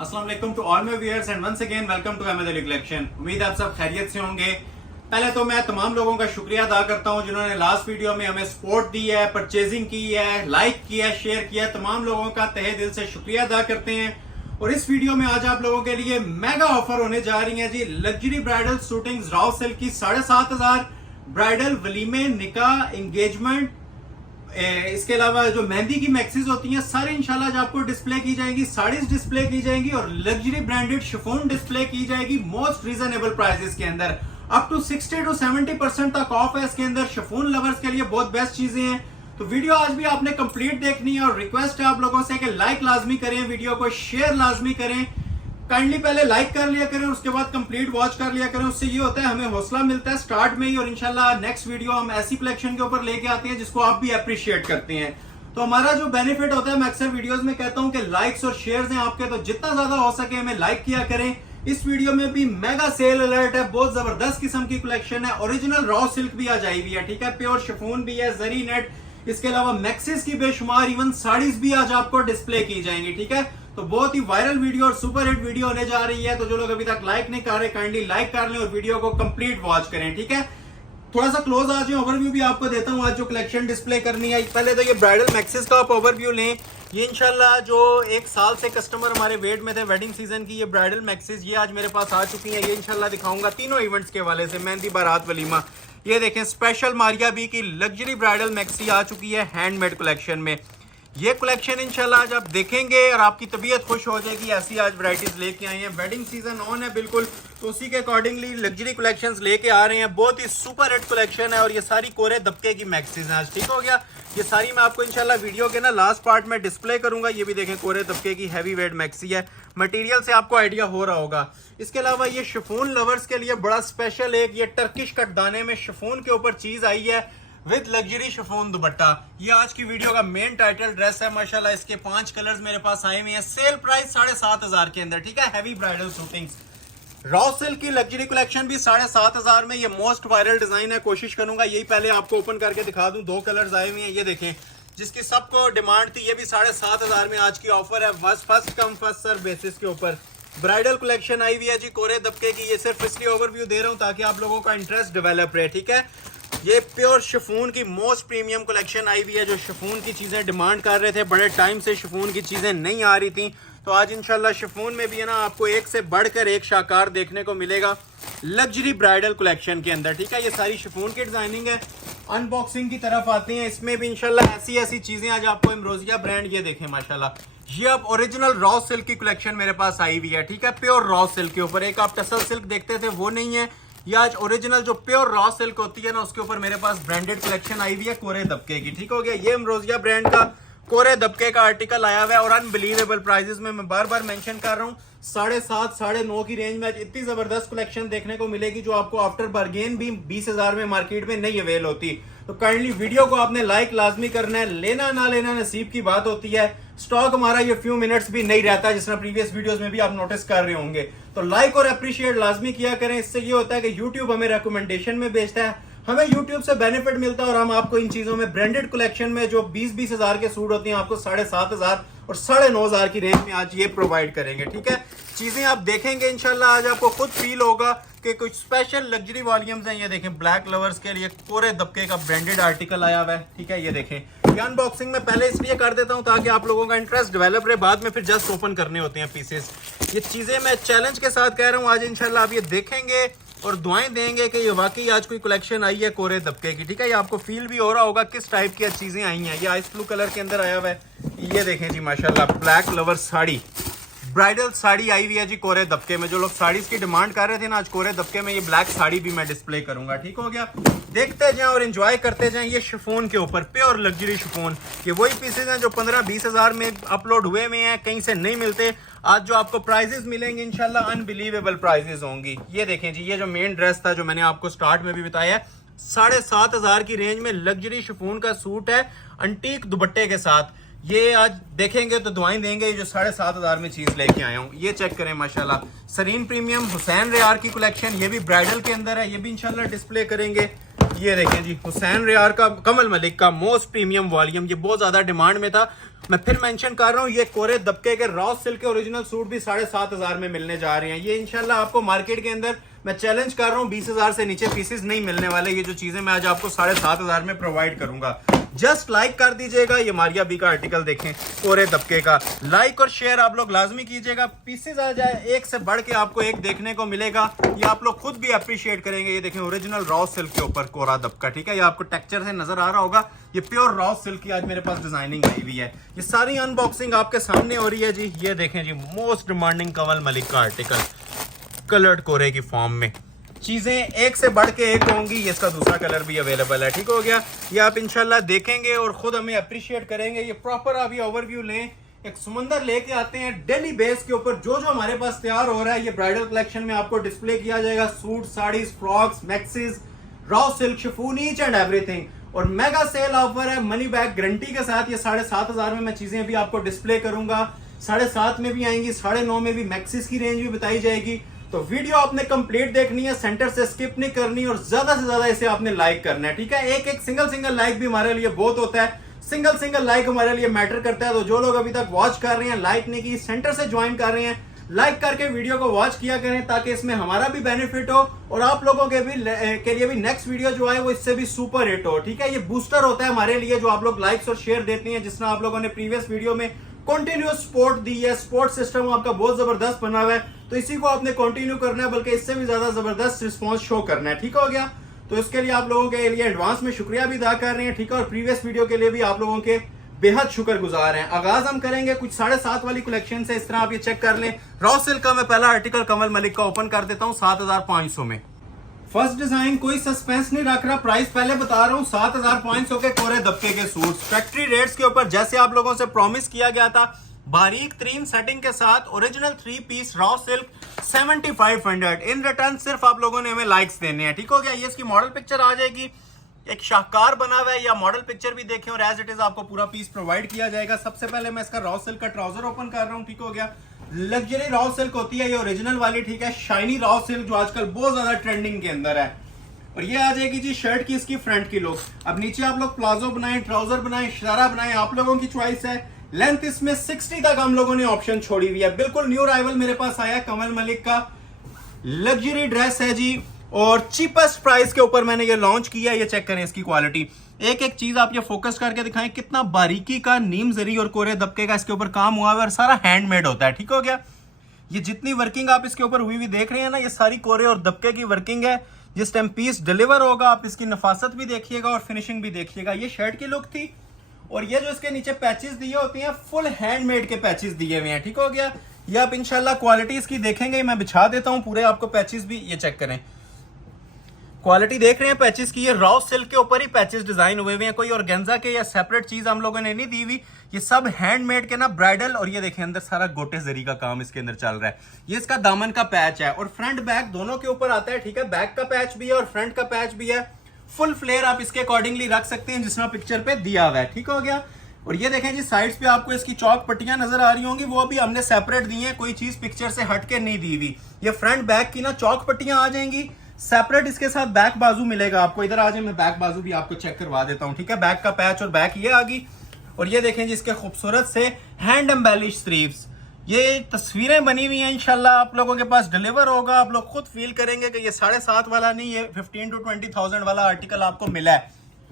अस्सलाम वालेकुम to all my viewers and once again welcome to Ahmad Ali collection. उम्मीद है आप सब खैरियत से होंगे। पहले तो मैं तमाम लोगों का शुक्रिया अदा करता हूं जिन्होंने लास्ट वीडियो में हमें सपोर्ट दी है, परचेजिंग की है, लाइक किया है, शेयर किया है। तमाम लोगों का तहे दिल से शुक्रिया अदा करते हैं। और इस वीडियो में आज आप लोगों के लिए मेगा ऑफर होने जा रही है जी। Luxury bridal suitings raw silk की 7,500 ब्राइडल वलीमे, निकाह, एंगेजमेंट, इसके अलावा जो मेहंदी की मैक्सीज होती हैं सारी इंशाल्लाह आज आपको डिस्प्ले की जाएंगी, साड़ीज डिस्प्ले की जाएंगी और लग्जरी ब्रांडेड शिफॉन डिस्प्ले की जाएगी मोस्ट रीजनेबल प्राइसेस के अंदर। अप टू 60 to 70% तक ऑफ है इसके अंदर। शिफॉन लवर्स के लिए बहुत बेस्ट चीजें हैं। तो वीडियो आज भी आपने कंप्लीट देखनी है और रिक्वेस्ट है आप लोगों से कि लाइक लाजमी करें, वीडियो को शेयर लाजमी करें। काइंडली पहले लाइक कर लिया करें, उसके बाद कंप्लीट वॉच कर लिया करें। उससे ये होता है हमें हौसला मिलता है स्टार्ट में ही, और इंशाल्लाह नेक्स्ट वीडियो हम ऐसी कलेक्शन के ऊपर लेके आते हैं जिसको आप भी अप्रिशिएट करते हैं। तो हमारा जो बेनिफिट होता है, मैं अक्सर वीडियोस में कहता हूं कि लाइक्स और शेयर्स हैं आपके, तो जितना ज्यादा हो सके हमें लाइक किया करें। इस वीडियो में भी मेगा सेल अलर्ट है, बहुत जबरदस्त किस्म की कलेक्शन है। ओरिजिनल रॉ सिल्क भी आज आई हुई है, ठीक है, प्योर शिफॉन भी है, जरी नेट, इसके अलावा मैक्सिस की बेशुमार इवन साड़ीज भी आज आपको डिस्प्ले की जाएंगी, ठीक है। तो बहुत ही वायरल वीडियो और सुपर हिट वीडियो होने जा रही है। तो जो लोग अभी तक लाइक नहीं कर रहे, काइंडली लाइक कर लें और वीडियो को कंप्लीट वॉच करें, ठीक है। थोड़ा सा क्लोज आ जाए, ओवरव्यू भी आपको देता हूं आज जो कलेक्शन डिस्प्ले करनी है। पहले तो ये ब्राइडल मैक्सिस का आप ओवरव्यू लें। ये इंशाल्लाह जो एक साल से कस्टमर हमारे वेट में थे वेडिंग सीजन की, ये ब्राइडल मैक्सिस ये आज मेरे पास आ चुकी है। ये इंशाल्लाह दिखाऊंगा तीनों इवेंट्स के हवाले से, मेहंदी, बारात, वलीमा। ये देखें स्पेशल मारिया बी की लग्जरी ब्राइडल मैक्सी आ चुकी है हैंडमेड कलेक्शन में। ये कलेक्शन इंशाल्लाह आज आप देखेंगे और आपकी तबीयत खुश हो जाएगी। ऐसी आज वैरायटीज लेके आई हैं। वेडिंग सीजन ऑन है बिल्कुल, तो उसी के अकॉर्डिंगली लग्जरी कलेक्शंस लेके आ रहे हैं। बहुत ही सुपर हिट कलेक्शन है और ये सारी कोरे दबके की मैक्सीज हैं आज, ठीक हो गया। ये सारी मैं आपको इंशाल्लाह वीडियो के ना लास्ट पार्ट में डिस्प्ले करूंगा। ये भी देखें कोरे दबके की हैवी वेट मैक्सी है। मटेरियल से आपको आइडिया हो रहा होगा। इसके अलावा ये शिफॉन लवर्स के लिए बड़ा स्पेशल एक ये टर्किश कटदाने में शिफॉन के ऊपर चीज आई है विद लग्जरी शिफॉन दुपट्टा। ये आज की वीडियो का मेन टाइटल ड्रेस है। माशाल्लाह इसके 5 कलर्स मेरे पास आए हुए हैं। सेल प्राइस 7,500 के अंदर, ठीक है। Heavy bridal suitings raw silk की लग्जरी कलेक्शन भी 7,500 में। ये मोस्ट वायरल डिजाइन है। कोशिश करूंगा यही पहले आपको ओपन करके दिखा दूं। 2 कलर्स आए हुए हैं, ये देखें, जिसकी सबको डिमांड थी। ये भी 7,500 में आज की ऑफर है, बस first come first serve basis के ऊपर। ब्राइडल कलेक्शन आई हुई है जी कोरे दबके की। ये सिर्फ इसलिए ओवरव्यू दे रहा हूं ताकि आप लोगों का इंटरेस्ट डेवलप रहे, ठीक है। ये प्योर शिफॉन की मोस्ट प्रीमियम कलेक्शन आई हुई है। जो शिफॉन की चीजें डिमांड कर रहे थे, बड़े टाइम से शिफॉन की चीजें नहीं आ रही थी, तो आज इंशाल्लाह शिफॉन में भी है ना आपको एक से बढ़कर एक शाकार देखने को मिलेगा लग्जरी ब्राइडल कलेक्शन के अंदर, ठीक है। ये सारी शिफॉन की डिजाइनिंग है। अनबॉक्सिंग की तरफ आते हैं। इसमें भी इंशाल्लाह ऐसी ऐसी चीजें आज आपको इमरोजिया ब्रांड, ये देखें माशाल्लाह, ये अब ओरिजिनल रॉ सिल्क की कलेक्शन मेरे पास आई हुई है, ठीक है। प्योर रॉ सिल्क के ऊपर, एक आप टसल सिल्क देखते थे वो नहीं है, ये आज ओरिजिनल जो प्योर रॉ सिल्क होती है ना उसके ऊपर मेरे पास ब्रांडेड कलेक्शन आई हुई है कोरे दबके की, ठीक हो गया। ये इमरोजिया ब्रांड का कोरे दबके का आर्टिकल आया हुआ है और अनबिलीवेबल प्राइसेस में मैं बार बार मेंशन कर रहा हूँ। 7,500 9,500 की रेंज में आज इतनी जबरदस्त कलेक्शन देखने को मिलेगी जो आपको आफ्टर बार्गेन भी 20,000 में मार्केट में नहीं अवेल होती। तो काइंडली वीडियो को आपने लाइक लाजमी करना है। लेना ना लेना नसीब की बात होती है। स्टॉक हमारा ये फ्यू मिनट्स भी नहीं रहता, जिस तरह प्रीवियस वीडियोस में भी आप नोटिस कर रहे होंगे। तो लाइक और अप्रिशिएट लाजमी किया करें। इससे ये होता है कि यूट्यूब हमें रिकमेंडेशन में भेजता है, हमें यूट्यूब से बेनिफिट मिलता है और हम आपको इन चीजों में ब्रांडेड कलेक्शन में जो 20,000 के सूट होते हैं आपको 7,500 और 9,500 की रेंज में आज ये प्रोवाइड करेंगे, ठीक है। चीजें आप देखेंगे इंशाल्लाह आज आपको खुद फील होगा कि कुछ स्पेशल लग्जरी वॉल्यूम्स हैं। ये देखें ब्लैक लवर्स के लिए कोरे दबके का ब्रांडेड आर्टिकल आया हुआ है, ठीक है। ये देखें, ये अनबॉक्सिंग में पहले इसलिए कर देता हूं ताकि आप लोगों का इंटरेस्ट डेवलप रहे, बाद में फिर जस्ट ओपन करने होते हैं पीसेस। ये चीजें मैं चैलेंज के साथ कह रहा हूं। आज इंशाल्लाह आप ये देखेंगे और दुआएं देंगे कि ये वाकई आज कोई कलेक्शन आई है कोरे दबके की, ठीक है। ये आपको फील भी हो रहा होगा किस टाइप की चीजें आई हैं। ये आइस ब्लू कलर के अंदर आया हुआ है। ये देखें जी माशाल्लाह black lover sari, bridal sari आई हुई है जी कोरे दबके में। जो लोग साड़ीज की डिमांड कर रहे थे ना, आज कोरे दबके में ये ब्लैक साड़ी भी मैं डिस्प्ले करूंगा, ठीक हो गया। देखते जाएं और एंजॉय करते जाएं। ये शिफॉन के ऊपर प्योर लग्जरी शिफॉन, ये वही पीसेज हैं जो 15-20,000 में अपलोड हुए हुए हैं, कहीं से नहीं मिलते। आज जो आपको प्राइजेस मिलेंगे इंशाल्लाह अनबिलीवेबल प्राइजेस होंगी। ये देखें जी, ये जो मेन ड्रेस था जो मैंने आपको स्टार्ट में भी बताया है, 7,500 की रेंज में लग्जरी शिफॉन का सूट है अंटीक दुपट्टे के साथ। ये आज देखेंगे तो दुआएं देंगे। ये जो 7,500 में चीज लेके आया हूँ, ये चेक करें माशाल्लाह। सरीन प्रीमियम हुसैन रेयार की कलेक्शन, ये भी ब्राइडल के अंदर है, ये भी इंशाल्लाह डिस्प्ले करेंगे। ये देखें जी, हुसैन रियार का कमल मलिक का मोस्ट प्रीमियम वॉल्यूम, ये बहुत ज्यादा डिमांड में था। मैं फिर मेंशन कर रहा हूँ, ये कोरे दबके के रॉ सिल्क के ओरिजिनल सूट भी 7,500 में मिलने जा रहे हैं। ये इंशाल्लाह आपको मार्केट के अंदर मैं चैलेंज कर रहा हूँ 20,000 से नीचे पीसेस नहीं मिलने वाले। ये जो चीजें मैं आज आपको 7,500 में प्रोवाइड करूंगा। जस्ट लाइक कर दीजिएगा। ये मारिया बी का आर्टिकल देखें, कोरे दबके का, लाइक और शेयर आप लोग लाजमी कीजिएगा। पीसेस आ जाए, एक से बढ़ के आपको एक देखने को मिलेगा। ये आप लोग खुद भी अप्रिशिएट करेंगे। ये देखें, ओरिजिनल रॉ सिल्क के ऊपर कोरा दबका, ठीक है। ये आपको टेक्सचर से नजर आ रहा होगा, ये प्योर रॉ सिल्क की आज मेरे पास डिजाइनिंग आई हुई है। ये सारी अनबॉक्सिंग आपके सामने हो रही है जी। ये देखें जी, मोस्ट डिमांडिंग कमल मलिक का आर्टिकल कलर्ड कोरे की फॉर्म में। चीजें एक से बढ़ के एक होंगी। ये इसका दूसरा कलर भी अवेलेबल है, ठीक हो गया। ये आप इंशाल्लाह देखेंगे और खुद हमें अप्रिशिएट करेंगे। ये प्रॉपर अभी ओवरव्यू लें, एक समंदर लेके आते हैं डेली बेस के ऊपर। जो जो हमारे पास तैयार हो रहा है ये ब्राइडल कलेक्शन में आपको डिस्प्ले किया जाएगा। Suit, saris, frocks, maxis, raw silk, chiffon, each and everything. और मेगा सेल ऑफर है मनी बैक गारंटी के साथ। ये 7,500 में मैं चीजें भी आपको डिस्प्ले करूंगा। 7,500 में भी आएंगी, 9,500 में भी मैक्सीज की रेंज भी बताई जाएगी। तो वीडियो आपने कंप्लीट देखनी है, सेंटर से स्किप नहीं करनी और ज्यादा से ज्यादा इसे आपने लाइक करना है, ठीक है। एक एक सिंगल लाइक भी हमारे लिए बहुत होता है। सिंगल लाइक हमारे लिए मैटर करता है। तो जो लोग अभी तक वॉच कर रहे हैं, लाइक नहीं की, सेंटर से ज्वाइन कर रहे हैं, लाइक करके वीडियो को वॉच किया करें ताकि इसमें हमारा भी बेनिफिट हो और आप लोगों के लिए भी नेक्स्ट वीडियो जो है वो इससे भी सुपर हिट हो, ठीक है। ये बूस्टर होता है हमारे लिए जो आप लोग लाइक्स और शेयर देते हैं। जिस तरह आप लोगों ने प्रीवियस वीडियो में कंटिन्यूअस सपोर्ट दी है, सपोर्ट सिस्टम आपका बहुत जबरदस्त बना हुआ है, तो इसी को आपने कंटिन्यू करना है, बल्कि इससे भी ज्यादा जबरदस्त रिस्पांस शो करना है, ठीक हो गया। तो इसके लिए आप लोगों के लिए एडवांस में शुक्रिया भी अदा कर रहे हैं, ठीक है। और प्रीवियस वीडियो के लिए भी आप लोगों के बेहद शुक्रगुजार हैं। आगाज हम करेंगे कुछ 7.5 वाली कलेक्शन से। इस तरह आप ये चेक कर लें। रॉ सिल्क का मैं पहला आर्टिकल कमल मलिक का ओपन कर देता हूं 7,500 में। फर्स्ट डिजाइन कोई सस्पेंस नहीं रख रहा, प्राइस पहले बता रहा हूं 7,500 के कोरे दबके के सूट फैक्ट्री रेट्स के ऊपर, जैसे आप लोगों से प्रॉमिस किया गया था, बारीक तरीन सेटिंग के साथ ओरिजिनल 3 पीस रॉ सिल्क 7,500। इन रिटर्न सिर्फ आप लोगों ने हमें लाइक्स देने हैं, ठीक हो गया। ये इसकी मॉडल पिक्चर आ जाएगी, एक शाहकार बना हुआ है, या मॉडल पिक्चर भी देखें और एज इट इज आपको पूरा पीस प्रोवाइड किया जाएगा। सबसे पहले मैं इसका रॉ सिल्क का ट्राउजर ओपन कर रहा हूं, ठीक हो गया। लग्जरी रॉ सिल्क होती है ये ओरिजिनल वाली, ठीक है। शाइनी रॉ सिल्क जो आजकल बहुत ज्यादा ट्रेंडिंग के अंदर है। और ये आ जाएगी जी शर्ट की इसकी फ्रंट की लुक। अब नीचे आप लोग प्लाजो बनाएं, ट्राउजर बनाएं, शरारा बनाएं, आप लोगों की चॉइस है। लेंथ इसमें 60 तक हम लोगों ने ऑप्शन छोड़ी हुई है। बिल्कुल न्यू अराइवल मेरे पास आया कमल मलिक का लग्जरी ड्रेस है जी, और चीपेस्ट प्राइस के ऊपर मैंने ये लॉन्च किया है। ये चेक करें इसकी क्वालिटी, एक एक चीज आप ये फोकस करके दिखाएं कितना बारीकी का नीम जरी और कोरे दबके का इसके ऊपर काम हुआ है और सारा हैंडमेड होता है, ठीक हो गया। ये जितनी वर्किंग आप इसके ऊपर हुई देख रहे हैं ना, ये सारी कोरे और दबके की वर्किंग है। जिस टाइम पीस डिलीवर होगा आप इसकी नफासत भी देखिएगा और फिनिशिंग भी देखिएगा। ये शर्ट की लुक थी, और ये जो इसके नीचे पैचेस दिए होती हैं फुल हैंडमेड के पैचेस दिए हुए हैं, ठीक हो गया। ये आप इंशाल्लाह क्वालिटी इसकी देखेंगे, मैं बिछा देता हूं पूरे आपको पैचेस भी। ये चेक करें, क्वालिटी देख रहे हैं पैचेस की। ये रॉ सिल्क के ऊपर ही पैचेस डिजाइन हुए हुए हैं, कोई ऑर्गेन्जा के या सेपरेट चीज हम लोगों ने नहीं दी हुई। ये सब हैंडमेड के ना ब्राइडल, और ये देखें अंदर सारा गोटे जरी का काम इसके अंदर चल रहा है। ये इसका दामन का पैच है और फ्रंट बैक दोनों के ऊपर आता है, ठीक है। बैक का पैच भी है और फ्रंट का पैच भी है। फुल फ्लेयर आप इसके अकॉर्डिंगली रख सकते हैं जिस तरह पिक्चर पे दिया हुआ है, ठीक हो गया। और ये देखें जी साइड्स पे आपको इसकी चौक पट्टियां नजर आ रही होंगी, वो भी हमने सेपरेट दी हैं, कोई चीज पिक्चर से हट के नहीं दी हुई। ये फ्रंट बैक की ना चौक पट्टियां आ जाएंगी सेपरेट। इसके साथ बैक बाजू मिलेगा आपको। इधर आ जाए, मैं बैक बाजू भी आपको चेक करवा देता हूं, ठीक है। बैक का पैच और बैक ये आ गई। और ये देखें जी इसके खूबसूरत से हैंड एम्बेलिश स्लीव्स। ये तस्वीरें बनी हुई हैं, इंशाल्लाह आप लोगों के पास डिलीवर होगा। आप लोग खुद फील करेंगे कि ये 7.5 वाला नहीं, ये 15 to 20,000 वाला आर्टिकल आपको मिला है।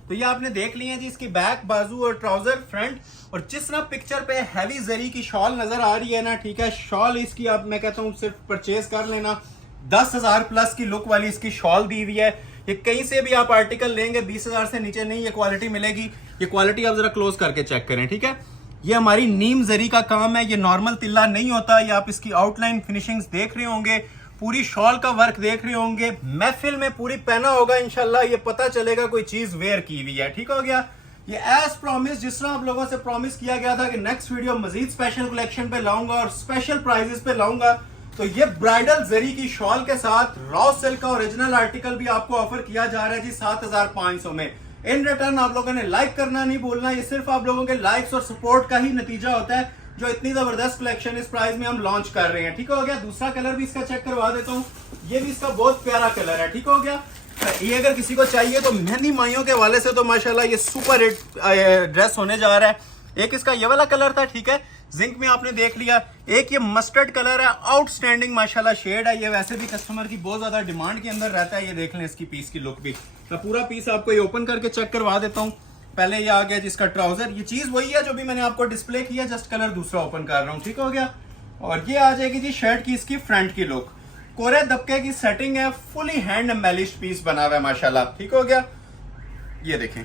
तो ये आपने देख लिए हैं जी इसकी बैक, बाजू और ट्राउजर फ्रंट। और जिस तरह पिक्चर पे हैवी जरी की शॉल नजर आ रही है ना, ठीक है, शॉल इसकी आप मैं कहता हूँ सिर्फ परचेज कर लेना। 10,000 प्लस की लुक वाली इसकी शॉल दी हुई है। ये कहीं से भी आप आर्टिकल लेंगे 20,000 से नीचे नहीं ये क्वालिटी मिलेगी। ये क्वालिटी आप जरा क्लोज करके चेक करें, ठीक है। ये हमारी नीम जरी का काम है, ये नॉर्मल तिल्ला नहीं होता। ये आप इसकी आउटलाइन फिनिशिंग्स देख रहे होंगे, पूरी शॉल का वर्क देख रहे होंगे। महफिल में पूरी पहना होगा इंशाल्लाह, ये पता चलेगा कोई चीज वेयर की हुई है, ठीक हो गया। ये एज प्रॉमिस, जिस तरह आप लोगों से प्रॉमिस किया गया था कि नेक्स्ट वीडियो मजीद स्पेशल कलेक्शन पे लाऊंगा और स्पेशल प्राइजेस पे लाऊंगा, तो ये ब्राइडल जरी की शॉल के साथ रॉ सिल्क का ओरिजिनल आर्टिकल भी आपको ऑफर किया जा रहा है जी 7,500 में। इन रिटर्न आप लोगों ने लाइक करना नहीं भूलना। ये सिर्फ आप लोगों के लाइक्स और सपोर्ट का ही नतीजा होता है जो इतनी जबरदस्त कलेक्शन इस प्राइस में हम लॉन्च कर रहे हैं, ठीक हो गया। दूसरा कलर भी इसका चेक करवा देता हूँ, ये भी इसका बहुत प्यारा कलर है, ठीक हो गया। ये अगर किसी को चाहिए तो मेहंदी माइयों के हवाले से तो माशाल्लाह ये सुपर हिट ड्रेस होने जा रहा है। एक इसका ये वाला कलर था, ठीक है, जिंक में आपने देख लिया। एक ये मस्टर्ड कलर है, आउटस्टैंडिंग माशाल्लाह शेड है। ये वैसे भी कस्टमर की बहुत ज्यादा डिमांड के अंदर रहता है। ये देख लें इसकी पीस की लुक भी। मैं पूरा पीस आपको ये ओपन करके चेक करवा देता हूँ। पहले ये आ गया जिसका ट्राउजर, ये चीज वही है जो भी मैंने आपको डिस्प्ले किया, जस्ट कलर दूसरा ओपन कर रहा हूँ, ठीक हो गया। और ये आ जाएगी जी शर्ट की इसकी फ्रंट की लुक। कोरे दबके की सेटिंग है, फुली हैंड एम्बेलिश्ड पीस बना हुआ है माशाल्लाह, ठीक हो गया। ये देखें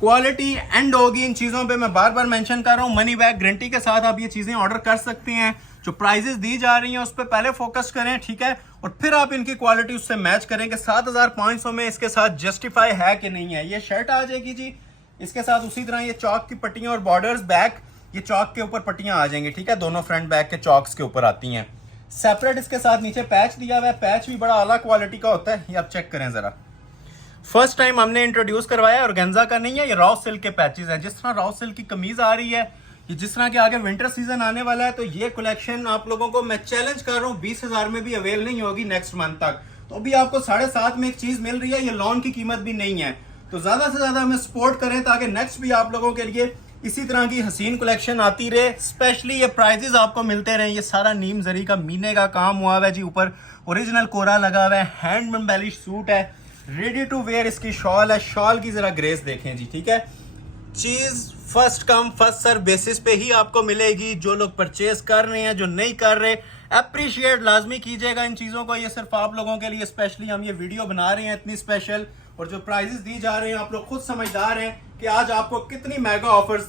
क्वालिटी एंड होगी इन चीजों पे, मैं बार बार मेंशन कर रहा हूँ। मनी बैक गारंटी के साथ आप ये चीजें ऑर्डर कर सकते हैं। जो प्राइजेस दी जा रही हैं उस पर पहले फोकस करें, ठीक है, और फिर आप इनकी क्वालिटी उससे मैच करें कि 7500 में इसके साथ जस्टिफाई है कि नहीं है। ये शर्ट आ जाएगी जी इसके साथ उसी तरह ये चौक की पट्टियां और बॉर्डर्स बैक, ये चौक के ऊपर पट्टियां आ जाएंगी, ठीक है, दोनों फ्रंट बैक के चौक्स के ऊपर आती हैं। सेपरेट इसके साथ नीचे पैच दिया हुआ है, पैच भी बड़ा आला क्वालिटी का होता है। ये आप चेक करें जरा, फर्स्ट टाइम हमने इंट्रोड्यूस करवाया है। ऑर्गेन्जा का नहीं है, ये रॉ सिल्क के पैचेस हैं। जिस तरह रॉ सिल्क की कमीज आ रही है, ये जिस तरह के आगे विंटर सीजन आने वाला है, तो ये कलेक्शन आप लोगों को मैं चैलेंज कर रहा हूँ 20,000 में भी अवेल नहीं होगी नेक्स्ट मंथ तक। तो अभी आपको 7.5 में एक चीज मिल रही है, ये लॉन की कीमत भी नहीं है। तो ज्यादा से ज्यादा हमें सपोर्ट करें ताकि नेक्स्ट भी आप लोगों के लिए इसी तरह की हसीन कलेक्शन आती रहे। स्पेशली ये प्राइजेस आपको मिलते रहे। ये सारा नीम जरी का मीने का काम हुआ हुआ है जी, ऊपर ओरिजिनल कोरा लगा हुआ है, हैंड एम्बेलिश सूट है, रेडी टू वेयर इसकी शॉल है। शॉल की जरा ग्रेस देखें जी, ठीक है। चीज first come first serve basis पे ही आपको मिलेगी। जो लोग परचेज कर रहे हैं, जो नहीं कर रहे, अप्रिशिएट लाजमी कीजिएगा इन चीजों को। ये सिर्फ आप लोगों के लिए स्पेशली हम ये वीडियो बना रहे हैं इतनी स्पेशल। और जो प्राइजेस दी जा रहे हैं आप लोग खुद समझदार हैं कि आज आपको कितनी मेगा ऑफर्स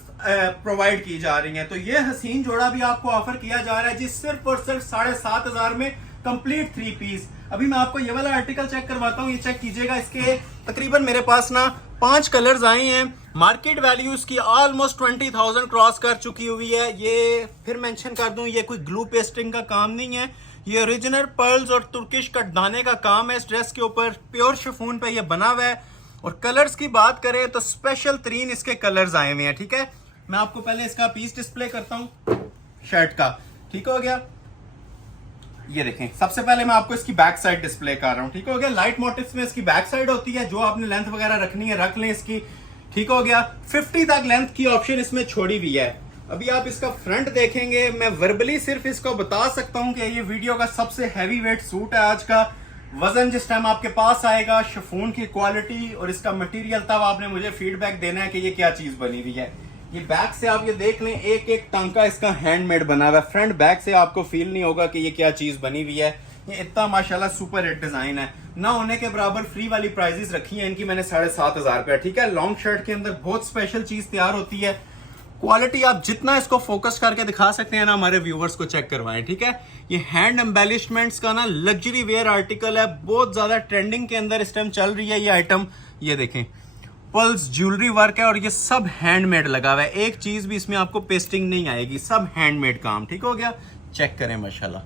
प्रोवाइड की जा रही हैं। तो ये हसीन जोड़ा भी आपको ऑफर किया जा रहा है जी सिर्फ और सिर्फ 7,500 में कंप्लीट 3 पीस। अभी मैं आपको ये वाला आर्टिकल चेक करवाता हूँ, ये चेक कीजिएगा। इसके तकरीबन मेरे पास ना 5 कलर्स आए हैं। मार्केट वैल्यू इसकी ऑलमोस्ट 20,000 क्रॉस कर चुकी हुई है। ये फिर मेंशन कर दूं, ये कोई ग्लू पेस्टिंग का काम नहीं है, ये ओरिजिनल पर्ल्स और तुर्किश कटदाने का काम है। इस ड्रेस के ऊपर प्योर शिफॉन पे ये बना हुआ है। और कलर्स की बात करें तो स्पेशल 3 इसके कलर्स आए हुए हैं, ठीक है। मैं आपको पहले इसका पीस डिस्प्ले करता हूँ शर्ट का, ठीक हो गया। ये देखें, सबसे पहले मैं आपको इसकी बैक साइड डिस्प्ले कर रहा हूँ, ठीक हो गया। लाइट मोटिव्स में इसकी बैक साइड होती है, जो आपने लेंथ वगैरह रखनी है रख लें इसकी, ठीक हो गया। 50 तक लेंथ की ऑप्शन इसमें छोड़ी हुई है। अभी आप इसका फ्रंट देखेंगे, मैं वर्बली सिर्फ इसको बता सकता हूं कि ये वीडियो का सबसे हैवी वेट सूट है आज का। वजन जिस टाइम आपके पास आएगा, शिफॉन की क्वालिटी और इसका मटेरियल, तब आपने मुझे फीडबैक देना है कि ये क्या चीज बनी हुई है। ये बैक से आप ये देख लें, एक एक टांका इसका हैंडमेड बना हुआ है। फ्रंट बैक से आपको फील नहीं होगा कि ये क्या चीज बनी हुई है। ये इतना माशाल्लाह सुपर हिट डिजाइन है, ना होने के बराबर। फ्री वाली प्राइजेस रखी है इनकी मैंने 7,500 रुपया, ठीक है। लॉन्ग शर्ट के अंदर बहुत स्पेशल चीज तैयार होती है। क्वालिटी आप जितना इसको फोकस करके दिखा सकते हैं ना, हमारे व्यूवर्स को चेक करवाएं, ठीक है। ये हैंड एम्बेलिशमेंट्स का ना लग्जरी वेयर आर्टिकल है, बहुत ज्यादा ट्रेंडिंग के अंदर इस टाइम चल रही है ये आइटम। ये देखें, पल्स ज्वेलरी वर्क है और ये सब हैंडमेड लगा हुआ है। एक चीज भी इसमें आपको पेस्टिंग नहीं आएगी, सब हैंडमेड काम, ठीक हो गया। चेक करें माशाल्लाह।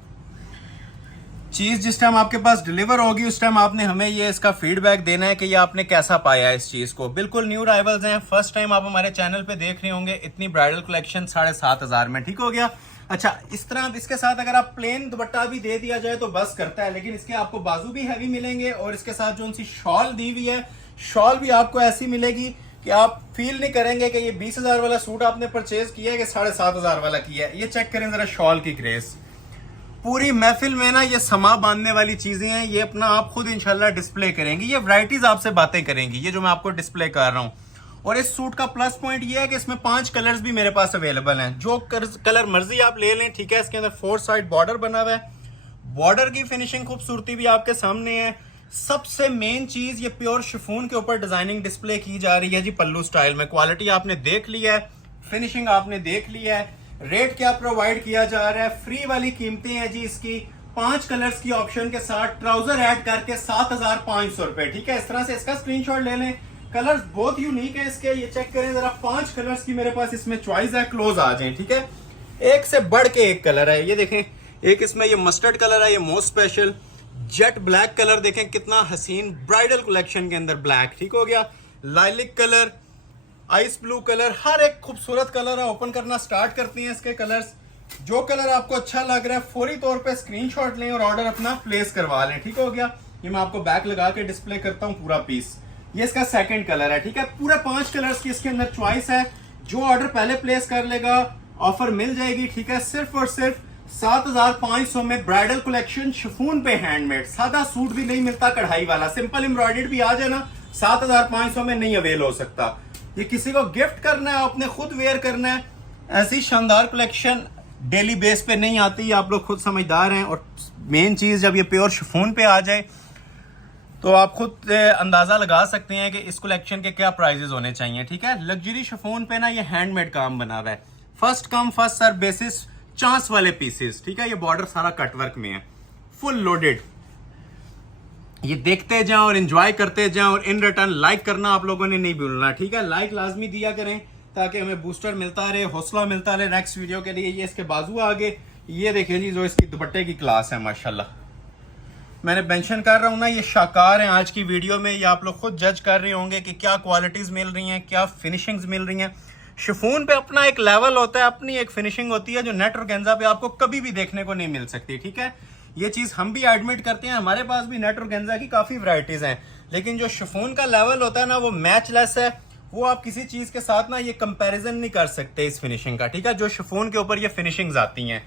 चीज जिस टाइम आपके पास डिलीवर होगी उस टाइम आपने हमें ये इसका फीडबैक देना है कि ये आपने कैसा पाया इस चीज को। बिल्कुल न्यू राइवल्स हैं, फर्स्ट टाइम आप हमारे चैनल पे देख रहे होंगे। इतनी ब्राइडल कलेक्शन 7,500 में, ठीक हो गया। अच्छा, इस तरह इसके साथ अगर आप प्लेन दुपट्टा भी दे दिया जाए तो बस करता है, लेकिन इसके आपको बाजू भी हैवी मिलेंगे और इसके साथ जो उनकी शॉल दी हुई है, शॉल भी आपको ऐसी मिलेगी कि आप फील नहीं करेंगे कि ये 20,000 वाला सूट आपने परचेज किया है कि 7,500 वाला किया है। ये चेक करें जरा शॉल की ग्रेस। पूरी महफिल में ना ये समा बांधने वाली चीजें हैं, ये अपना आप खुद इंशाल्लाह डिस्प्ले करेंगी। ये वैरायटीज आपसे बातें करेंगी, ये जो मैं आपको डिस्प्ले कर रहा हूँ। और इस सूट का प्लस पॉइंट ये है कि इसमें 5 कलर्स भी मेरे पास अवेलेबल हैं। जो कलर मर्जी आप ले लें, ठीक है। इसके अंदर 4 साइड बॉर्डर बना हुआ है, बॉर्डर की फिनिशिंग खूबसूरती भी आपके सामने है। सबसे मेन चीज, ये प्योर शिफॉन के ऊपर डिजाइनिंग डिस्प्ले की जा रही है जी पल्लू स्टाइल में। क्वालिटी आपने देख ली है, फिनिशिंग आपने देख ली है। रेट क्या प्रोवाइड किया जा रहा है, फ्री वाली कीमतें हैं जी इसकी। 5 कलर्स की ऑप्शन के साथ ट्राउजर ऐड करके 7,500 रुपए, ठीक है। इस तरह से इसका स्क्रीनशॉट ले लें। कलर्स बहुत यूनिक है इसके, ये चेक करें जरा। 5 कलर्स की मेरे पास इसमें चॉइस है, क्लोज आ जाए, ठीक है। एक से बढ़ के एक कलर है, ये देखें। एक इसमें ये मस्टर्ड कलर है, ये most special. Jet black colour देखें कितना हसीन, ब्राइडल कलेक्शन के अंदर ब्लैक, ठीक हो गया। Lilac colour, ice blue colour, हर एक खूबसूरत कलर है। ओपन करना स्टार्ट करते हैं इसके कलर्स। जो कलर आपको अच्छा लग रहा है फौरी तौर पे स्क्रीनशॉट लें और ऑर्डर अपना प्लेस करवा लें, ठीक हो गया। ये मैं आपको बैक लगा के डिस्प्ले करता हूँ पूरा पीस। ये इसका सेकंड कलर है, ठीक है। पूरे 5 कलर्स की इसके अंदर चॉइस है। जो ऑर्डर पहले प्लेस कर लेगा ऑफर मिल जाएगी, ठीक है। सिर्फ और सिर्फ 7500 में ब्राइडल कलेक्शन शिफॉन पे हैंडमेड। सादा सूट भी नहीं मिलता कढ़ाई वाला, सिंपल एम्ब्रॉयडर्ड भी आ जाए ना 7500 में नहीं अवेल हो सकता। ये किसी को गिफ्ट करना है, आपने खुद वेयर करना है, ऐसी शानदार कलेक्शन डेली बेस पे नहीं आती, आप लोग खुद समझदार हैं। और मेन चीज जब ये प्योर शिफॉन पे आ जाए तो आप खुद अंदाजा लगा सकते हैं कि इस कलेक्शन के क्या प्राइजेस होने चाहिए, ठीक है। लग्जरी शिफॉन पे ना ये हैंडमेड काम बना हुआ है, first come first serve basis, chance वाले पीसेस, ठीक है। ये बॉर्डर सारा कटवर्क में है, फुल लोडेड। ये देखते जाएं और एंजॉय करते जाएं, और इन रिटर्न लाइक करना आप लोगों ने नहीं भूलना, ठीक है। लाइक लाजमी दिया करें ताकि हमें बूस्टर मिलता रहे, हौसला मिलता रहे नेक्स्ट वीडियो के लिए। ये इसके बाजू आगे ये देखिए जी, जो इसकी दुपट्टे की क्लास है माशाल्लाह। मैंने मेंशन कर रहा हूं ना, ये शाकार हैं आज की वीडियो में। ये आप लोग खुद जज कर रहे होंगे कि क्या क्वालिटीज मिल रही हैं, क्या फिनिशिंग्स मिल रही हैं। शिफॉन पे अपना एक लेवल होता है, अपनी एक फिनिशिंग होती है जो नेट ऑर्गेन्जा पे आपको कभी भी देखने को नहीं मिल सकती, ठीक है। ये चीज हम भी एडमिट करते हैं, हमारे पास भी नेट ऑर्गेन्जा की काफी वैरायटीज हैं, लेकिन जो शिफॉन का लेवल होता है ना वो मैचलेस है। वो आप किसी चीज के साथ ना ये कंपैरिजन नहीं कर सकते इस फिनिशिंग का, ठीक है। जो शिफॉन के ऊपर ये फिनिशिंग्स आती हैं,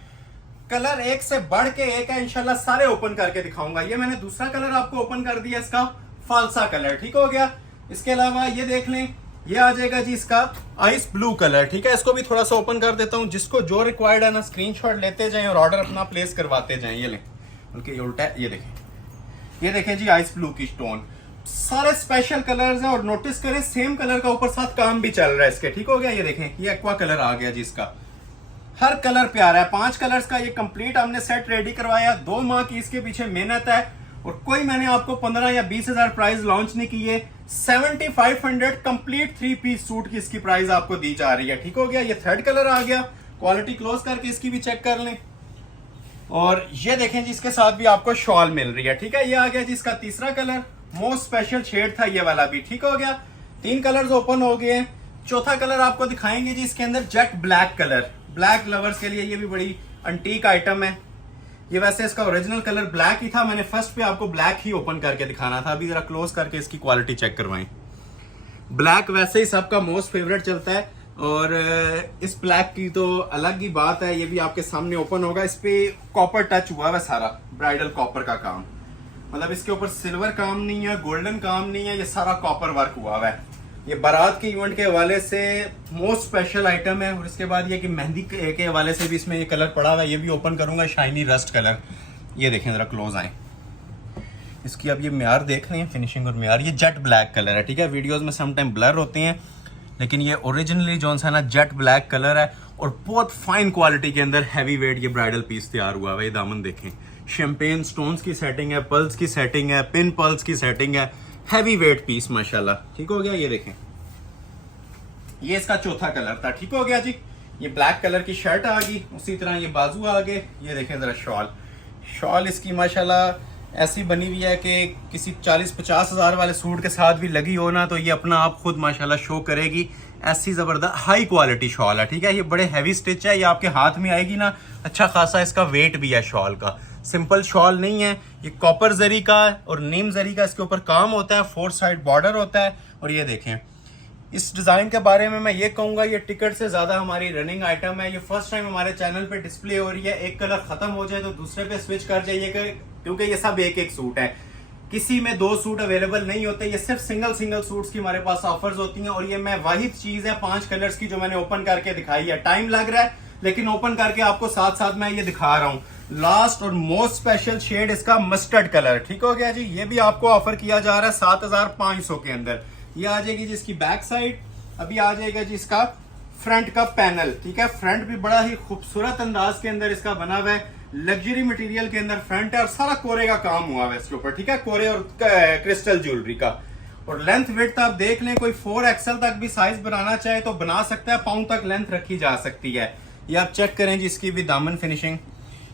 कलर एक से बढ़ के एक है, इंशाल्लाह सारे ओपन करके दिखाऊंगा। ये मैंने दूसरा कलर आपको ओपन कर दिया, इसका फालसा कलर, ठीक हो गया। इसके अलावा ये देख लें, ये आ जाएगा जी इसका आइस ब्लू कलर, ठीक है। इसको भी थोड़ा सा ओपन कर देता हूं, जिसको जो रिक्वायर्ड है ना स्क्रीनशॉट लेते जाएं और ऑर्डर अपना प्लेस करवाते जाएं। ये लें, उनके उल्टा है, ये देखें जी आइस ब्लू की स्टोन, सारे स्पेशल कलर्स हैं। और नोटिस करें सेम कलर का ऊपर साथ काम भी चल रहा है इसके, ठीक हो गया। ये देखें, ये एक्वा कलर आ गया जी इसका, हर कलर प्यारा है। 5 कलर्स का ये कंप्लीट हमने सेट रेडी करवाया, 2 माह की इसके पीछे मेहनत है। और कोई मैंने आपको 15 या 20,000 प्राइस लॉन्च नहीं की है, 7500 कंप्लीट 3 पीस सूट की इसकी प्राइस आपको दी जा रही है, ठीक हो गया। ये थर्ड कलर आ गया, क्वालिटी क्लोज करके इसकी भी चेक कर लें। और ये देखें जी, इसके साथ भी आपको शॉल मिल रही है, ठीक है। ये आ गया जी इसका तीसरा कलर, मोस्ट स्पेशल शेड था ये वाला भी, ठीक हो गया। 3 कलर्स ओपन हो गए। चौथा कलर आपको दिखाएंगे जी इसके अंदर jet black colour, black lovers के लिए ये भी बड़ी अंटीक आइटम है। ये वैसे इसका ओरिजिनल कलर ब्लैक ही था, मैंने फर्स्ट पे आपको ब्लैक ही ओपन करके दिखाना था। अभी जरा क्लोज करके इसकी क्वालिटी चेक करवाएं। ब्लैक वैसे ही सबका मोस्ट फेवरेट चलता है, और इस ब्लैक की तो अलग ही बात है। ये भी आपके सामने ओपन होगा, इस पे कॉपर टच हुआ है सारा, ब्राइडल कॉपर का काम, मतलब इसके ऊपर सिल्वर काम नहीं है, गोल्डन काम नहीं है, ये सारा कॉपर वर्क हुआ हुआ है। ये बारात के इवेंट के हवाले से मोस्ट स्पेशल आइटम है। और इसके बाद ये कि मेहंदी के हवाले से भी इसमें ये कलर पड़ा हुआ है, ये भी ओपन करूंगा, शाइनी रस्ट कलर। ये देखें जरा क्लोज आए, इसकी अब ये म्यार देख रहे हैं, फिनिशिंग और म्यार। ये जेट ब्लैक कलर है, ठीक है। वीडियोस में समटाइम ब्लर होते हैं, लेकिन ये ओरिजिनली जो है ना जेट ब्लैक कलर है, और बहुत फाइन क्वालिटी के अंदर हैवी वेट ये ब्राइडल पीस तैयार हुआ है। ये दामन देखें, शैंपेन स्टोन्स की सेटिंग है, पल्स की सेटिंग है, पिन पल्स की सेटिंग है, हैवी वेट पीस माशाल्लाह, ठीक हो गया। ये देखें, ये इसका चौथा कलर था, ठीक हो गया जी। ये ब्लैक कलर की शर्ट आ गई, उसी तरह ये बाजू आ गए। ये देखें जरा शॉल इसकी माशाल्लाह ऐसी बनी हुई है कि किसी 40-50 हज़ार वाले सूट के साथ भी लगी हो ना तो ये अपना आप खुद माशाल्लाह शो करेगी। ऐसी जबरदस्त हाई क्वालिटी शॉल है, ठीक है। ये बड़े हैवी स्टिच है, ये आपके हाथ में आएगी ना, अच्छा खासा इसका वेट भी है शॉल का। सिंपल शॉल नहीं है, ये कॉपर जरी का और नीम जरी का इसके ऊपर काम होता है, 4 साइड बॉर्डर होता है। और ये देखें, इस डिजाइन के बारे में मैं ये कहूंगा, ये टिकट से ज्यादा हमारी रनिंग आइटम है। ये फर्स्ट टाइम हमारे चैनल पे डिस्प्ले हो रही है। एक कलर खत्म हो जाए तो दूसरे पे स्विच कर जाइएगा, क्योंकि ये सब एक सूट है, किसी में 2 सूट अवेलेबल नहीं होते। ये सिर्फ सिंगल सूट्स की हमारे पास ऑफर्स होती हैं। और ये मैं वाहिद चीज है 5 कलर्स की जो मैंने ओपन करके दिखाई है। टाइम लग रहा है, लेकिन ओपन करके आपको साथ साथ मैं ये दिखा रहा हूँ। लास्ट और मोस्ट स्पेशल शेड इसका मस्टर्ड कलर, ठीक हो गया जी। ये भी आपको ऑफर किया जा रहा है 7500 के अंदर। ये आ जाएगी जी इसकी बैक साइड। अभी आ जाएगा जी इसका फ्रंट का पैनल, ठीक है। फ्रंट भी बड़ा ही खूबसूरत अंदाज के अंदर इसका बना हुआ है, लग्जरी मटेरियल के अंदर फ्रंट है, और सारा कोरे का काम हुआ है इसके ऊपर, ठीक है। कोरे और क्रिस्टल ज्वेलरी का। और लेंथ विड्थ आप देख लें, कोई 4XL तक भी साइज बनाना चाहे तो बना सकता है, पाउंड तक लेंथ रखी जा सकती है। ये आप चेक करें जी, इसकी भी दामन फिनिशिंग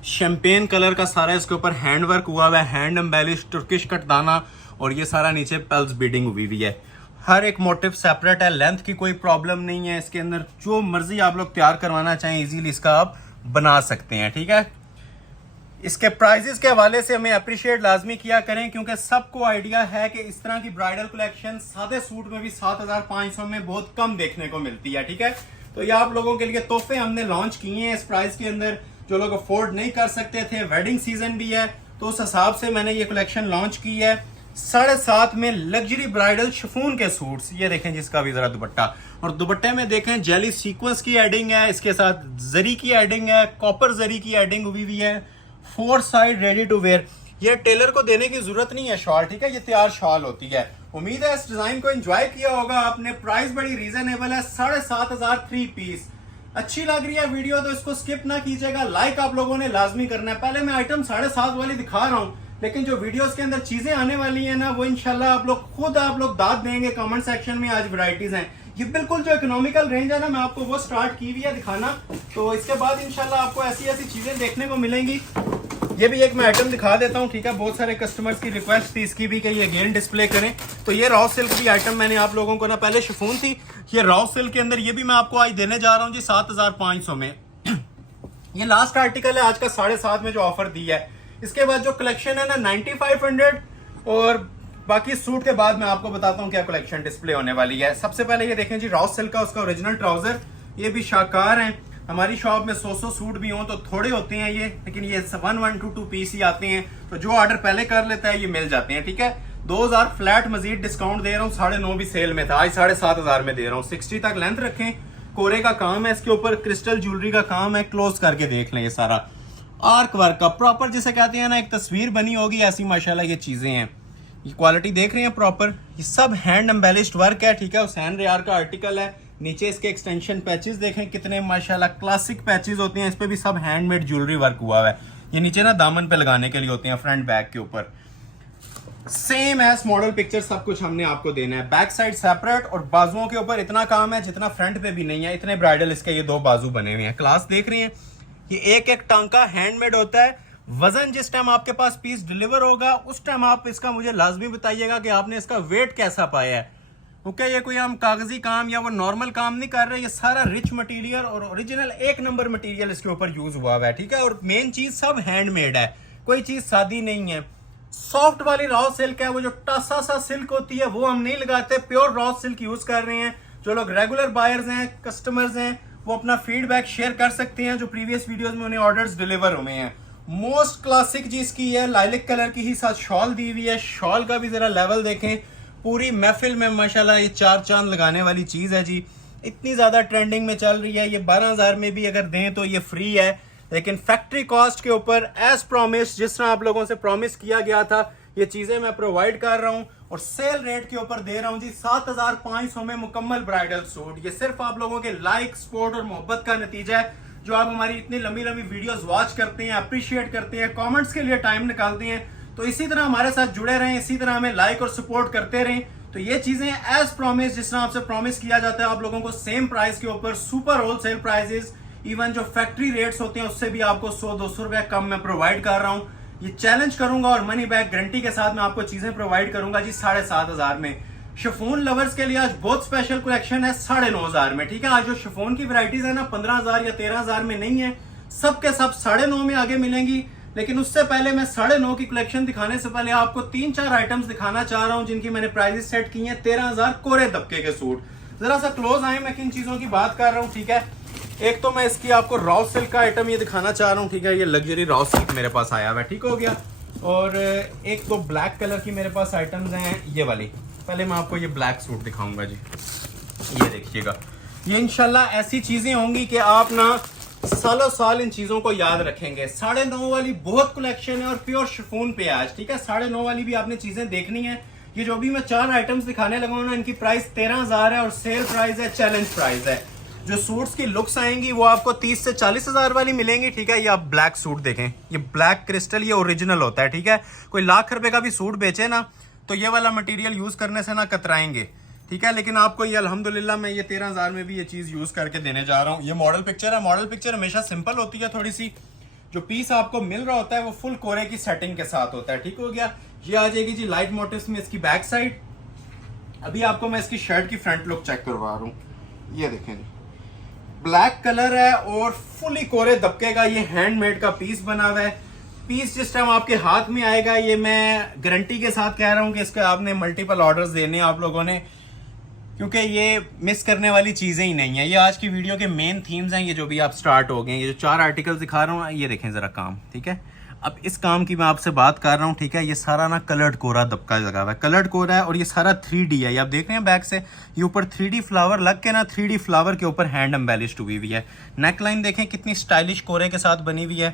शैंपेन कलर का सारा इसके ऊपर हैंड वर्क हुआ हुआ है, हैंड एम्बेलिश तुर्किश कटदाना, और ये सारा नीचे पल्स बीडिंग हुई हुई है। हर एक मोटिव सेपरेट है, लेंथ की कोई प्रॉब्लम नहीं है इसके अंदर। जो मर्जी आप लोग तैयार करवाना चाहें इजीली इसका आप बना सकते हैं, ठीक है। इसके प्राइजेस के हवाले से हमें अप्रिशिएट लाजमी किया करें, क्योंकि सबको आइडिया है कि इस तरह की ब्राइडल कलेक्शन सादे सूट में भी 7,500 में बहुत कम देखने को मिलती है। ठीक है, तो ये आप लोगों के लिए तोहफे हमने लॉन्च किए हैं इस प्राइस के अंदर, जो लोग अफोर्ड नहीं कर सकते थे। वेडिंग सीजन भी है तो उस हिसाब से मैंने ये कलेक्शन लॉन्च की है। 7.5 में लग्जरी ब्राइडल शिफॉन के सूट्स, ये देखें जिसका भी जरा दुपट्टा, और दुपट्टे में देखें जेली सीक्वेंस की एडिंग है, इसके साथ जरी की एडिंग है, कॉपर जरी की एडिंग हुई है, 4 साइड रेडी टू वेयर। ये टेलर को देने की जरूरत नहीं है शॉल, ठीक है, ये तैयार शॉल होती है। उम्मीद है इस डिजाइन को एंजॉय किया होगा आपने। प्राइस बड़ी रीजनेबल है, 7,500 3 पीस। अच्छी लग रही है वीडियो तो इसको स्किप ना कीजिएगा, लाइक आप लोगों ने लाजमी करना है। पहले मैं आइटम 7.5 वाली दिखा रहा हूँ, लेकिन जो वीडियोस के अंदर चीजें आने वाली है ना, वो इंशाल्लाह आप लोग दाद देंगे कमेंट सेक्शन में। आज वैरायटीज हैं, ये बिल्कुल जो इकोनॉमिकल रेंज है ना, मैं आपको वो स्टार्ट की हुई है दिखाना। तो इसके बाद इंशाल्लाह आपको ऐसी ऐसी चीजें देखने को मिलेंगी। ये भी एक मैं आइटम दिखा देता हूँ, ठीक है। बहुत सारे कस्टमर्स की रिक्वेस्ट थी इसकी भी कि ये अगेन डिस्प्ले करें। तो ये रॉ सिल्क की आइटम मैंने आप लोगों को ना, पहले शिफॉन थी, ये रॉ सिल्क के अंदर, ये भी मैं आपको आज देने जा रहा हूँ जी 7,500 में। ये लास्ट आर्टिकल है आज का 7.5 में जो ऑफर दी है। इसके बाद जो कलेक्शन है ना 9,500, और बाकी सूट के बाद मैं आपको बताता हूँ क्या कलेक्शन डिस्प्ले होने वाली है। सबसे पहले ये देखें जी रॉ सिल्क का उसका ओरिजिनल ट्राउजर, ये भी शाकार है। हमारी शॉप में 100 सूट भी हों तो थोड़े होते हैं ये, लेकिन ये 1-2 पीस ही आते हैं, तो जो ऑर्डर पहले कर लेता है ये मिल जाते हैं। ठीक है, 2,000 फ्लैट मजीद डिस्काउंट दे रहा हूँ, 9.5 भी सेल में था, आज 7,500 में दे रहा हूँ। 60 तक लेंथ रखें, कोरे का काम है इसके ऊपर, क्रिस्टल ज्वेलरी का काम है, क्लोज करके देख लें। ये सारा आर्क वर्क का प्रॉपर जिसे कहते हैं ना, एक तस्वीर बनी होगी ऐसी माशाल्लाह ये चीजें हैं। ये क्वालिटी देख रहे हैं प्रॉपर, ये सब हैंड एम्बेलिश्ड वर्क है। ठीक है, हुसैन रियार का आर्टिकल है। नीचे इसके एक्सटेंशन पैचेस देखें कितने माशाल्लाह क्लासिक पैचेस होते हैं, इस पे भी सब हैंडमेड ज्वेलरी वर्क हुआ है। ये नीचे ना दामन पे लगाने के लिए होते हैं, फ्रंट बैक के ऊपर सेम एस मॉडल पिक्चर सब कुछ हमने आपको देना है। बैक साइड सेपरेट, और बाजुओं के ऊपर इतना काम है जितना फ्रंट पे भी नहीं है, इतने ब्राइडल इसके ये 2 बाजू बने हुए हैं। क्लास देख रहे हैं, ये एक एक टांका हैंडमेड होता है। वजन जिस टाइम आपके पास पीस डिलीवर होगा उस टाइम आप इसका मुझे लाजमी बताइएगा कि आपने इसका वेट कैसा पाया है। ओके, ये कोई हम कागजी काम या वो नॉर्मल काम नहीं कर रहे, ये सारा रिच मटेरियल और ओरिजिनल 1 नंबर मटेरियल इसके ऊपर यूज हुआ है। ठीक है, और मेन चीज सब हैंडमेड है, कोई चीज सादी नहीं है। सॉफ्ट वाली रॉ सिल्क है, वो जो टासा सा सिल्क होती है वो हम नहीं लगाते, प्योर रॉ सिल्क यूज कर रहे हैं। जो लोग रेगुलर बायर्स हैं, कस्टमर्स हैं, वो अपना फीडबैक शेयर कर सकते हैं, जो प्रीवियस वीडियोस में उन्हें ऑर्डर्स डिलीवर हुए हैं। मोस्ट क्लासिक चीज की है, लाइलिक कलर की ही साथ शॉल दी हुई है। शॉल का भी जरा लेवल देखें, पूरी महफिल में माशाल्लाह ये 4 चांद लगाने वाली चीज है जी। इतनी ज्यादा ट्रेंडिंग में चल रही है, ये 12,000 में भी अगर दें तो ये फ्री है, लेकिन फैक्ट्री कॉस्ट के ऊपर एज प्रॉमिस, जिस तरह आप लोगों से प्रॉमिस किया गया था, ये चीजें मैं प्रोवाइड कर रहा हूं, और सेल रेट के ऊपर दे रहा हूं जी 7,500 में मुकम्मल ब्राइडल सूट। ये सिर्फ आप लोगों के लाइक, सपोर्ट और मोहब्बत का नतीजा है, जो आप हमारी इतनी लंबी लंबी वीडियोस वॉच करते हैं, अप्रिशिएट करते हैं, कमेंट्स के लिए टाइम निकालते हैं। तो इसी तरह हमारे साथ जुड़े रहें, इसी तरह हमें लाइक और सपोर्ट करते रहें। तो ये चीजें एज प्रॉमिस, जिस तरह आपसे प्रॉमिस किया जाता है आप लोगों को सेम प्राइस के ऊपर, सुपर होलसेल प्राइसेस, इवन जो फैक्ट्री रेट्स होते हैं उससे भी आपको 100-200 रुपए कम में प्रोवाइड कर रहा हूं। ये चैलेंज करूंगा और मनी बैक गारंटी के साथ मैं आपको चीजें प्रोवाइड करूंगा जी 7,500 में। शिफॉन लवर्स के लिए आज बहुत स्पेशल कलेक्शन है 9,500 में। ठीक है, आज जो शिफॉन की वैरायटीज है ना 15,000 या 13,000 में नहीं है, सबके सब 9.5 में आगे मिलेंगी। लेकिन उससे पहले मैं 9.5 की कलेक्शन दिखाने से पहले आपको 3-4 आइटम्स दिखाना चाह रहा हूं जिनकी मैंने प्राइसेस सेट की हैं। 13,000 कोरे दबके के सूट, जरा सा क्लोज आए, मैं किन चीजों की बात कर रहा हूं। ठीक है, एक तो मैं इसकी आपको रॉ सिल्क का आइटम ये दिखाना चाह रहा हूँ। ठीक है, ये लग्जरी रॉ सिल्क मेरे पास आया हुआ है, ठीक हो गया। और एक तो ब्लैक कलर की मेरे पास आइटम्स हैं, ये वाली। पहले मैं आपको ये ब्लैक सूट दिखाऊंगा जी, ये देखिएगा। ये इंशाल्लाह ऐसी चीजें होंगी कि आप ना सालों साल इन चीजों को याद रखेंगे। 9.5 वाली बहुत कलेक्शन है और प्योर शिफॉन पे आज। ठीक है, 9.5 वाली भी आपने चीजें देखनी है। ये जो भी मैं 4 आइटम्स दिखाने लगा हूं ना, इनकी प्राइस 13,000 है और सेल प्राइस है, चैलेंज प्राइस है। जो सूट्स की लुक्स आएंगी वो आपको 30 से 40,000 वाली मिलेंगी। ठीक है, ये आप ब्लैक सूट देखें, ये ब्लैक क्रिस्टल, ये ओरिजिनल होता है। ठीक है, कोई लाख रुपए का भी सूट बेचे ना तो ये वाला मटेरियल यूज करने से ना कतराएंगे। ठीक है, लेकिन आपको ये अल्हम्दुलिल्लाह मैं ये 13,000 में भी ये चीज यूज करके देने जा रहा हूँ। ये मॉडल पिक्चर है, मॉडल पिक्चर हमेशा सिंपल होती है थोड़ी सी। जो पीस आपको मिल रहा होता है वो फुल कोरे की सेटिंग के साथ होता है। ठीक हो गया, ये आ जाएगी जी लाइट मोटिव्स में इसकी बैक साइड। अभी आपको मैं इसकी शर्ट की फ्रंट लुक चेक करवा रहा हूँ, ये देखें जी, ब्लैक कलर है और फुली कोरे दबके का ये हैंडमेड का पीस बना हुआ है। पीस जिस टाइम आपके हाथ में आएगा, ये मैं गारंटी के साथ कह रहा हूँ कि इसके आपने मल्टीपल ऑर्डर्स देने आप लोगों ने, क्योंकि ये मिस करने वाली चीज़ें ही नहीं है। ये आज की वीडियो के मेन थीम्स हैं, ये जो भी आप स्टार्ट हो गए हैं। ये जो 4 आर्टिकल्स दिखा रहा हूँ, ये देखें ज़रा काम, ठीक है। अब इस काम की मैं आपसे बात कर रहा हूँ, ठीक है। ये सारा ना कलर्ड कोरा दबका लगा हुआ है, कलर्ड कोरा है, और ये सारा 3D है। ये आप देख रहे हैं बैक से, ये ऊपर 3D फ्लावर लग के ना 3D फ्लावर के ऊपर हैंड एम्बेलिश्ड हुई हुई है। नेक लाइन देखें कितनी स्टाइलिश कोरे के साथ बनी हुई है।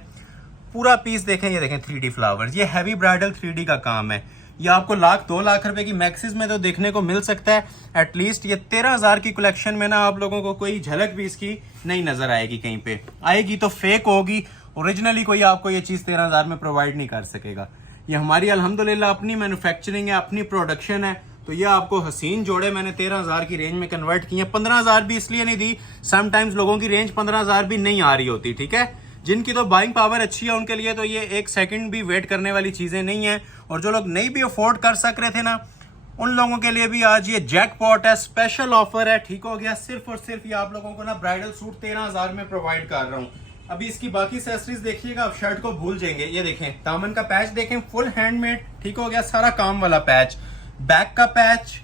पूरा पीस देखें, ये देखें 3D फ्लावर, ये हैवी ब्राइडल 3D का काम है। ये आपको 1-2 लाख रुपए की मैक्सिस में तो देखने को मिल सकता है एटलीस्ट। ये 13,000 की कलेक्शन में ना आप लोगों को कोई झलक भी इसकी नहीं नजर आएगी, कहीं पे आएगी तो फेक होगी। ओरिजिनली कोई आपको ये चीज़ 13,000 में प्रोवाइड नहीं कर सकेगा। ये हमारी अल्हम्दुलिल्लाह अपनी मैन्युफैक्चरिंग है, अपनी प्रोडक्शन है। तो ये आपको हसीन जोड़े मैंने 13,000 की रेंज में कन्वर्ट किए हैं। 15,000 भी इसलिए नहीं दी, समटाइम्स लोगों की रेंज 15,000 भी नहीं आ रही होती, ठीक है। जिनकी तो बाइंग पावर अच्छी है उनके लिए तो ये 1 सेकंड भी वेट करने वाली चीज़ें नहीं है। और जो लोग नहीं भी अफोर्ड कर सक रहे थे ना, उन लोगों के लिए भी आज ये जैकपॉट है, स्पेशल ऑफर है, ठीक हो गया। सिर्फ और सिर्फ ये आप लोगों को ना ब्राइडल सूट 13,000 में प्रोवाइड कर रहा हूँ। अभी इसकी बाकी एक्सेसरीज देखिएगा, आप शर्ट को भूल जाएंगे। ये देखें दामन का पैच देखें, फुल हैंडमेड, ठीक हो गया, सारा काम वाला पैच। बैक का पैच,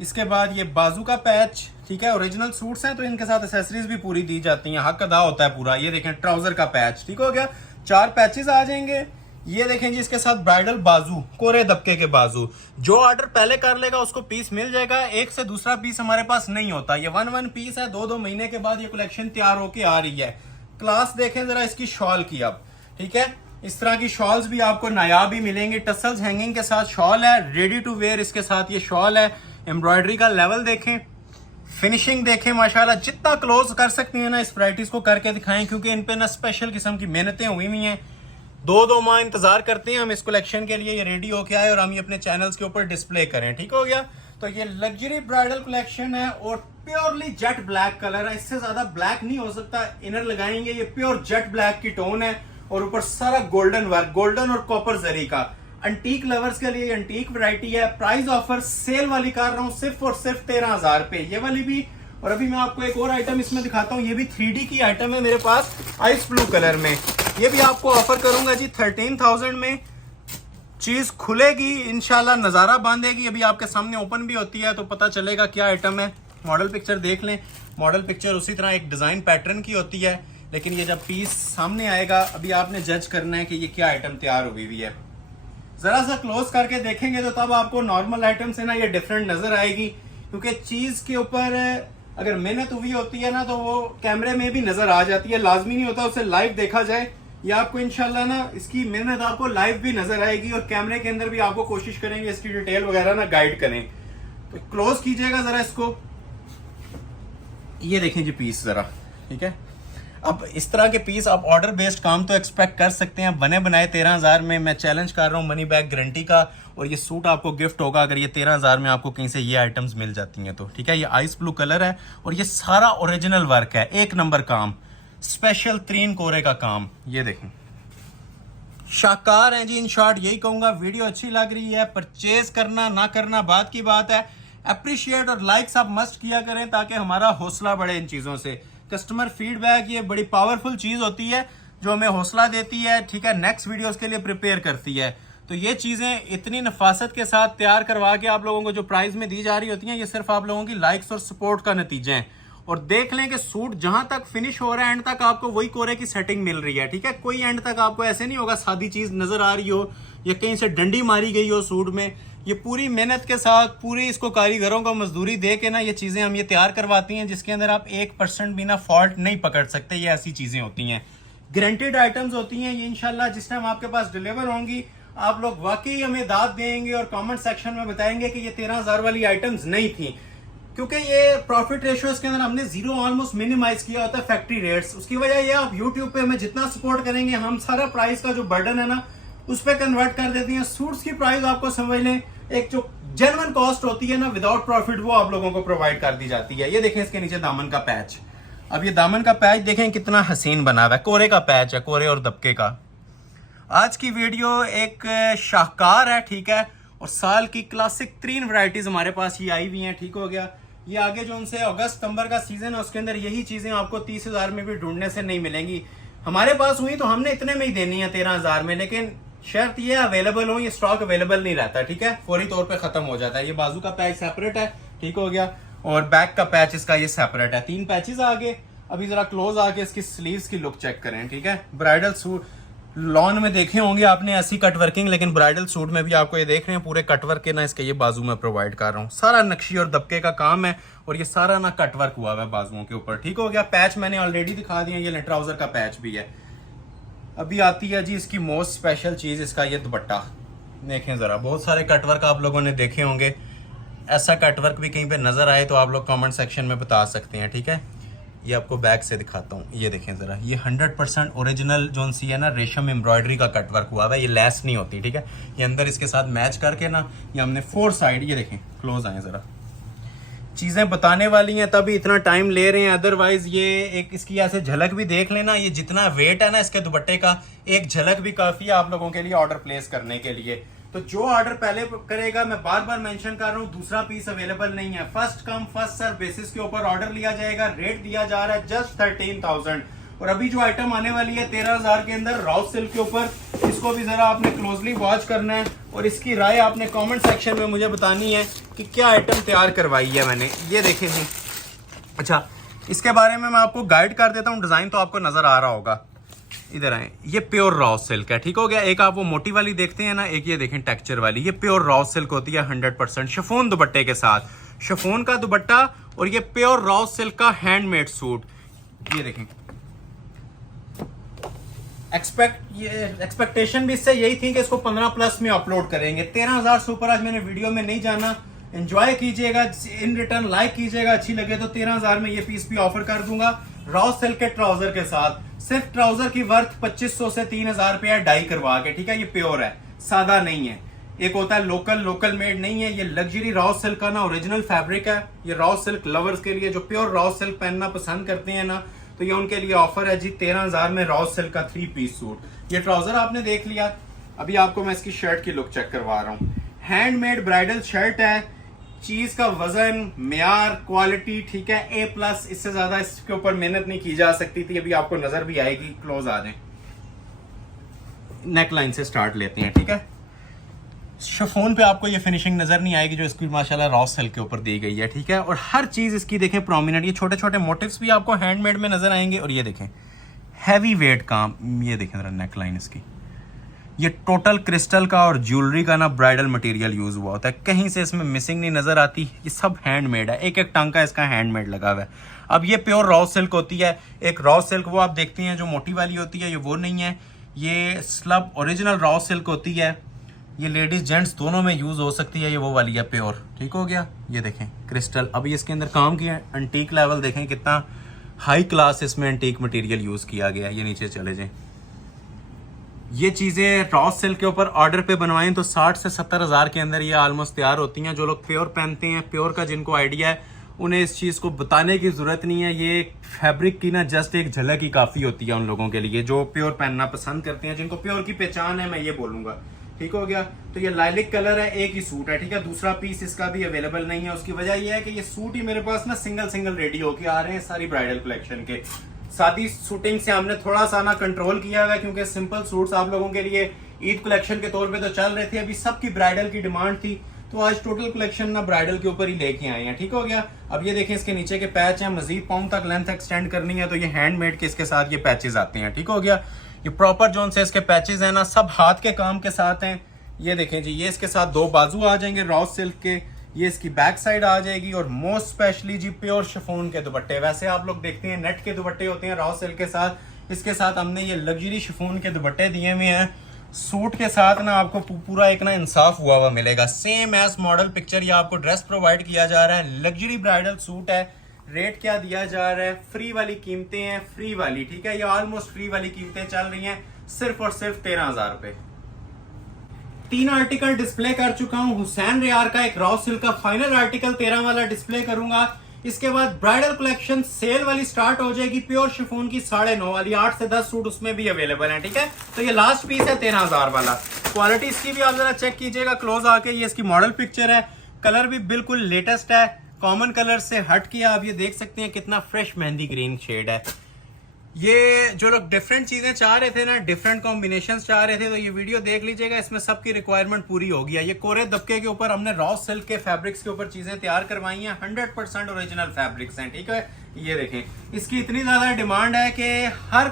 इसके बाद ये बाजू का पैच, ठीक है। ओरिजिनल सूट्स हैं तो इनके साथ एक्सेसरीज भी पूरी दी जाती हैं, हक अदा होता है पूरा। ये देखें ट्राउजर का पैच, ठीक हो गया, 4 पैचेस आ जाएंगे। ये देखें जी, इसके साथ ब्राइडल बाजू, कोरे दबके के बाजू। जो ऑर्डर पहले कर लेगा उसको पीस मिल जाएगा। एक से दूसरा पीस हमारे पास नहीं होता, ये 1 पीस है। 2 महीने के बाद ये कलेक्शन तैयार होके आ रही है। क्लास देखें जरा इसकी शॉल की अब, ठीक है। इस तरह की शॉल्स भी आपको नायाब ही मिलेंगी। टसल्स हैंगिंग के साथ शॉल है, रेडी टू वेयर इसके साथ ये शॉल है। एम्ब्रॉयडरी का लेवल देखें, फिनिशिंग देखें, माशाल्लाह जितना क्लोज कर सकती हैं ना इस वैराइटीज को करके दिखाएं, क्योंकि इन पे ना स्पेशल किस्म की मेहनतें हुई हुई हैं। 2 माह इंतजार करते हैं हम इस कलेक्शन के लिए, ये रेडी होके आए और हम ये अपने चैनल्स के ऊपर डिस्प्ले करें, ठीक हो गया। तो ये लग्जरी ब्राइडल कलेक्शन है और प्योरली जेट ब्लैक कलर है, इससे ज्यादा ब्लैक नहीं हो सकता। इनर लगाएंगे, ये प्योर जेट ब्लैक की टोन है और ऊपर सारा गोल्डन वर्क, गोल्डन और कॉपर जरी का। अंटीक लवर्स के लिए अंटीक वैरायटी है। प्राइस ऑफर सेल वाली कर रहा हूँ सिर्फ और सिर्फ 13,000 पे, ये वाली भी। और अभी मैं आपको एक और आइटम इसमें दिखाता हूँ, ये भी 3D की आइटम है मेरे पास, आइस ब्लू कलर में। ये भी आपको ऑफर करूंगा जी 13,000 में। चीज खुलेगी इंशाल्लाह, नजारा बांधेगी। अभी आपके सामने ओपन भी होती है तो पता चलेगा क्या आइटम है। मॉडल पिक्चर देख लें, मॉडल पिक्चर उसी तरह एक डिजाइन पैटर्न की होती है, लेकिन ये जब पीस सामने आएगा अभी आपने जज करना है कि ये क्या आइटम तैयार हुई हुई है। जरा सा क्लोज करके देखेंगे तो तब आपको नॉर्मल आइटम से ना ये डिफरेंट नजर आएगी, क्योंकि चीज के ऊपर अगर मेहनत हुई होती है ना तो वो कैमरे में भी नजर आ जाती है। लाजमी नहीं होता उसे लाइव देखा जाए, ये आपको इंशाल्लाह ना इसकी मेहनत आपको लाइव भी नजर आएगी और कैमरे के अंदर भी आपको कोशिश करेंगे इसकी डिटेल वगैरह ना गाइड करें। तो क्लोज कीजिएगा जरा इसको, ये देखें जी पीस जरा, ठीक है। अब इस तरह के पीस आप ऑर्डर बेस्ड काम तो एक्सपेक्ट कर सकते हैं, बने बनाए 13,000 में। मैं चैलेंज कर रहा हूँ मनी बैक गारंटी का, और ये सूट आपको गिफ्ट होगा अगर ये 13,000 में आपको कहीं से ये आइटम्स मिल जाती हैं तो, ठीक है। ये आइस ब्लू कलर है और ये सारा ओरिजिनल वर्क है, 1 नंबर काम, स्पेशल 3 कोरे का काम। ये देखें शाकार है जी, इन शॉर्ट यही कहूंगा। वीडियो अच्छी लग रही है, परचेज करना ना करना बात की बात है। अप्रिशिएट और लाइक्स आप मस्ट किया करें ताकि हमारा हौसला बढ़े इन चीजों से। कस्टमर फीडबैक ये बड़ी पावरफुल चीज होती है जो हमें हौसला देती है, ठीक है, नेक्स्ट वीडियोस के लिए प्रिपेयर करती है। तो ये चीजें इतनी नफासत के साथ तैयार करवा के आप लोगों को जो प्राइस में दी जा रही होती हैं, ये सिर्फ आप लोगों की लाइक्स और सपोर्ट का नतीजा है। और देख लें कि सूट जहां तक फिनिश हो रहा है एंड तक आपको वही कोरे की सेटिंग मिल रही है, ठीक है। कोई एंड तक आपको ऐसे नहीं होगा सादी चीज नजर आ रही हो या कहीं से डंडी मारी गई हो सूट में। ये पूरी मेहनत के साथ, पूरी इसको कारीगरों को मजदूरी दे के ना ये चीजें हम ये तैयार करवाती हैं, जिसके अंदर आप 1% भी ना फॉल्ट नहीं पकड़ सकते। ये ऐसी चीजें होती हैं, गारंटेड आइटम्स होती हैं। ये इंशाल्लाह जिस टाइम आपके पास डिलीवर होंगी आप लोग वाकई हमें दाद देंगे और कमेंट सेक्शन में बताएंगे कि ये 13,000 वाली आइटम्स नहीं थी, क्योंकि ये प्रॉफिट रेशियोज के अंदर हमने जीरो ऑलमोस्ट मिनिमाइज किया होता है फैक्ट्री रेट्स। उसकी वजह ये आप यूट्यूब पे हमें जितना सपोर्ट करेंगे हम सारा प्राइस का जो बर्डन है ना उस पर कन्वर्ट कर देती हैं। सूट्स की प्राइस आपको समझ लें, एक जो जेन्युइन कॉस्ट होती है ना विदाउट प्रॉफिट, वो आप लोगों को प्रोवाइड कर दी जाती है। ये देखें इसके नीचे दामन का पैच, अब ये दामन का पैच देखें कितना हसीन बना हुआ है, कोरे का पैच है, कोरे और दबके का। आज की वीडियो एक शाहकार है, ठीक है, और साल की क्लासिक 3 वैरायटीज हमारे पास ये आई हुई हैं, ठीक हो गया। ये आगे जो उनसे अगस्त सितंबर का सीजन है उसके अंदर यही चीजें आपको 30,000 में भी ढूंढने से नहीं मिलेंगी। हमारे पास हुई तो हमने इतने में ही देनी है 13,000 में, लेकिन शर्त ये अवेलेबल हो, ये स्टॉक अवेलेबल नहीं रहता, ठीक है, फौरी तौर पे खत्म हो जाता है। ये बाजू का पैच सेपरेट है, ठीक हो गया, और बैक का पैच इसका ये सेपरेट है, 3 पैचेस आगे। अभी जरा क्लोज आके इसकी स्लीव्स की लुक चेक करें, ठीक है। ब्राइडल सूट लॉन में देखे होंगे आपने ऐसी कट वर्किंग, लेकिन ब्राइडल सूट में भी आपको ये देख रहे हैं पूरे कट वर्क के ना इसके ये बाजू में प्रोवाइड कर रहा हूँ, सारा नक्शी और दबके का काम है, और ये सारा ना कट वर्क हुआ हुआ है बाजुओं के ऊपर, ठीक हो गया। पैच मैंने ऑलरेडी दिखा दिया, ये ट्राउजर का पैच भी है। अभी आती है जी इसकी मोस्ट स्पेशल चीज, इसका ये दुपट्टा देखें जरा। बहुत सारे कटवर्क आप लोगों ने देखे होंगे, ऐसा कटवर्क भी कहीं पे नजर आए तो आप लोग कमेंट सेक्शन में बता सकते हैं, ठीक है। ये आपको बैक से दिखाता हूँ, ये देखें जरा, ये 100% ओरिजिनल जोन सी है ना रेशम एम्ब्रॉयडरी का कटवर्क हुआ है, ये लेस नहीं होती, ठीक है। ये अंदर इसके साथ मैच करके ना ये हमने 4 साइड, ये देखें क्लोज आए जरा, चीजें बताने वाली हैं तभी इतना टाइम ले रहे हैं, अदरवाइज ये एक इसकी ऐसे झलक भी देख लेना, ये जितना वेट है ना इसके दुपट्टे का, एक झलक भी काफी है आप लोगों के लिए ऑर्डर प्लेस करने के लिए। तो जो ऑर्डर पहले करेगा, मैं बार बार मेंशन कर रहा हूँ, दूसरा पीस अवेलेबल नहीं है, first come first serve basis के ऊपर ऑर्डर लिया जाएगा। रेट दिया जा रहा है जस्ट 13,000, और अभी जो आइटम आने वाली है 13,000 के अंदर राउस सिल्क के ऊपर, इसको भी जरा आपने क्लोजली वॉच करना है, और इसकी राय आपने कमेंट सेक्शन में मुझे बतानी है कि क्या आइटम तैयार करवाई है मैंने। ये देखें जी, अच्छा इसके बारे में मैं आपको गाइड कर देता हूँ, डिजाइन तो आपको नजर आ रहा होगा, इधर आए। ये प्योर राउस सिल्क है, ठीक हो गया। एक आप वो मोटी वाली देखते हैं ना, एक ये देखें टेक्सचर वाली, ये प्योर राउस सिल्क होती है 100% शिफॉन दुपट्टे के साथ, शिफॉन का दुपट्टा, और ये प्योर राउस सिल्क का हैंडमेड सूट। ये देखें, एक्सपेक्टेशन भी इससे यही थी कि इसको 15+ में अपलोड करेंगे। 13,000 से ऊपर आज मैंने वीडियो में नहीं जाना, एंजॉय कीजिएगा, इन रिटर्न लाइक कीजिएगा, अच्छी लगे तो 13,000 में ये पीस भी ऑफर कर दूंगा राउस सिल्क के ट्राउजर के साथ। सिर्फ ट्राउजर की वर्थ 2500 से 3,000 रुपया डाई करवा के, ठीक है। ये प्योर है, सादा नहीं है। एक होता है लोकल मेड नहीं है, ये लग्जरी राउस सिल्क का ना ओरिजिनल फैब्रिक है। ये राउस सिल्क लवर्स के लिए, जो प्योर राउस सिल्क पहनना पसंद करते हैं ना, तो ये उनके लिए ऑफर है जी। 13,000 में राउस सिल्क का 3 पीस सूट। ये ट्राउजर आपने देख लिया, अभी आपको मैं इसकी शर्ट की लुक चेक करवा रहा हूँ। हैंडमेड ब्राइडल शर्ट है, चीज का वजन, म्यार, क्वालिटी, ठीक है, A+, इससे ज्यादा इसके ऊपर मेहनत नहीं की जा सकती थी। अभी आपको नजर भी आएगी, क्लोज आ जाए। नेक लाइन से स्टार्ट लेते हैं, ठीक है। शिफॉन पे आपको ये फिनिशिंग नजर नहीं आएगी जो इसकी माशाल्लाह राउस सिल्क के ऊपर दी गई है, ठीक है। और हर चीज इसकी देखें प्रोमिनेंट, ये छोटे छोटे मोटिव्स भी आपको हैंडमेड में नजर आएंगे। और ये देखें हैवी वेट काम, ये देखें जरा नेक लाइन इसकी, ये टोटल क्रिस्टल का और ज्वेलरी का ना ब्राइडल मटेरियल यूज हुआ होता है, कहीं से इसमें मिसिंग नहीं नजर आती। ये सब हैंडमेड है, एक एक टांका इसका हैंडमेड लगा हुआ है। अब ये प्योर राउस सिल्क होती है, एक राउस सिल्क वो आप देखते हैं जो मोटी वाली होती है, ये वो नहीं है। ये स्लब ओरिजिनल राउस सिल्क होती है, ये लेडीज जेंट्स दोनों में यूज हो सकती है, ये वो वाली है प्योर, ठीक हो गया। ये देखें क्रिस्टल, अभी इसके अंदर काम किया है, एंटीक लेवल देखें कितना हाई क्लास इसमें एंटीक मटेरियल यूज किया गया है। ये नीचे चले जाएं, ये चीजें राउस सिल्क के ऊपर ऑर्डर पे बनवाएं तो 60 से 70 हज़ार के अंदर ये ऑलमोस्ट तैयार होती हैं। जो लोग प्योर पहनते हैं, प्योर का जिनको आइडिया है, उन्हें इस चीज को बताने की जरूरत नहीं है। ये फैब्रिक की ना जस्ट एक झलक ही काफी होती है उन लोगों के लिए जो प्योर पहनना पसंद करते हैं, जिनको प्योर की पहचान है, मैं ये बोलूंगा, ठीक हो गया। तो ये लाइलिक कलर है, एक ही सूट है, ठीक है। दूसरा पीस इसका भी अवेलेबल नहीं है। उसकी वजह यह है कि ये सूट ही मेरे पास ना सिंगल रेडी होके आ रहे हैं सारी ब्राइडल कलेक्शन के। शादी शूटिंग से हमने थोड़ा सा ना कंट्रोल किया हुआ है, क्योंकि सिंपल सूट्स आप लोगों के लिए ईद कलेक्शन के तौर पे तो चल रहे थे, अभी सबकी ब्राइडल की डिमांड थी, तो आज टोटल कलेक्शन ना ब्राइडल के ऊपर ही लेके आए हैं, ठीक हो गया। अब ये देखें इसके नीचे के पैच हैं, मजीद पाउंड तक लेंथ एक्सटेंड करनी है तो ये हैंडमेड के इसके साथ ये पैचेस आते हैं, ठीक हो गया। ये प्रॉपर जोन से इसके पैचेस हैं ना, सब हाथ के काम के साथ हैं। ये देखें जी, ये इसके साथ 2 बाजू आ जाएंगे राउस सिल्क के, ये इसकी बैक साइड आ जाएगी, और मोस्ट स्पेशली जी प्योर शिफॉन के दुपट्टे। वैसे आप लोग देखते हैं नेट के दुपट्टे होते हैं राउस सिल्क के साथ, इसके साथ हमने ये लग्जरी शिफॉन के दुपट्टे दिए हुए हैं। सूट के साथ ना आपको पूरा एक ना इंसाफ हुआ हुआ मिलेगा, सेम एज मॉडल पिक्चर, या आपको ड्रेस प्रोवाइड किया जा रहा है। लग्जरी ब्राइडल सूट है। रेट क्या दिया जा रहा है? फ्री वाली कीमतें हैं, फ्री वाली, ठीक है। ये ऑलमोस्ट फ्री वाली कीमतें चल रही हैं, सिर्फ और सिर्फ 13,000 रुपए। 3 आर्टिकल डिस्प्ले कर चुका हूं। हुसैन रेयार का एक राउस सिल्क का फाइनल आर्टिकल 13 वाला डिस्प्ले करूंगा। इसके बाद ब्राइडल कलेक्शन सेल वाली स्टार्ट हो जाएगी, प्योर शिफॉन की 9.5 वाली, 8 से 10 सूट उसमें भी अवेलेबल हैं, ठीक है। तो ये लास्ट पीस है 13,000 वाला। क्वालिटी इसकी भी आप जरा चेक कीजिएगा क्लोज आके। ये इसकी मॉडल पिक्चर है, कलर भी बिल्कुल लेटेस्ट है, कॉमन कलर से हट के आप ये देख सकते हैं कितना फ्रेश मेहंदी ग्रीन शेड है। ये जो लोग डिफरेंट चीजें चाह रहे थे ना, डिफरेंट कॉम्बिनेशंस चाह रहे थे, तो ये वीडियो देख लीजिएगा, इसमें सबकी रिक्वायरमेंट पूरी होगी। ये कोरे दबके के ऊपर हमने रॉ सिल्क के फैब्रिक्स के ऊपर चीजें तैयार करवाई हैं, 100% ओरिजिनल फैब्रिक्स हैं, ठीक है। ये देखें, इसकी इतनी ज्यादा डिमांड है कि हर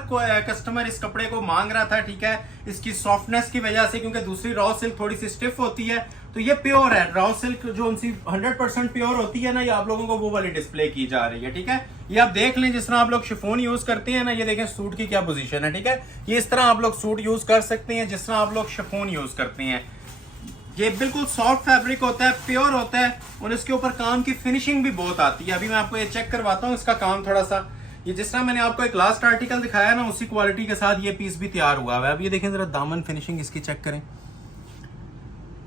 कस्टमर इस कपड़े को मांग रहा था, ठीक है, इसकी सॉफ्टनेस की वजह से, क्योंकि दूसरी रॉ सिल्क थोड़ी सी स्टिफ होती है, तो ये प्योर है। रॉ सिल्क जो उनकी 100% प्योर होती है ना, ये आप लोगों को वो वाली डिस्प्ले की जा रही है, ठीक है। ये आप देख लें, जिस तरह आप लोग शिफॉन यूज करते हैं ना, ये देखें सूट की क्या पोजीशन है, ठीक है। ये इस तरह आप लोग सूट यूज कर सकते हैं जिस तरह आप लोग शिफॉन यूज करते हैं। ये बिल्कुल सॉफ्ट फैब्रिक होता है, प्योर होता है, और इसके ऊपर काम की फिनिशिंग भी बहुत आती है। अभी मैं आपको ये चेक करवाता हूँ इसका काम थोड़ा सा। ये जिस तरह मैंने आपको एक लास्ट आर्टिकल दिखाया ना, उसी क्वालिटी के साथ ये पीस भी तैयार हुआ है। अब ये देखें जरा, दामन फिनिशिंग इसकी चेक करें,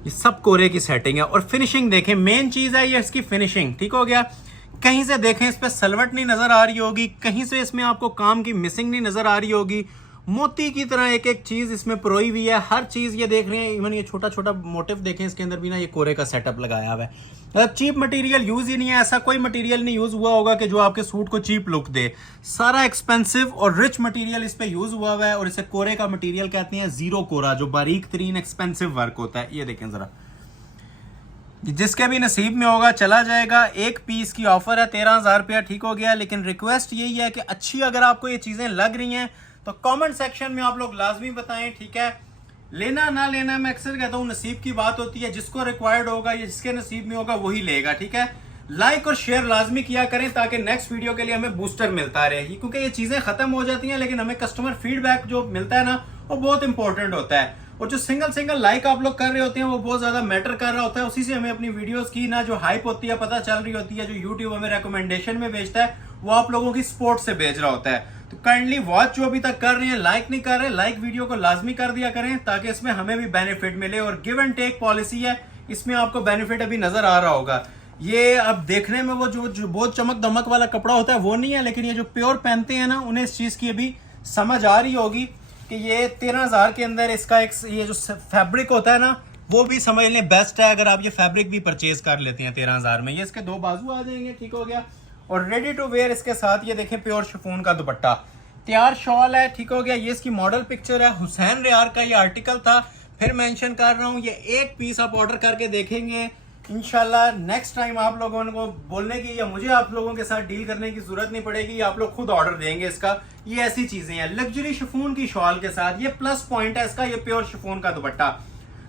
ये सब कोरे की सेटिंग है। और फिनिशिंग देखें, मेन चीज है ये इसकी फिनिशिंग, ठीक हो गया। कहीं से देखें इस पे सलवट नहीं नजर आ रही होगी, कहीं से इसमें आपको काम की मिसिंग नहीं नजर आ रही होगी। मोती की तरह एक एक चीज इसमें परोई हुई है, हर चीज ये देख रहे हैं। इवन ये छोटा छोटा मोटिव देखें इसके अंदर भी ना, ये कोरे का सेटअप लगाया हुआ है। मतलब चीप मटेरियल यूज ही नहीं है, ऐसा कोई मटेरियल नहीं यूज हुआ होगा कि जो आपके सूट को चीप लुक दे। सारा एक्सपेंसिव और रिच मटेरियल इस पे यूज हुआ हुआ है, और इसे कोरे का मटेरियल कहते हैं, जीरो कोरा, जो बारीक तरीन एक्सपेंसिव वर्क होता है। ये देखें जरा, जिसके भी नसीब में होगा चला जाएगा। एक पीस की ऑफर है 13,000 रुपया, ठीक हो गया। लेकिन रिक्वेस्ट यही है कि अच्छी अगर आपको ये चीजें लग रही हैं तो कमेंट सेक्शन में आप लोग लाजमी बताएं, ठीक है। लेना ना लेना मैं अक्सर कहता हूं नसीब की बात होती है, जिसको रिक्वायर्ड होगा या जिसके नसीब में होगा वही लेगा, ठीक है। लाइक और शेयर लाजमी किया करें ताकि नेक्स्ट वीडियो के लिए हमें बूस्टर मिलता रहे, क्योंकि ये चीजें खत्म हो जाती हैं लेकिन हमें कस्टमर फीडबैक जो मिलता है ना, वो बहुत इंपॉर्टेंट होता है। और जो सिंगल लाइक आप लोग कर रहे होते हैं वो बहुत ज्यादा मैटर कर रहा होता है। उसी से हमें अपनी वीडियोस की ना जो हाइप होती है पता चल रही होती है, जो यूट्यूब हमें रिकमेंडेशन में भेजता है वो आप लोगों की सपोर्ट से भेज रहा होता है। तो काइंडली वॉच जो अभी तक कर रहे हैं, लाइक नहीं कर रहे, लाइक वीडियो को लाजमी कर दिया करें ताकि इसमें हमें भी बेनिफिट मिले। और गिव एंड टेक पॉलिसी है, इसमें आपको बेनिफिट अभी नजर आ रहा होगा। ये अब देखने में वो जो बहुत चमक दमक वाला कपड़ा होता है वो नहीं है, लेकिन ये जो प्योर पहनते हैं ना, उन्हें इस चीज की अभी समझ आ रही होगी कि ये 13,000 के अंदर इसका एक ये जो फैब्रिक होता है ना, वो भी समझ लें बेस्ट है। अगर आप ये फैब्रिक भी परचेज कर लेते हैं 13,000 में, ये इसके 2 बाजू आ जाएंगे, ठीक हो गया। और रेडी टू वेयर इसके साथ ये देखें प्योर शिफॉन का दुपट्टा, तैयार शॉल है, ठीक हो गया। ये इसकी मॉडल पिक्चर है, हुसैन रियार का ये आर्टिकल था, फिर मेंशन कर रहा हूँ। ये एक पीस आप ऑर्डर करके देखेंगे, इंशाल्लाह नेक्स्ट टाइम आप लोगों को बोलने की या मुझे आप लोगों के साथ डील करने की जरूरत नहीं पड़ेगी, आप लोग खुद ऑर्डर देंगे इसका। ये ऐसी चीजें हैं लग्जरी शिफॉन की शॉल के साथ, ये प्लस पॉइंट है इसका, ये प्योर शिफॉन का दुपट्टा।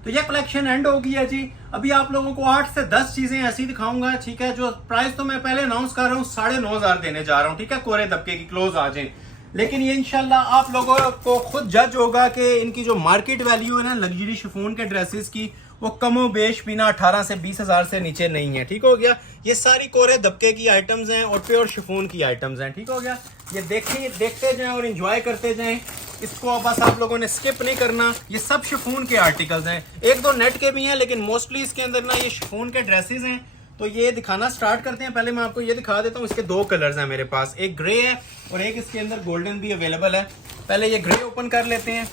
तो ये कलेक्शन एंड हो गई है जी। अभी आप लोगों को 8 से 10 चीजें ऐसी दिखाऊंगा, ठीक है। जो प्राइस तो मैं पहले अनाउंस कर रहा हूँ, 9,500 देने जा रहा हूँ, ठीक है। कोरे दबके की क्लोज आ जाए, लेकिन ये इंशाल्लाह आप लोगों को खुद जज होगा कि इनकी जो मार्केट वैल्यू है ना लग्जरी शिफॉन के ड्रेसेस की, वो कमो बेश बिना 18 से 20,000 से नीचे नहीं है, ठीक हो गया। ये सारी कोरे दबके की आइटम्स हैं और प्योर शिफॉन की आइटम्स हैं, ठीक हो गया। ये देखते जाएं और एंजॉय करते जाएं, इसको बस आप लोगों ने स्किप नहीं करना। ये सब शिफॉन के आर्टिकल्स हैं, एक दो नेट के भी हैं, लेकिन मोस्टली इसके अंदर ना ये शिफॉन के ड्रेसेस हैं। तो ये दिखाना स्टार्ट करते हैं। पहले मैं आपको ये दिखा देता हूँ, इसके 2 कलर्स हैं मेरे पास, एक ग्रे है और एक इसके अंदर गोल्डन भी अवेलेबल है। पहले ये ग्रे ओपन कर लेते हैं।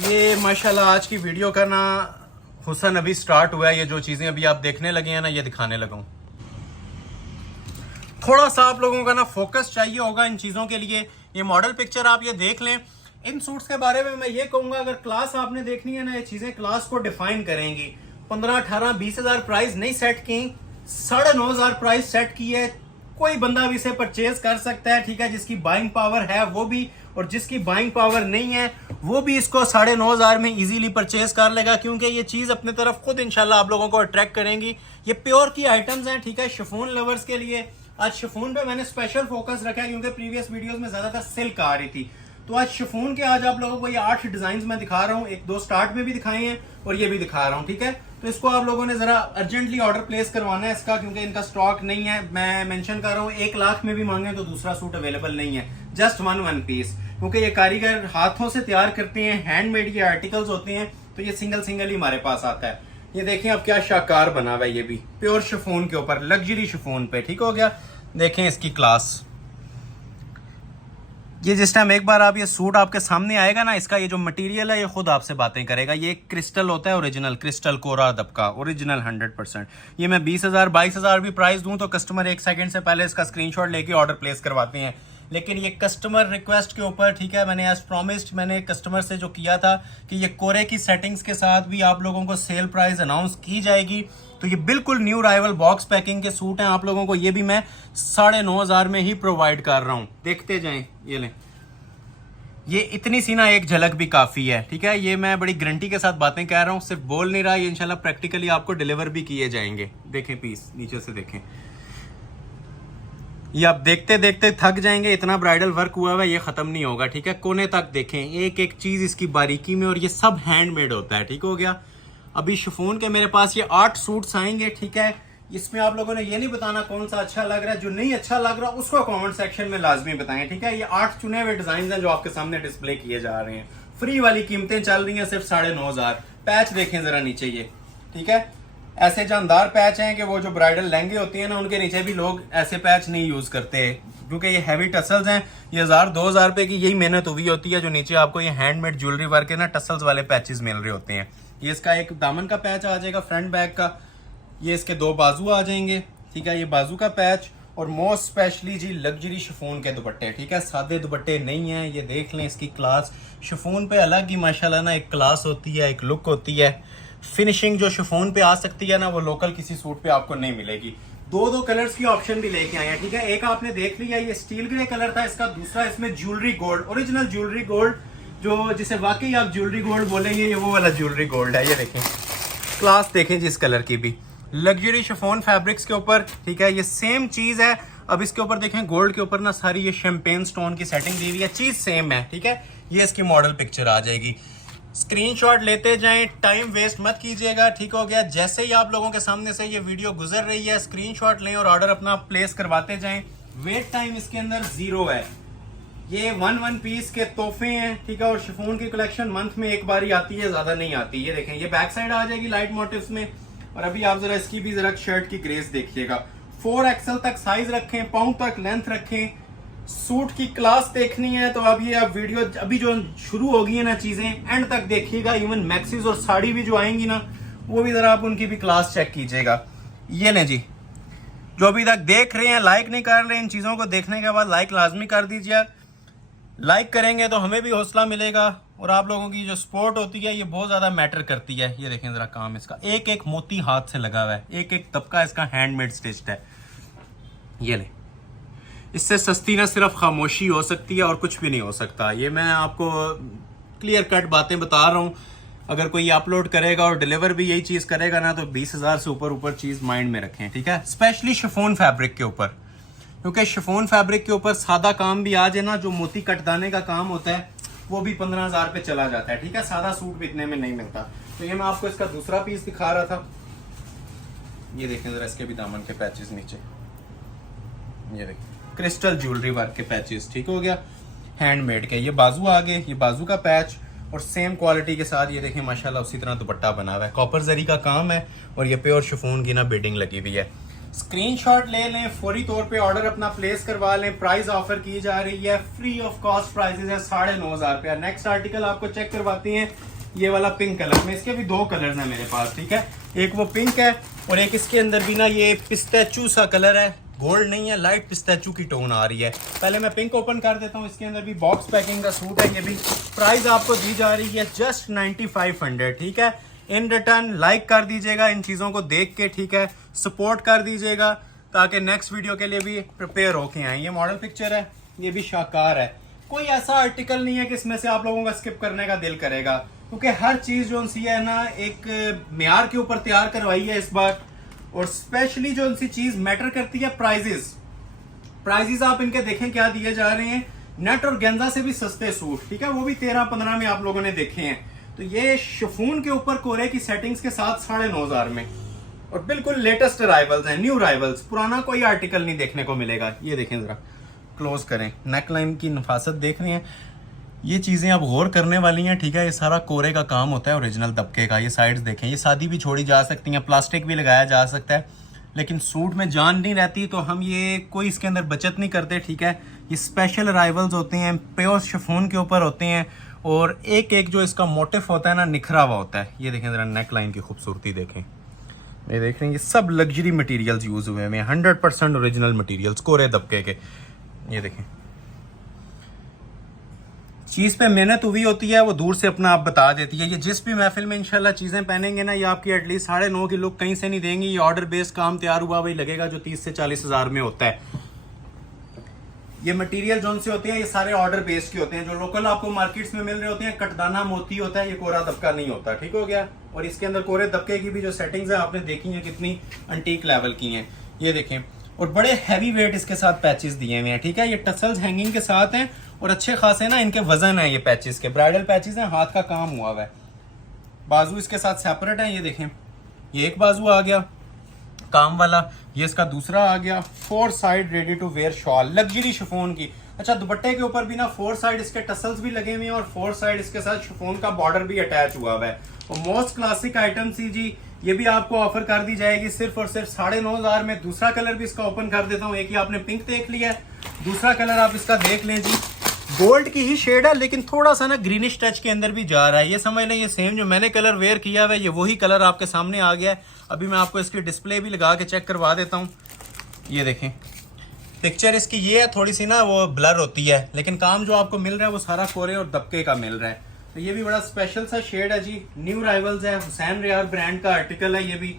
ये माशाल्लाह आज की वीडियो का ना हुसन अभी स्टार्ट हुआ है। ये जो चीजें अभी आप देखने लगे हैं ना, ये दिखाने लगा हूँ। थोड़ा सा आप लोगों का ना फोकस चाहिए होगा इन चीजों के लिए। ये मॉडल पिक्चर आप ये देख लें। इन सूट्स के बारे में मैं ये कहूंगा, अगर क्लास आपने देखनी है ना, ये चीजें क्लास को डिफाइन करेंगी। 15, 18, 20,000 प्राइस नहीं सेट की, 9,500 प्राइस सेट की है। कोई बंदा भी इसे परचेज कर सकता है, ठीक है। जिसकी बाइंग पावर है वो भी, और जिसकी बाइंग पावर नहीं है वो भी इसको 9,500 में इजीली परचेज कर लेगा, क्योंकि ये चीज अपने तरफ खुद इंशाल्लाह आप लोगों को अट्रैक्ट करेंगी। ये प्योर की आइटम्स हैं, ठीक है, शिफॉन लवर्स के लिए। आज शिफॉन पे मैंने स्पेशल फोकस रखा है क्योंकि प्रीवियस वीडियोस में ज्यादातर सिल्क आ रही थी। तो आज शिफॉन के आज आप लोगों को ये 8 डिजाइन मैं दिखा रहा हूँ। 1-2 स्टार्ट में भी दिखाए हैं और ये भी दिखा रहा हूँ, ठीक है। तो इसको आप लोगों ने जरा अर्जेंटली ऑर्डर प्लेस करवाना है इसका, क्योंकि इनका स्टॉक नहीं है। मैं मेंशन कर रहा हूँ, 1 लाख में भी मांगे तो दूसरा सूट अवेलेबल नहीं है, जस्ट वन पीस, क्योंकि ये कारीगर हाथों से तैयार करते हैं, हैंडमेड ये आर्टिकल्स होते हैं, तो ये सिंगल ही हमारे पास आता है। ये देखें अब क्या शाकार बना हुआ है, ये भी प्योर शिफॉन के ऊपर, लग्जरी शिफॉन पे, ठीक हो गया। देखें इसकी क्लास। ये जिस टाइम एक बार आप ये सूट आपके सामने आएगा ना, इसका ये जो मटेरियल है ये खुद आपसे बातें करेगा। ये क्रिस्टल होता है, ओरिजिनल क्रिस्टल कोरा दबका, ओरिजिनल 100%। ये मैं 20,000 22,000 भी प्राइस दूं तो कस्टमर 1 सेकंड से पहले इसका स्क्रीनशॉट लेके ऑर्डर प्लेस करवाते हैं। लेकिन ये कस्टमर रिक्वेस्ट के ऊपर, ठीक है, मैंने एज प्रॉमिस्ड मैंने कस्टमर से जो किया था कि ये कोरे की सेटिंग्स के साथ भी आप लोगों को सेल प्राइस अनाउंस की जाएगी। तो ये बिल्कुल न्यू राइवल बॉक्स पैकिंग के सूट हैं आप लोगों को, ये भी मैं 9,500 में ही प्रोवाइड कर रहा हूँ। देखते जाएं, ये लें, ये इतनी सी ना एक झलक भी काफ़ी है, ठीक है। ये मैं बड़ी गारंटी के साथ बातें कह रहा हूँ, सिर्फ बोल नहीं रहा, ये इंशाल्लाह प्रैक्टिकली आपको डिलीवर भी किए जाएंगे। देखें पीस, नीचे से देखें, ये आप देखते देखते थक जाएंगे, इतना ब्राइडल वर्क हुआ है, ये ख़त्म नहीं होगा, ठीक है। कोने तक देखें, एक एक चीज़ इसकी बारीकी में, और ये सब हैंडमेड होता है, ठीक हो गया। अभी शिफॉन के मेरे पास ये 8 सूट्स आएंगे, ठीक है। इसमें आप लोगों ने ये नहीं बताना कौन सा अच्छा लग रहा है, जो नहीं अच्छा लग रहा उसको कमेंट सेक्शन में लाजमी बताएं, ठीक है। ये 8 चुने हुए डिजाइन हैं जो आपके सामने डिस्प्ले किए जा रहे हैं। फ्री वाली कीमतें चल रही हैं सिर्फ 9,500। पैच देखें जरा नीचे ये, ठीक है, ऐसे जानदार पैच हैं कि वो जो ब्राइडल लहंगे होती है ना, उनके नीचे भी लोग ऐसे पैच नहीं यूज करते, क्योंकि ये हैवी टसल्स हैं। ये 1,000-2,000 रुपए की यही मेहनत हुई होती है, जो नीचे आपको ये हैंडमेड ज्वेलरी वर्क के ना टसल्स वाले पैचेस मिल रहे होते हैं। ये इसका एक दामन का पैच आ जाएगा फ्रंट बैक का, ये इसके 2 बाजू आ जाएंगे, ठीक है, ये बाजू का पैच। और मोस्ट स्पेशली जी लग्जरी शिफॉन के दुपट्टे, ठीक है, सादे दुपट्टे नहीं हैं। ये देख लें इसकी क्लास, शिफॉन पे अलग ही माशाल्लाह ना एक क्लास होती है, एक लुक होती है। फिनिशिंग जो शिफॉन पे आ सकती है ना, वो लोकल किसी सूट पे आपको नहीं मिलेगी। 2 कलर्स की ऑप्शन भी लेके आए हैं, ठीक है। एक आपने देख लिया, ये स्टील ग्रे कलर था इसका, दूसरा इसमें jewellery gold, original jewellery gold, जो जिसे वाकई आप ज्वेलरी गोल्ड बोलेंगे, ये वो वाला ज्वेलरी गोल्ड है। ये देखें क्लास, देखें जिस कलर की भी, लग्जरी शिफॉन फैब्रिक्स के ऊपर, ठीक है। ये सेम चीज है। अब इसके ऊपर देखें गोल्ड के ऊपर ना सारी ये शैंपेन स्टोन की सेटिंग दी हुई है, चीज सेम है, ठीक है। ये इसकी मॉडल पिक्चर आ जाएगी, स्क्रीनशॉट लेते जाएं, टाइम वेस्ट मत कीजिएगा, ठीक हो गया। जैसे ही आप लोगों के सामने से ये वीडियो गुजर रही है, स्क्रीनशॉट लें और ऑर्डर अपना प्लेस करवाते जाएं। वेट टाइम इसके अंदर 0 है। ये 1 पीस के तोहफे हैं, ठीक है। और शिफॉन की कलेक्शन मंथ में एक बार ही आती है, ज्यादा नहीं आती। ये देखें, ये बैक साइड आ जाएगी लाइट मोटिव्स में। और अभी आप जरा इसकी भी जरा शर्ट की ग्रेस देखिएगा। 4XL तक साइज रखें, पाउंड तक लेंथ रखें। सूट की क्लास देखनी है तो अब ये आप वीडियो अभी जो शुरू होगी है ना, चीजें एंड तक देखिएगा। इवन मैक्सीज और साड़ी भी जो आएंगी ना, वो भी जरा आप उनकी भी क्लास चेक कीजिएगा। ये लें जी, जो अभी तक देख रहे हैं, लाइक नहीं कर रहे, इन चीजों को देखने के बाद लाइक लाजमी कर दीजिए। लाइक करेंगे तो हमें भी हौसला मिलेगा, और आप लोगों की जो सपोर्ट होती है ये बहुत ज्यादा मैटर करती है। ये देखें जरा काम इसका, एक एक मोती हाथ से लगा हुआ है, एक एक तबका इसका हैंडमेड स्टिच्ड है। ये ले, इससे सस्ती ना सिर्फ खामोशी हो सकती है और कुछ भी नहीं हो सकता। ये मैं आपको क्लियर कट बातें बता रहा हूँ। अगर कोई अपलोड करेगा और डिलीवर भी यही चीज करेगा ना, तो 20,000 से ऊपर चीज माइंड में रखें, ठीक है। स्पेशली शिफॉन फैब्रिक के ऊपर, क्योंकि शिफॉन फैब्रिक के ऊपर सादा काम भी आ जाए ना, जो मोती कटदाने का काम होता है वो भी 15,000 पे चला जाता है, ठीक है। सादा सूट भी इतने में नहीं मिलता। तो ये मैं आपको इसका दूसरा पीस दिखा रहा था। ये देखें जरा, इसके भी दामन के पैचेस नीचे, ये देखें क्रिस्टल ज्वेलरी वर्क के पैचेस, ठीक हो गया, हैंडमेड के। ये बाजू आ गए, ये बाजू का पैच, और सेम क्वालिटी के साथ ये देखें माशाल्लाह उसी तरह दुपट्टा बना हुआ है, कॉपर जरी का काम है, और ये प्योर शिफॉन की ना बीडिंग लगी हुई है। स्क्रीनशॉट ले लें, फौरी तौर पे ऑर्डर अपना प्लेस करवा लें। प्राइस ऑफर की जा रही है, फ्री ऑफ कॉस्ट प्राइसेस है 9,500 रुपया। नेक्स्ट आर्टिकल आपको चेक करवाती हैं, ये वाला पिंक कलर में। इसके भी 2 कलर्स हैं मेरे पास, ठीक है। एक वो पिंक है, और एक इसके अंदर भी ना ये पिस्ताचू सा कलर है, गोल्ड नहीं है, लाइट पिस्ताचू की टोन आ रही है। पहले मैं पिंक ओपन कर देता हूँ। इसके अंदर भी बॉक्स पैकिंग का सूट है, ये भी प्राइस आपको दी जा रही है जस्ट 9,500, ठीक है। इन रिटर्न लाइक कर दीजिएगा इन चीज़ों को देख के, ठीक है, सपोर्ट कर दीजिएगा ताकि नेक्स्ट वीडियो के लिए भी प्रिपेयर होके आए। ये मॉडल पिक्चर है, ये भी शाकार है। कोई ऐसा आर्टिकल नहीं है कि इसमें से आप लोगों का स्किप करने का दिल करेगा, क्योंकि हर चीज़ जो सी है ना एक मेयार के ऊपर तैयार करवाई है इस बार। और स्पेशली जो सी चीज़ मैटर करती है प्राइजेस आप इनके देखें क्या दिए जा रहे हैं। नेट और गेंजा से भी सस्ते सूट, ठीक है, वो भी 13-15 में आप लोगों ने देखे हैं। तो ये शिफॉन के ऊपर कोरे की सेटिंग्स के साथ 9,500 में, और बिल्कुल लेटेस्ट अराइवल्स हैं, न्यू अराइवल्स, पुराना कोई आर्टिकल नहीं देखने को मिलेगा। ये देखें जरा, क्लोज करें, नेक लाइन की नफासत देख रहे हैं। ये चीज़ें अब गौर करने वाली हैं, ठीक है। ये सारा कोरे का काम होता है ओरिजिनल दबके का। ये साइड्स देखें, ये सादी भी छोड़ी जा सकती हैं, प्लास्टिक भी लगाया जा सकता है, लेकिन सूट में जान नहीं रहती, तो हम ये कोई इसके अंदर बचत नहीं करते, ठीक है। ये स्पेशल अराइवल्स होते हैं, प्योर शिफॉन के ऊपर होते हैं, और एक एक जो इसका मोटिफ होता है ना, निखरा हुआ होता है। ये देखें जरा, नेक लाइन की खूबसूरती देखें, ये देख रहे हैं, ये सब लग्जरी मटेरियल्स यूज हुए हैं, 100% ओरिजिनल मटेरियल्स कोरे दबके के। ये देखें, चीज़ पे मेहनत हुई होती है, वो दूर से अपना आप बता देती है। ये जिस भी महफिल में इंशाल्लाह चीज़ें पहनेंगे ना, ये आपकी एटलीस्ट 9.5 की लुक कहीं से नहीं देंगी। ये ऑर्डर बेस्ड काम तैयार हुआ वही लगेगा जो 30 से 40 हज़ार में होता है। ये मटेरियल जो से होते हैं ये सारे ऑर्डर बेस्ड के होते हैं। जो लोकल आपको मार्केट्स में मिल रहे होते हैं कटदाना मोती होता है, ये कोरा दबका नहीं होता। ठीक हो गया। और इसके अंदर कोरे दबके की भी जो सेटिंग्स है आपने देखी है कितनी अंटीक लेवल की हैं, ये देखें। और बड़े हैवी वेट इसके साथ पैचेस दिए हुए हैं। ठीक है, ये टसल्स हैंगिंग के साथ हैं और अच्छे खासे ना इनके वजन है। ये पैचेस के ब्राइडल पैचेस हैं, हाथ का काम हुआ हुआ है। बाजू इसके साथ सेपरेट है, ये देखें। ये एक बाजू आ गया काम वाला, ये इसका दूसरा आ गया। 4 side ready to wear shawl, luxury chiffon की। अच्छा, दुपट्टे के ऊपर भी ना 4 साइड इसके टसल्स भी लगे हुए हैं और 4 साइड इसके साथ शिफॉन का बॉर्डर भी अटैच हुआ हुआ है। और मोस्ट क्लासिक आइटम सी जी, ये भी आपको ऑफर कर दी जाएगी सिर्फ और सिर्फ 9,500 में। दूसरा कलर भी इसका ओपन कर देता हूँ। एक ही आपने पिंक देख लिया है, दूसरा कलर आप इसका देख लें जी। गोल्ड की ही शेड है लेकिन थोड़ा सा ना ग्रीनिश टच के अंदर भी जा रहा है। ये समझ लें ये सेम जो मैंने कलर वेयर किया हुआ है ये वही कलर आपके सामने आ गया है। अभी मैं आपको इसकी डिस्प्ले भी लगा के चेक करवा देता हूँ। ये देखें, पिक्चर इसकी ये है, थोड़ी सी ना वो ब्लर होती है लेकिन काम जो आपको मिल रहा है वो सारा कोरे और दबके का मिल रहा है। तो ये भी बड़ा स्पेशल सा शेड है जी। न्यू राइवल्स है, हुसैन रियार ब्रांड का आर्टिकल है। ये भी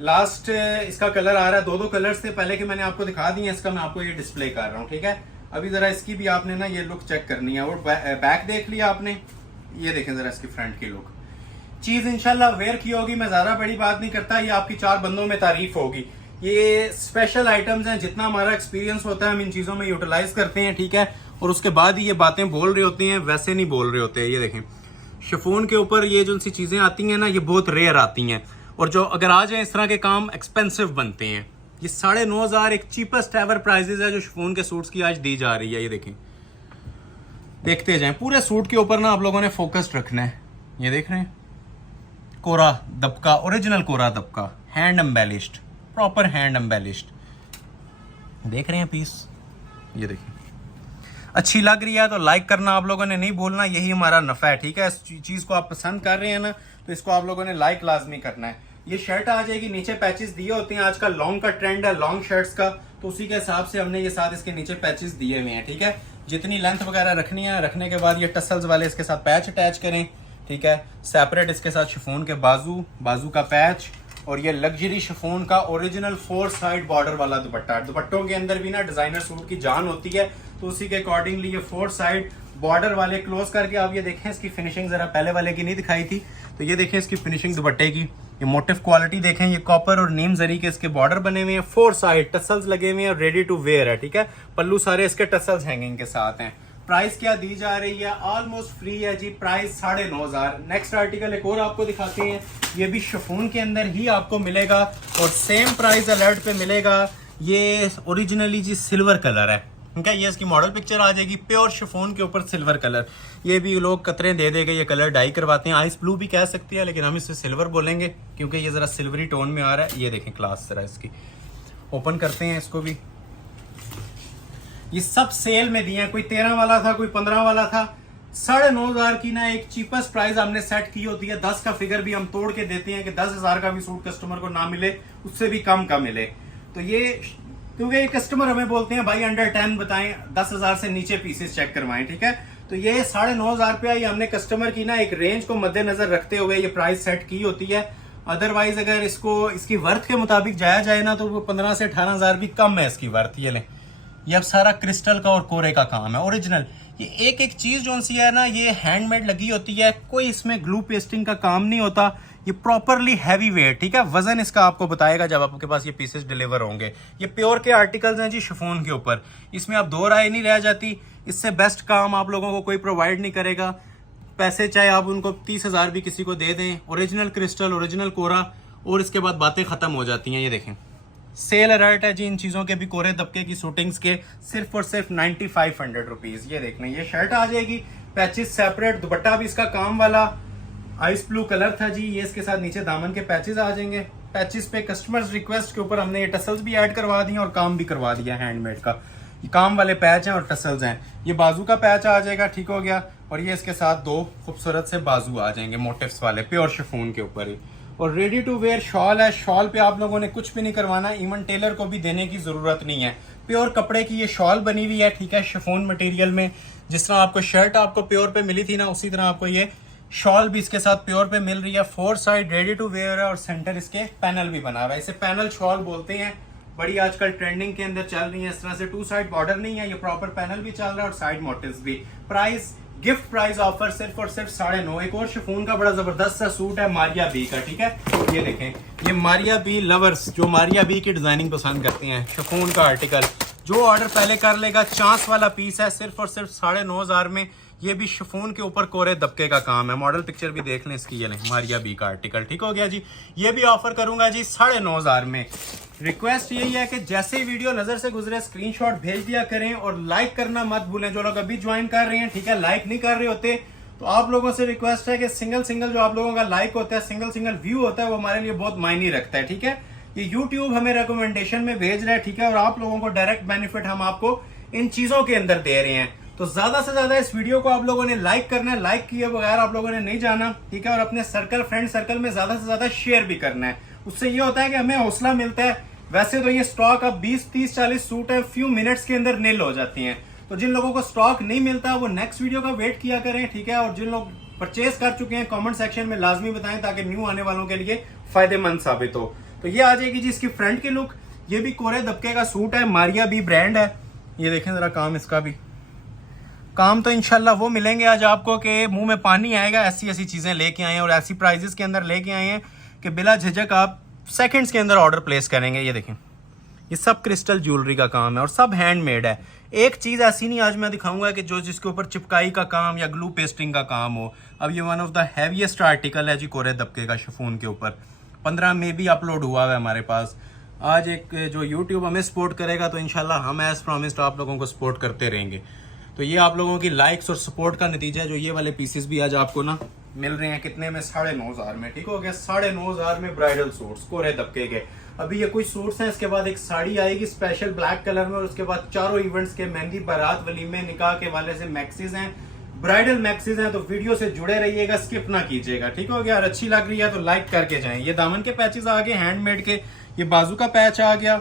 लास्ट इसका कलर आ रहा है। 2 कलर्स थे पहले के मैंने आपको दिखा दिए, इसका मैं आपको ये डिस्प्ले कर रहा हूँ। ठीक है, अभी जरा इसकी भी आपने ना ये लुक चेक करनी है। और बैक देख लिया आपने, ये देखें जरा इसकी फ्रंट की लुक। चीज इंशाल्लाह वेयर की होगी, मैं ज्यादा बड़ी बात नहीं करता, ये आपकी 4 बंदों में तारीफ होगी। ये स्पेशल आइटम्स हैं, जितना हमारा एक्सपीरियंस होता है हम इन चीजों में यूटिलाइज करते हैं। ठीक है, और उसके बाद ही ये बातें बोल रहे होते हैं, वैसे नहीं बोल रहे होते हैं। ये देखें, शिफॉन के ऊपर ये जो सी चीजें आती हैं ना ये बहुत रेयर आती हैं। और जो अगर आ जाए इस तरह के काम एक्सपेंसिव बनते हैं। ये 9,500 एक चीपेस्ट एवर प्राइजेस है जो शिफॉन के सूट्स की आज दी जा रही है। ये देखें, देखते जाएं, पूरे सूट के ऊपर ना आप लोगों ने फोकस्ड रखना है। ये देख रहे हैं, kora dabka, original kora dabka, hand embellished, proper hand embellished. देख रहे हैं पीस, ये देखिए। अच्छी लग रही है तो लाइक करना आप लोगों ने नहीं भूलना, यही हमारा नफा है। ठीक है, इस चीज को आप पसंद कर रहे हैं ना तो इसको आप लोगों ने लाइक लाजमी करना है। ये शर्ट आ जाएगी, नीचे पैचेस दिए होते हैं। आजकल लॉन्ग का ट्रेंड है लॉन्ग शर्ट्स का, तो उसी के हिसाब से हमने ये साथ इसके नीचे पैचेस दिए हुए हैं। ठीक है, जितनी लेंथ वगैरह रखनी है, रखने के बाद ये टसल्स वाले इसके साथ पैच अटैच करें। ठीक है, सेपरेट इसके साथ शिफॉन के बाजू का पैच और ये लग्जरी शिफॉन का ओरिजिनल 4 साइड बॉर्डर वाला दुपट्टा। दुपट्टों के अंदर भी ना डिजाइनर सूट की जान होती है, तो उसी के अकॉर्डिंगली ये 4 साइड बॉर्डर वाले क्लोज करके आप ये देखें। इसकी फिनिशिंग जरा पहले वाले की नहीं दिखाई थी, तो ये देखें इसकी फिनिशिंग दुपट्टे की। ये मोटिव क्वालिटी देखें, ये कॉपर और नीम जरी के इसके बॉर्डर बने हुए हैं। 4 साइड टसल्स लगे हुए हैं, रेडी टू वेयर है। ठीक है, पल्लू सारे इसके टसल्स हैंगिंग के साथ हैं। प्राइस क्या दी जा रही है? ऑलमोस्ट फ्री है जी, प्राइस 9,500। नेक्स्ट आर्टिकल एक और आपको दिखाते हैं, ये भी शिफॉन के अंदर ही आपको मिलेगा और सेम प्राइस अलर्ट पे मिलेगा। ये ओरिजिनली जी सिल्वर कलर है। ठीक है, ये इसकी मॉडल पिक्चर आ जाएगी, प्योर शिफॉन के ऊपर सिल्वर कलर। ये भी लोग कतरे दे देंगे, ये कलर डाई करवाते हैं, आइस ब्लू भी कह सकती है लेकिन हम इसे सिल्वर बोलेंगे क्योंकि ये जरा सिल्वरी टोन में आ रहा है। ये देखें क्लास जरा इसकी, ओपन करते हैं इसको भी। ये सब सेल में दिए हैं, कोई 13 वाला था, कोई 15 वाला था। 9,500 की ना एक चीपेस्ट प्राइस हमने सेट की होती है। 10 का फिगर भी हम तोड़ के देते हैं कि 10,000 का भी सूट कस्टमर को ना मिले, उससे भी कम का मिले। तो ये क्योंकि ये कस्टमर हमें बोलते हैं भाई अंडर 10 बताएं, 10,000 से नीचे पीसेस चेक करवाएं। ठीक है, तो ये 9,500 रुपया ये हमने कस्टमर की ना एक रेंज को मद्देनजर रखते हुए ये प्राइस सेट की होती है। अदरवाइज अगर इसको इसकी वर्थ के मुताबिक जाया जाए ना तो वो 15 से 18,000 भी कम है इसकी वर्थ। ये लें, ये अब सारा क्रिस्टल का और कोरे का काम है ओरिजिनल। ये एक एक चीज जो सी है ना ये हैंडमेड लगी होती है, कोई इसमें ग्लू पेस्टिंग का काम नहीं होता। ये प्रॉपरली हैवी वेट। ठीक है, वजन इसका आपको बताएगा जब आपके पास ये पीसेस डिलीवर होंगे। ये प्योर के आर्टिकल्स हैं जी शिफॉन के ऊपर, इसमें अब 2 राय नहीं रह जाती। इससे बेस्ट काम आप लोगों को कोई प्रोवाइड नहीं करेगा। पैसे चाहे आप उनको 30,000 भी किसी को दे दें, ओरिजिनल क्रिस्टल, ओरिजिनल कोरा, और इसके बाद बातें खत्म हो जाती हैं। ये देखें, सेल अलर्ट है जी इन चीजों के भी, कोरे दबके की शूटिंग्स के सिर्फ और सिर्फ 9,500 रुपीज। ये देखना, ये शर्ट आ जाएगी, पैचेस सेपरेट, दुपट्टा भी इसका काम वाला आइस ब्लू कलर था जी। ये इसके साथ नीचे दामन के पैचेस आ जाएंगे। पैचेस पे कस्टमर्स रिक्वेस्ट के ऊपर हमने ये टसल्स भी ऐड करवा दिए और काम भी करवा दिया हैंडमेड का। ये काम वाले पैच हैं और टसल्स हैं। ये बाजू का पैच आ जाएगा, ठीक हो गया। और ये इसके साथ 2 खूबसूरत से बाजू आ जाएंगे मोटिव्स वाले, प्योर शिफॉन के ऊपर ही। और रेडी टू वेयर शॉल है। शॉल पे आप लोगों ने कुछ भी नहीं करवाना, इवन टेलर को भी देने की जरूरत नहीं है। प्योर कपड़े की ये शॉल बनी हुई है। ठीक है, शिफॉन मटेरियल में जिस तरह आपको शर्ट आपको प्योर पे मिली थी ना, उसी तरह आपको ये शॉल भी इसके साथ प्योर पे मिल रही है। 4 साइड रेडी टू वेयर है और सेंटर इसके पैनल भी बना हुआ है। इसे पैनल शॉल बोलते हैं, बड़ी आजकल ट्रेंडिंग के अंदर चल रही है। इस तरह से 2 साइड बॉर्डर नहीं है, ये प्रॉपर पैनल भी चल रहा है और साइड मोटिव्स भी। प्राइस गिफ्ट प्राइस ऑफर सिर्फ और सिर्फ 9.5। एक और शिफॉन का बड़ा जबरदस्त सा सूट है मारिया बी का, ठीक है। ये देखें, ये मारिया बी लवर्स जो मारिया बी की डिजाइनिंग पसंद करते हैं, शिफॉन का आर्टिकल, जो ऑर्डर पहले कर लेगा, चांस वाला पीस है, सिर्फ और सिर्फ 9,500 में। ये भी शिफॉन के ऊपर कोरे दबके का काम है। मॉडल पिक्चर भी देख लें इसकी, ये नहीं मारिया बी का आर्टिकल, ठीक हो गया जी। ये भी ऑफर करूंगा जी 9,500 में। रिक्वेस्ट यही है कि जैसे ही वीडियो नजर से गुजरे स्क्रीनशॉट भेज दिया करें और लाइक करना मत भूलें। जो लोग अभी ज्वाइन कर रहे हैं, ठीक है, लाइक नहीं कर रहे होते तो आप लोगों से रिक्वेस्ट है कि सिंगल सिंगल जो आप लोगों का लाइक होता है, सिंगल सिंगल व्यू होता है, वो हमारे लिए बहुत मायने रखता है, ठीक है। ये यूट्यूब हमें रिकमेंडेशन में भेज रहा है, ठीक है, और आप लोगों को डायरेक्ट बेनिफिट हम आपको इन चीजों के अंदर दे रहे हैं। तो ज्यादा से ज्यादा इस वीडियो को आप लोगों ने लाइक करना है, लाइक किए बगैर आप लोगों ने नहीं जाना, ठीक है, और अपने सर्कल फ्रेंड सर्कल में ज्यादा से ज्यादा शेयर भी करना है। उससे ये होता है कि हमें हौसला मिलता है। वैसे तो ये स्टॉक अब 20, 30, 40 सूट है, फ्यू मिनट्स के अंदर नील हो जाती हैं। तो जिन लोगों को स्टॉक नहीं मिलता वो नेक्स्ट वीडियो का वेट किया करें, ठीक है। और जिन लोग परचेज कर चुके हैं कमेंट सेक्शन में लाजमी बताएं ताकि न्यू आने वालों के लिए फायदेमंद साबित हो। तो ये आ जाएगी जी इसकी फ्रंट की लुक। ये भी कोरे दबके का सूट है, मारिया बी ब्रांड है। ये देखें जरा काम इसका भी, काम तो इंशाल्लाह वो मिलेंगे आज आपको कि मुंह में पानी आएगा। ऐसी ऐसी चीजें लेके आए हैं और ऐसी प्राइजेस के अंदर लेके आए हैं कि बिला झिझक आप सेकंड्स के अंदर ऑर्डर प्लेस करेंगे। ये देखें, ये सब क्रिस्टल ज्वेलरी का काम है और सब हैंडमेड है। एक चीज ऐसी नहीं आज मैं दिखाऊंगा कि जो जिसके ऊपर चिपकाई का काम या ग्लू पेस्टिंग का काम हो। अब ये one of the heaviest article है जी कोरे दबके का शिफॉन के ऊपर। 15 में भी अपलोड हुआ है हमारे पास। आज एक जो यूट्यूब हमें सपोर्ट करेगा तो इंशाल्लाह हम एज प्रॉमिस्ड आप लोगों को सपोर्ट करते रहेंगे। तो ये आप लोगों की लाइक्स और सपोर्ट का नतीजा है। जो ये वाले पीसेस भी आज आपको ना मिल रहे हैं कितने में, 9,500 में, ठीक हो गया। 9,500 में ब्राइडल सूट्स कोरे दबके के। अभी ये कुछ सूट्स हैं, इसके बाद एक साड़ी आएगी स्पेशल ब्लैक कलर में और उसके बाद चारों इवेंट्स के मेहंदी, बारात, वलीमे, निकाह के वाले से मैक्सीज हैं, ब्राइडल मैक्सीज हैं। तो वीडियो से जुड़े रहिएगा, स्किप ना कीजिएगा, ठीक हो गया। और अच्छी लग रही है तो लाइक करके जाएं। ये दामन के पैचेस आ गए हैंडमेड के, ये बाजू का पैच आ गया।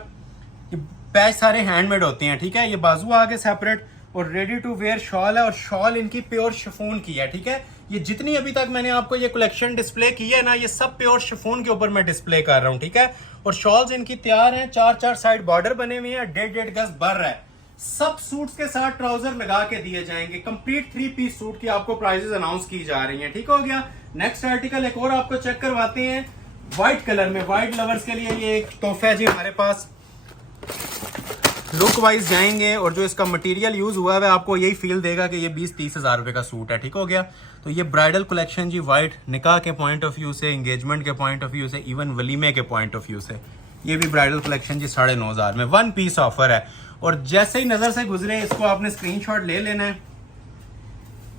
ये पैच सारे हैंडमेड होते हैं, ठीक है। ये बाजू आ गए सेपरेट और रेडी टू वेयर शॉल है और शॉल इनकी प्योर शिफॉन की है, ठीक है। ये जितनी अभी तक मैंने आपको ये कलेक्शन डिस्प्ले की है ना, ये सब प्योर शिफॉन के ऊपर मैं डिस्प्ले कर रहा हूँ, ठीक है। और शॉल्स इनकी तैयार हैं, 4-4 साइड बॉर्डर बने हुए हैं, 1.5 गज भर है। सब सूट्स के साथ ट्राउजर लगा के दिए जाएंगे। कंप्लीट 3 पीस सूट की आपको प्राइजेस अनाउंस की जा रही हैं, ठीक हो गया। नेक्स्ट आर्टिकल एक और आपको चेक करवाते हैं व्हाइट कलर में। व्हाइट लवर्स के लिए ये एक तोहफा है जी हमारे पास। लुक वाइज जाएंगे और जो इसका मटेरियल यूज हुआ है आपको यही फील देगा कि ये 20-30 हजार रुपए का सूट है, ठीक हो गया। तो ये ब्राइडल कलेक्शन जी, व्हाइट निकाह के पॉइंट ऑफ व्यू से, एंगेजमेंट के पॉइंट ऑफ व्यू से, इवन वलीमे के पॉइंट ऑफ व्यू से, ये भी ब्राइडल कलेक्शन जी 9,500 में 1 पीस ऑफर है। और जैसे ही नजर से गुजरे इसको आपने स्क्रीनशॉट ले लेना है।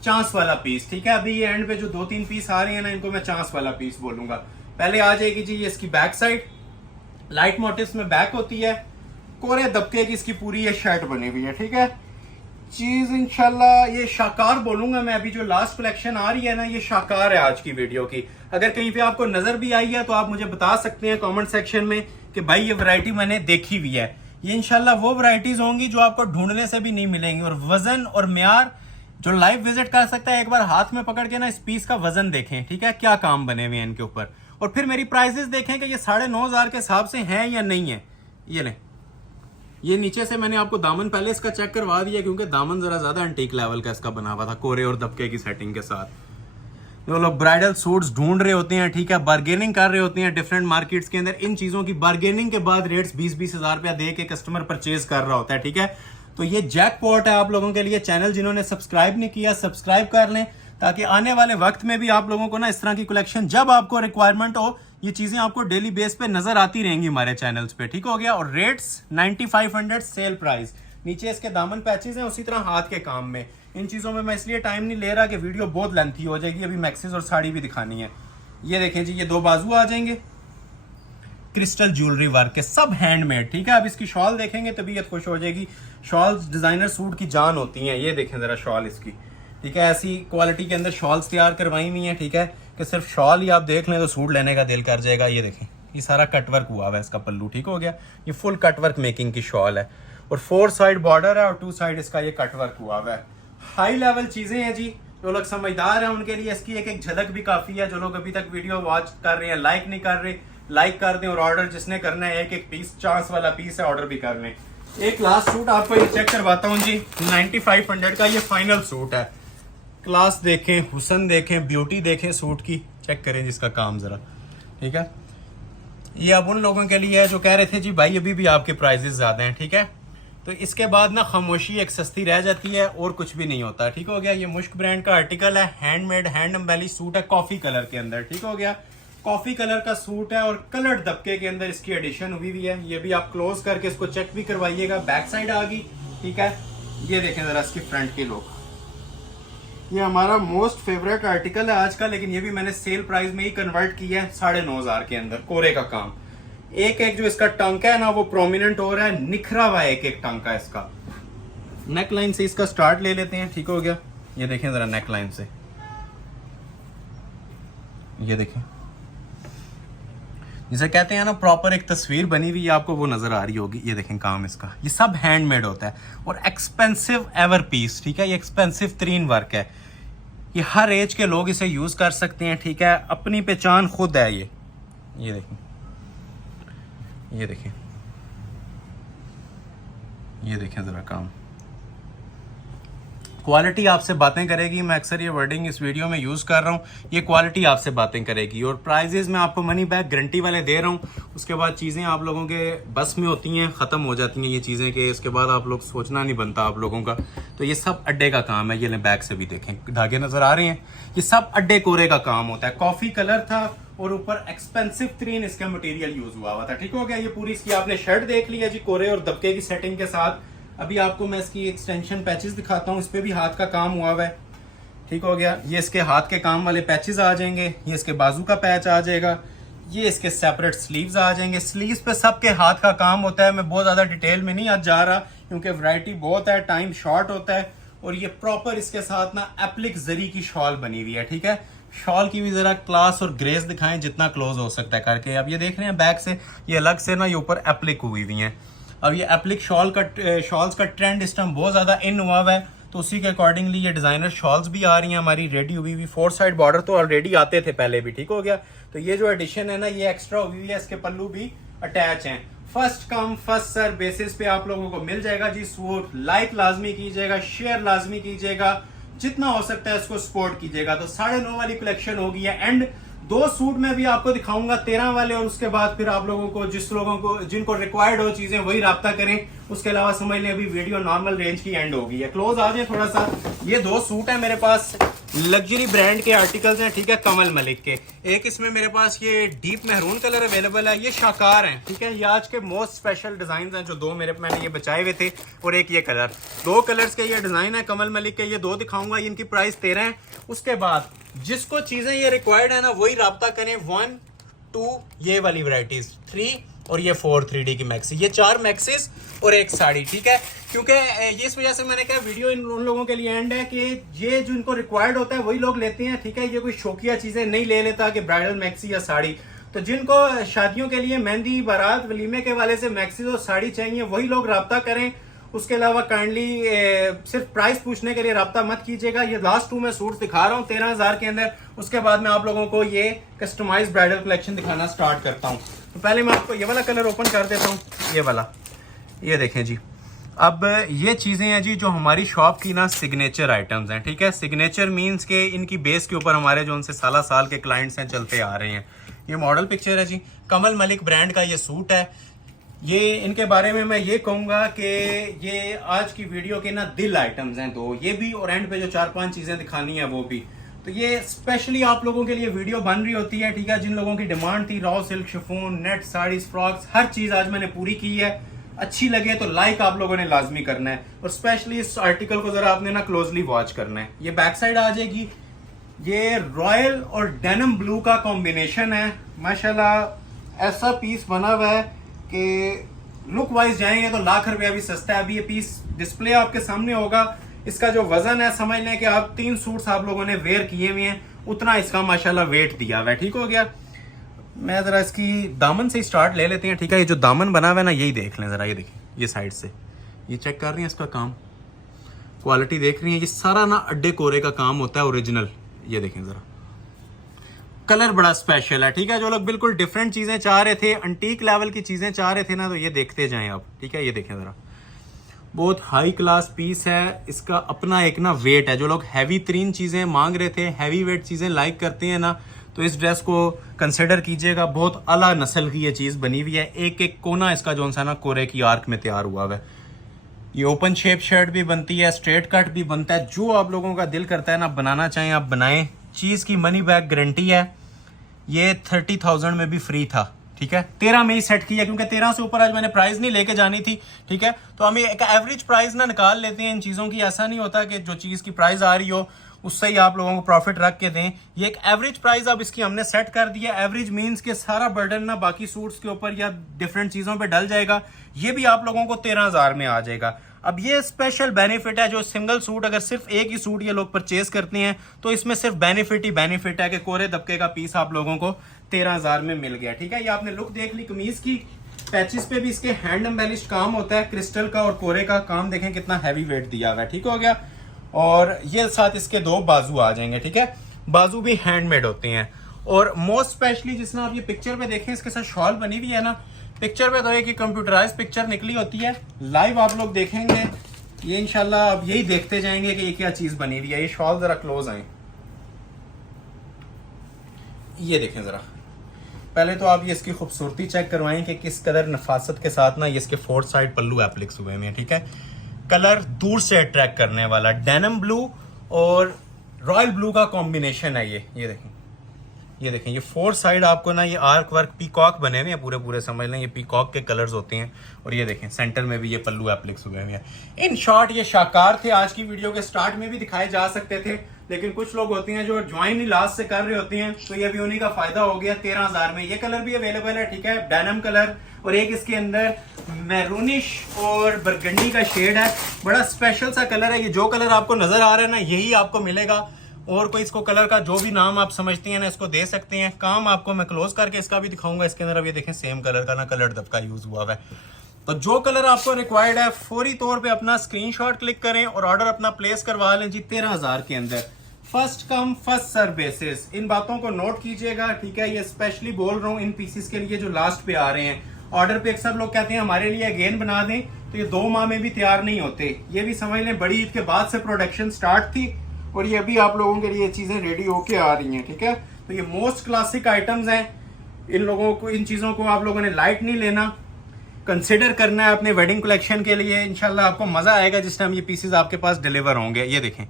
चांस वाला पीस, ठीक है। अभी ये एंड पे जो 2-3 पीस आ रहे हैं ना, इनको मैं चांस वाला पीस बोलूंगा। पहले आ जाएगी जी ये इसकी बैक साइड, लाइट मोटिव्स में बैक होती है, कोरे दबके की इसकी पूरी ये शर्ट बनी हुई है, ठीक है। चीज इंशाल्लाह ये शाकार बोलूंगा मैं। अभी जो लास्ट कलेक्शन आ रही है ना, ये शाकार है आज की वीडियो की। अगर कहीं पे आपको नजर भी आई है तो आप मुझे बता सकते हैं कमेंट सेक्शन में कि भाई ये वैरायटी मैंने देखी हुई है। ये इंशाल्लाह वो वैरायटीज होंगी जो आपको ढूंढने से भी नहीं मिलेंगी। और वजन और म्यार जो लाइव विजिट कर सकता है, एक बार हाथ में पकड़ के ना इस पीस का वजन देखें, ठीक है, क्या काम बने हुए हैं इनके ऊपर। और फिर मेरी प्राइसेस देखें कि ये 9,500 के हिसाब से हैं या नहीं है। ये लें, ये नीचे से मैंने आपको दामन पहले इसका चेक करवा दिया क्योंकि दामन जरा ज्यादा एंटीक लेवल का इसका बना हुआ था कोरे और दबके की सेटिंग के साथ। जो लोग ब्राइडल सूट्स ढूंढ रहे होते हैं, ठीक है, बार्गेनिंग कर रहे होते हैं डिफरेंट मार्केट्स के अंदर, इन चीजों की बार्गेनिंग के बाद रेट्स 20-20 हजार रुपया दे के कस्टमर परचेज कर रहा होता है, ठीक है। तो ये जैकपॉट है आप लोगों के लिए। चैनल जिन्होंने सब्सक्राइब नहीं किया सब्सक्राइब कर लें ताकि आने वाले वक्त में भी आप लोगों को ना इस तरह की कलेक्शन जब आपको रिक्वायरमेंट हो, ये चीजें आपको डेली बेस पे नजर आती रहेंगी हमारे चैनल्स पे, ठीक हो गया। और रेट्स 9500 सेल प्राइस। नीचे इसके दामन पैचेस हैं, उसी तरह हाथ के काम में। इन चीजों में मैं इसलिए टाइम नहीं ले रहा कि वीडियो बहुत लेंथी हो जाएगी। अभी मैक्सिस और साड़ी भी दिखानी है। ये देखें जी, ये 2 बाजू आ जाएंगे, क्रिस्टल ज्वेलरी वर्क के, सब हैंडमेड, ठीक है। अब इसकी शॉल देखेंगे तबीयत खुश हो जाएगी। शॉल्स डिजाइनर सूट की जान होती हैं। ये देखें जरा शॉल इसकी, ठीक है। ऐसी क्वालिटी के अंदर शॉल्स तैयार करवाई हुई हैं, ठीक है, कि सिर्फ शॉल ही आप देख लें तो सूट लेने का दिल कर जाएगा। ये देखें, ये सारा कटवर्क हुआ हुआ है इसका पल्लू, ठीक हो गया। ये फुल कटवर्क मेकिंग की शॉल है और 4 साइड बॉर्डर है और 2 साइड इसका ये कटवर्क हुआ हुआ है। हाई लेवल चीजें हैं जी, जो लोग समझदार हैं उनके लिए इसकी एक एक झलक भी काफी है। जो लोग अभी तक वीडियो वॉच कर रहे हैं, लाइक नहीं कर रहे, लाइक कर दें, और ऑर्डर जिसने करना है एक एक पीस, चांस वाला पीस है, ऑर्डर भी कर लें। एक लास्ट सूट आपको ये चेक करवाता हूँ जी, 9500 का ये फाइनल सूट है। क्लास देखें, हुसन देखें, ब्यूटी देखें सूट की, चेक करें जिसका काम जरा, ठीक है। ये अब उन लोगों के लिए है जो कह रहे थे जी भाई अभी भी आपके प्राइजेस ज्यादा हैं, ठीक है। तो इसके बाद ना खामोशी एक सस्ती रह जाती है और कुछ भी नहीं होता, ठीक हो गया। ये मुश्क ब्रांड का आर्टिकल है, हैंडमेड हैंड एम्बेलिश सूट है, कॉफी कलर के अंदर, ठीक हो गया। कॉफी कलर का सूट है और कलर्ड दबके के अंदर इसकी एडिशन हुई हुई है। ये भी आप क्लोज करके इसको चेक भी करवाइएगा। बैक साइड आ गई, ठीक है। ये देखें जरा इसकी फ्रंट की लुक। ये हमारा मोस्ट फेवरेट आर्टिकल है आज का, लेकिन ये भी मैंने सेल प्राइस में ही कन्वर्ट किया है 9,500 के अंदर। कोरे का काम, एक एक जो इसका टांका है ना वो प्रोमिनेंट हो रहा है, निखरा हुआ है एक एक टांका इसका। नेक लाइन से इसका स्टार्ट ले लेते हैं, ठीक हो गया। ये देखें जरा नेक लाइन से, ये देखें, जिसे कहते हैं ना प्रॉपर एक तस्वीर बनी हुई आपको वो नजर आ रही होगी। ये देखें काम इसका, ये सब हैंडमेड होता है और एक्सपेंसिव एवर पीस, ठीक है। ये एक्सपेंसिव तरीन वर्क है, ये हर एज के लोग इसे यूज कर सकते हैं, ठीक है। अपनी पहचान खुद है ये देखें, ये देखें, ये देखें जरा काम। क्वालिटी आपसे बातें करेगी। मैं अक्सर ये वर्डिंग इस वीडियो में यूज कर रहा हूँ, ये क्वालिटी आपसे बातें करेगी। और प्राइजेस मैं आपको मनी बैक गारंटी वाले दे रहा हूँ। उसके बाद चीजें आप लोगों के बस में होती हैं, खत्म हो जाती हैं ये चीजें के, इसके बाद आप लोग सोचना नहीं बनता आप लोगों का। तो ये सब अड्डे का काम है। ये बैक से भी देखें, धागे नजर आ रहे हैं, ये सब अड्डे कोरे का काम होता है। कॉफी कलर था और ऊपर एक्सपेंसिव तरीन इसका मटेरियल यूज हुआ था, ठीक हो गया। ये पूरी इसकी आपने शर्ट देख ली है जी, कोरे और दबके की सेटिंग के साथ। अभी आपको मैं इसकी एक्सटेंशन पैचेस दिखाता हूँ, इस पे भी हाथ का काम हुआ हुआ है, ठीक हो गया। ये इसके हाथ के काम वाले पैचेस आ जाएंगे, ये इसके बाजू का पैच आ जाएगा, ये इसके सेपरेट स्लीव्स आ जाएंगे। स्लीव्स पे सबके हाथ का काम होता है। मैं बहुत ज्यादा डिटेल में नहीं आज जा रहा क्योंकि वैरायटी बहुत है, टाइम शॉर्ट होता है। और ये प्रॉपर इसके साथ ना एप्लिक जरी की शॉल बनी हुई है, ठीक है। शॉल की भी जरा क्लास और ग्रेस दिखाएं जितना क्लोज हो सकता है करके। अब ये देख रहे हैं बैक से, ये अलग से ना ये ऊपर एप्लिक हुई हुई है। अब ये एप्लिक शॉल्स का ट्रेंड इस टाइम बहुत ज्यादा इन हुआ है, तो उसी के अकॉर्डिंगली ये डिजाइनर शॉल्स भी आ रही हैं हमारी रेडी हुई हुई। 4 साइड बॉर्डर तो ऑलरेडी आते थे पहले भी, ठीक हो गया। तो ये जो एडिशन है ना ये एक्स्ट्रा हुई है, इसके पल्लू भी अटैच हैं। First come first serve basis पे आप लोगों को मिल जाएगा जी सूट। लाइक लाजमी कीजिएगा, शेयर लाजमी कीजिएगा, जितना हो सकता है इसको सपोर्ट कीजिएगा। तो 9.5 वाली कलेक्शन होगी है एंड 2 सूट में भी आपको दिखाऊंगा 13 वाले, और उसके बाद फिर आप लोगों को जिनको रिक्वायर्ड हो चीजें वही राब्ता करें। उसके अलावा समझ लें अभी वीडियो नॉर्मल रेंज की एंड होगी है। क्लोज आ जाए थोड़ा सा। ये 2 सूट है मेरे पास, लग्जरी ब्रांड के आर्टिकल्स हैं, ठीक है, कमल मलिक के। एक इसमें मेरे पास ये डीप मेहरून कलर अवेलेबल है, ये शाकार हैं, ठीक है। ये आज के मोस्ट स्पेशल डिजाइन हैं जो 2 मैंने ये बचाए हुए थे। और एक ये कलर, 2 कलर्स के ये डिजाइन है कमल मलिक के, ये 2 दिखाऊंगा। इनकी प्राइस 13 है। उसके बाद जिसको चीजें ये रिक्वायर्ड है ना वही राब्ता करें। 1, 2 ये वाली वैरायटीज, 3 और ये 4 3D की मैक्सी, ये 4 मैक्सीज और एक साड़ी, ठीक है। क्योंकि ये इस वजह से मैंने कहा वीडियो उन लोगों के लिए एंड है कि ये जो इनको रिक्वायर्ड होता है वही लोग लेते हैं, ठीक है। ये कोई शौकिया चीजें नहीं ले लेता कि ब्राइडल मैक्सी या साड़ी। तो जिनको शादियों के लिए मेहंदी बारात वलीमे के वाले से मैक्सीज और साड़ी चाहिए वही लोग राब्ता करें। उसके अलावा काइंडली सिर्फ प्राइस पूछने के लिए राब्ता मत कीजिएगा। ये लास्ट 2 में सूट्स दिखा रहा हूँ 13,000 के अंदर। उसके बाद मैं आप लोगों को ये कस्टमाइज ब्राइडल कलेक्शन दिखाना स्टार्ट करता हूँ। तो पहले मैं आपको ये वाला कलर ओपन कर देता हूँ, ये वाला, ये देखें जी। अब ये चीजें हैं जी जो हमारी शॉप की ना सिग्नेचर आइटम्स हैं, ठीक है। सिग्नेचर मींस के इनकी बेस के ऊपर हमारे जो उनसे साल के क्लाइंट्स हैं चलते आ रहे हैं। ये मॉडल पिक्चर है जी, कमल मलिक ब्रांड का ये सूट है। ये इनके बारे में मैं ये कहूंगा कि ये आज की वीडियो के ना दिल आइटम्स हैं 2 ये भी, और एंड पे जो 4-5 चीजें दिखानी है वो भी। तो ये स्पेशली आप लोगों के लिए वीडियो बन रही होती है, ठीक है। जिन लोगों की डिमांड थी raw silk, chiffon, net, saris, frocks, हर चीज आज मैंने पूरी की है। अच्छी लगे तो लाइक आप लोगों ने लाजमी करना है, और स्पेशली इस आर्टिकल को जरा आपने ना क्लोजली वॉच करना है। ये बैक साइड आ जाएगी, ये रॉयल और डेनिम ब्लू का कॉम्बिनेशन है। माशाल्लाह ऐसा पीस बना हुआ है कि लुक वाइज जाएंगे तो लाख रुपया भी सस्ता है। अभी ये पीस डिस्प्ले आपके सामने होगा। इसका जो वजन है समझ लें कि आप 3 सूट्स आप लोगों ने वेयर किए हुए हैं, उतना इसका माशाल्लाह वेट दिया हुआ है, ठीक हो गया। मैं जरा इसकी दामन से स्टार्ट ले लेते हैं, ठीक है। ये जो दामन बना हुआ है ना यही देख लें जरा, ये देखिए, ये साइड से ये चेक कर रही हैं इसका काम। क्वालिटी देख रही है, ये सारा ना अड्डे कोरे का काम होता है ओरिजिनल। ये देखें जरा, कलर बड़ा स्पेशल है, ठीक है। जो लोग बिल्कुल डिफरेंट चीजें चाह रहे थे, अंटीक लेवल की चीजें चाह रहे थे ना, तो ये देखते जाएं आप, ठीक है। ये देखें जरा, बहुत हाई क्लास पीस है, इसका अपना एक ना वेट है। जो लोग हैवी तरीन चीजें मांग रहे थे, हैवी वेट चीजें लाइक करते हैं ना, तो इस ड्रेस को कंसिडर कीजिएगा। बहुत आला नस्ल की ये चीज बनी हुई है। एक एक कोना इसका जो सा ना कोरे की आर्क में तैयार हुआ है। ये ओपन शेप शर्ट भी बनती है, स्ट्रेट कट भी बनता है। जो आप लोगों का दिल करता है ना बनाना चाहें आप बनाएं। चीज की मनी बैक गारंटी है। ये 30,000 में भी फ्री था, ठीक है। 13 में ही सेट किया, क्योंकि 13 से ऊपर आज मैंने प्राइस नहीं लेके जानी थी, ठीक है। तो हम एक एवरेज प्राइस ना निकाल लेते हैं इन चीजों की। ऐसा नहीं होता कि जो चीज की प्राइस आ रही हो उससे ही आप लोगों को प्रॉफिट रख के दें। ये एक एवरेज प्राइस अब इसकी हमने सेट कर दिया। एवरेज मींस के सारा बर्डन ना बाकी सूट्स के ऊपर या डिफरेंट चीजों पे डल जाएगा। ये भी आप लोगों को 13,000 में आ जाएगा। अब ये स्पेशल बेनिफिट है, जो सिंगल सूट अगर सिर्फ एक ही सूट ये लोग परचेज करते हैं तो इसमें सिर्फ बेनिफिट ही बेनिफिट है कि कोरे दबके का पीस आप लोगों को 13,000 में मिल गया, ठीक है। ये आपने लुक देख ली कमीज की। पैचेस पे भी इसके हैंड एम्बेलिश्ड काम होता है, क्रिस्टल का और कोरे का काम देखें कितना हैवी वेट दिया हुआ है, ठीक हो गया। और ये साथ इसके 2 बाजू आ जाएंगे, ठीक है। बाजू भी हैंडमेड होते हैं। और मोस्ट स्पेशली जिसमें आप ये पिक्चर पे देखें, इसके साथ शॉल बनी हुई है ना, पिक्चर पे तो एक ही कंप्यूटराइज पिक्चर निकली होती है। लाइव आप लोग देखेंगे ये इंशाल्लाह, अब यही देखते जाएंगे कि ये क्या चीज बनी हुई है। ये शॉल जरा क्लोज आए, ये देखें जरा। पहले तो आप ये इसकी खूबसूरती चेक करवाएं कि किस कदर नफासत के साथ ना ये इसके 4 साइड पल्लू एप्लिक्स हुए हैं, ठीक है। कलर दूर से अट्रैक्ट करने वाला डेनिम ब्लू और रॉयल ब्लू का कॉम्बिनेशन है ये देखें। ये देखें, ये 4 साइड आपको ना ये आर्क वर्क पीकॉक बने हुए हैं, पूरे समझ लें ये पीकॉक के कलर्स होते हैं। और ये देखें सेंटर में भी ये पल्लू एप्लिक्स हुए हुए हैं। इन शॉर्ट ये शाकार थे। आज की वीडियो के स्टार्ट में भी दिखाए जा सकते थे, लेकिन कुछ लोग होते हैं जो ज्वाइन ही लास्ट से कर रहे होते हैं, तो ये भी उन्हीं का फायदा हो गया। 13,000 में ये कलर भी अवेलेबल है, ठीक है। डेनिम कलर और एक इसके अंदर मैरूनिश और बरगंडी का शेड है। बड़ा स्पेशल सा कलर है ये। जो कलर आपको नजर आ रहा है ना, यही आपको मिलेगा। और कोई इसको कलर का जो भी नाम आप समझते हैं ना, इसको दे सकते हैं। काम आपको मैं क्लोज करके इसका भी दिखाऊंगा। इसके अंदर अब ये देखें सेम कलर का ना कलर दबका यूज हुआ है। तो जो कलर आपको रिक्वायर्ड है फौरी तौर पे अपना स्क्रीनशॉट क्लिक करें और ऑर्डर अपना प्लेस करवा लें जी 13,000 के अंदर। First come first serve basis, इन बातों को नोट कीजिएगा, ठीक है। ये स्पेशली बोल रहा हूँ इन पीसेस के लिए जो लास्ट पे आ रहे हैं। ऑर्डर पे सब लोग कहते हैं हमारे लिए अगेन बना दें, तो ये 2 माह में भी तैयार नहीं होते। ये भी समझ लें बड़ी ईद के बाद से प्रोडक्शन स्टार्ट थी और ये अभी आप लोगों के लिए चीजें रेडी होके आ रही हैं, ठीक है। तो ये मोस्ट क्लासिक आइटम्स हैं। इन लोगों को, इन चीजों को आप लोगों ने लाइट नहीं लेना, कंसिडर करना है अपने वेडिंग कलेक्शन के लिए। इंशाल्लाह आपको मजा आएगा जिस टाइम ये पीसेस आपके पास डिलीवर होंगे। ये देखें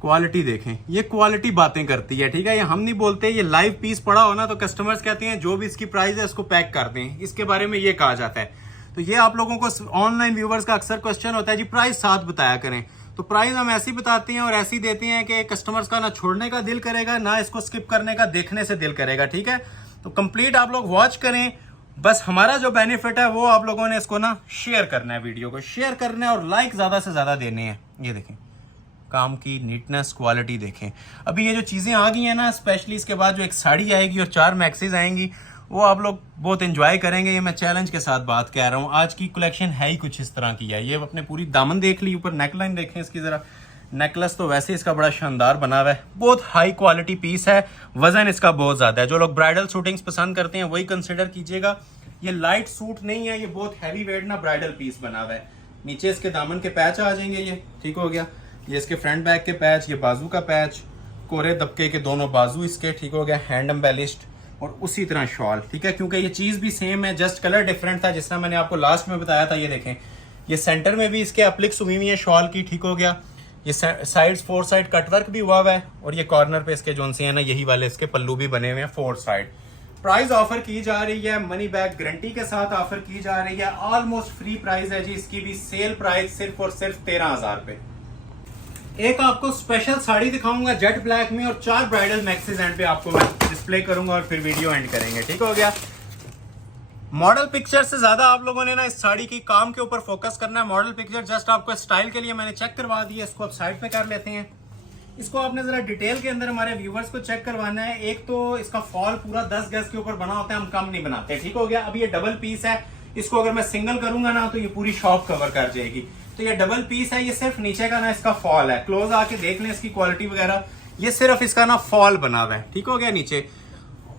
क्वालिटी, देखें ये क्वालिटी बातें करती है, ठीक है। ये हम नहीं बोलते, ये लाइव पीस पड़ा हो ना तो कस्टमर्स कहते हैं जो भी इसकी प्राइस है इसको पैक कर दें। इसके बारे में ये कहा जाता है। तो ये आप लोगों को ऑनलाइन व्यूवर्स का अक्सर क्वेश्चन होता है जी प्राइस साथ बताया करें। तो प्राइस हम ऐसी बताते हैं और ऐसी देते हैं कि कस्टमर्स का ना छोड़ने का दिल करेगा, ना इसको स्किप करने का देखने से दिल करेगा, ठीक है। तो कंप्लीट आप लोग वॉच करें। बस हमारा जो बेनिफिट है वो आप लोगों ने इसको ना शेयर करना है, वीडियो को शेयर करना है और लाइक ज्यादा से ज्यादा देने हैं। ये देखें काम की नीटनेस, क्वालिटी देखें। अभी ये जो चीजें आ गई हैं ना, स्पेशली इसके बाद जो एक साड़ी आएगी और 4 मैक्सीज आएंगी, वो आप लोग बहुत एंजॉय करेंगे। ये मैं चैलेंज के साथ बात कह रहा हूँ। आज की कलेक्शन है ही कुछ इस तरह की है। ये अपने पूरी दामन देख ली, ऊपर नेकलाइन देखें इसकी जरा। नेकलेस तो वैसे इसका बड़ा शानदार बना हुआ है। बहुत हाई क्वालिटी पीस है, वजन इसका बहुत ज्यादा है। जो लोग ब्राइडल शूटिंग्स पसंद करते हैं वही कंसिडर कीजिएगा। ये लाइट सूट नहीं है, ये बहुत हैवी वेट ना ब्राइडल पीस बना हुआ है। नीचे इसके दामन के पैच आ जाएंगे, ये ठीक हो गया। ये इसके फ्रंट बैक के पैच, ये बाजू का पैच, कोरे दबके के दोनों बाजू इसके, ठीक हो गया। हैंड एम्बेलिश्ड और उसी तरह शॉल, ठीक है। क्योंकि ये चीज भी सेम है, जस्ट कलर डिफरेंट था जिस तरह मैंने आपको लास्ट में बताया था। ये देखें ये सेंटर में भी इसके अप्लिक्स हुई हुई है शॉल की, ठीक हो गया। ये साइड्स 4 साइड कटवर्क भी हुआ है और ये कॉर्नर पे इसके जोन से है ना यही वाले इसके पल्लू भी बने हुए हैं 4 साइड। प्राइस ऑफर की जा रही है, मनी बैक गारंटी के साथ ऑफर की जा रही है। ऑलमोस्ट फ्री प्राइस है जी इसकी भी। सेल प्राइस सिर्फ और सिर्फ 13,000 पे। एक आपको स्पेशल साड़ी दिखाऊंगा जेट ब्लैक में और 4 ब्राइडल मैक्सीज एंड पे आपको मैं डिस्प्ले करूंगा और फिर वीडियो एंड करेंगे, ठीक हो गया। मॉडल पिक्चर से ज्यादा आप लोगों ने ना इस साड़ी की काम के ऊपर फोकस करना है। मॉडल पिक्चर जस्ट आपको स्टाइल के लिए मैंने चेक करवा दी है। इसको आप साइड पे कर लेते हैं। इसको आपने जरा डिटेल के अंदर हमारे व्यूवर्स को चेक करवाना है। एक तो इसका फॉल पूरा 10 गज के ऊपर बना होता है, हम कम नहीं बनाते, ठीक हो गया। अब ये डबल पीस है, इसको अगर मैं सिंगल करूंगा ना तो ये पूरी शॉप कवर कर जाएगी। तो ये डबल पीस है, ये सिर्फ नीचे का ना इसका फॉल है, क्लोज आके देख लें इसकी क्वालिटी वगैरह, ये सिर्फ इसका ना फॉल बना हुआ है, ठीक हो गया नीचे।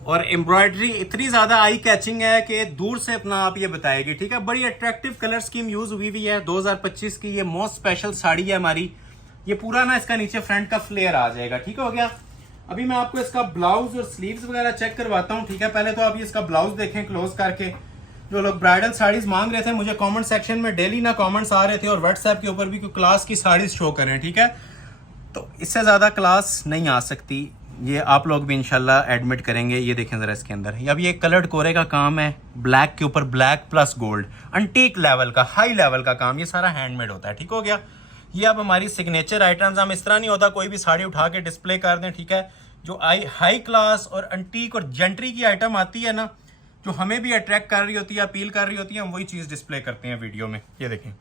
और एम्ब्रॉयडरी इतनी ज्यादा आई कैचिंग है कि दूर से अपना आप ये बताएगी, ठीक है। बड़ी अट्रैक्टिव कलर स्कीम यूज हुई हुई है, 2025 की ये मोस्ट स्पेशल साड़ी है हमारी। ये पूरा ना इसका नीचे फ्रंट का फ्लेयर आ जाएगा, ठीक हो गया। अभी मैं आपको इसका ब्लाउज और स्लीव्स वगैरह चेक करवाता हूँ, ठीक है। पहले तो आप ये इसका ब्लाउज देखें क्लोज करके। जो लोग ब्राइडल साड़ीज मांग रहे थे, मुझे कमेंट सेक्शन में डेली ना कमेंट्स आ रहे थे और व्हाट्सएप के ऊपर भी कोई क्लास की साड़ीज शो करें, ठीक है। तो इससे ज्यादा क्लास नहीं आ सकती, ये आप लोग भी इंशाल्लाह एडमिट करेंगे। ये देखें जरा इसके अंदर, अब ये कलर्ड कोरे का काम है, ब्लैक के ऊपर black plus gold, antique level का, हाई लेवल का काम, ये सारा हैंडमेड होता है, ठीक हो गया। ये अब हमारी सिग्नेचर आइटम्स, हम इस तरह नहीं होता कोई भी साड़ी उठा के डिस्प्ले कर दें, ठीक है। जो हाई क्लास और अंटीक और जेंट्री की आइटम आती है ना, जो हमें भी अट्रैक्ट कर रही होती है, अपील कर रही होती है, हम वही चीज़ डिस्प्ले करते हैं वीडियो में। ये देखें,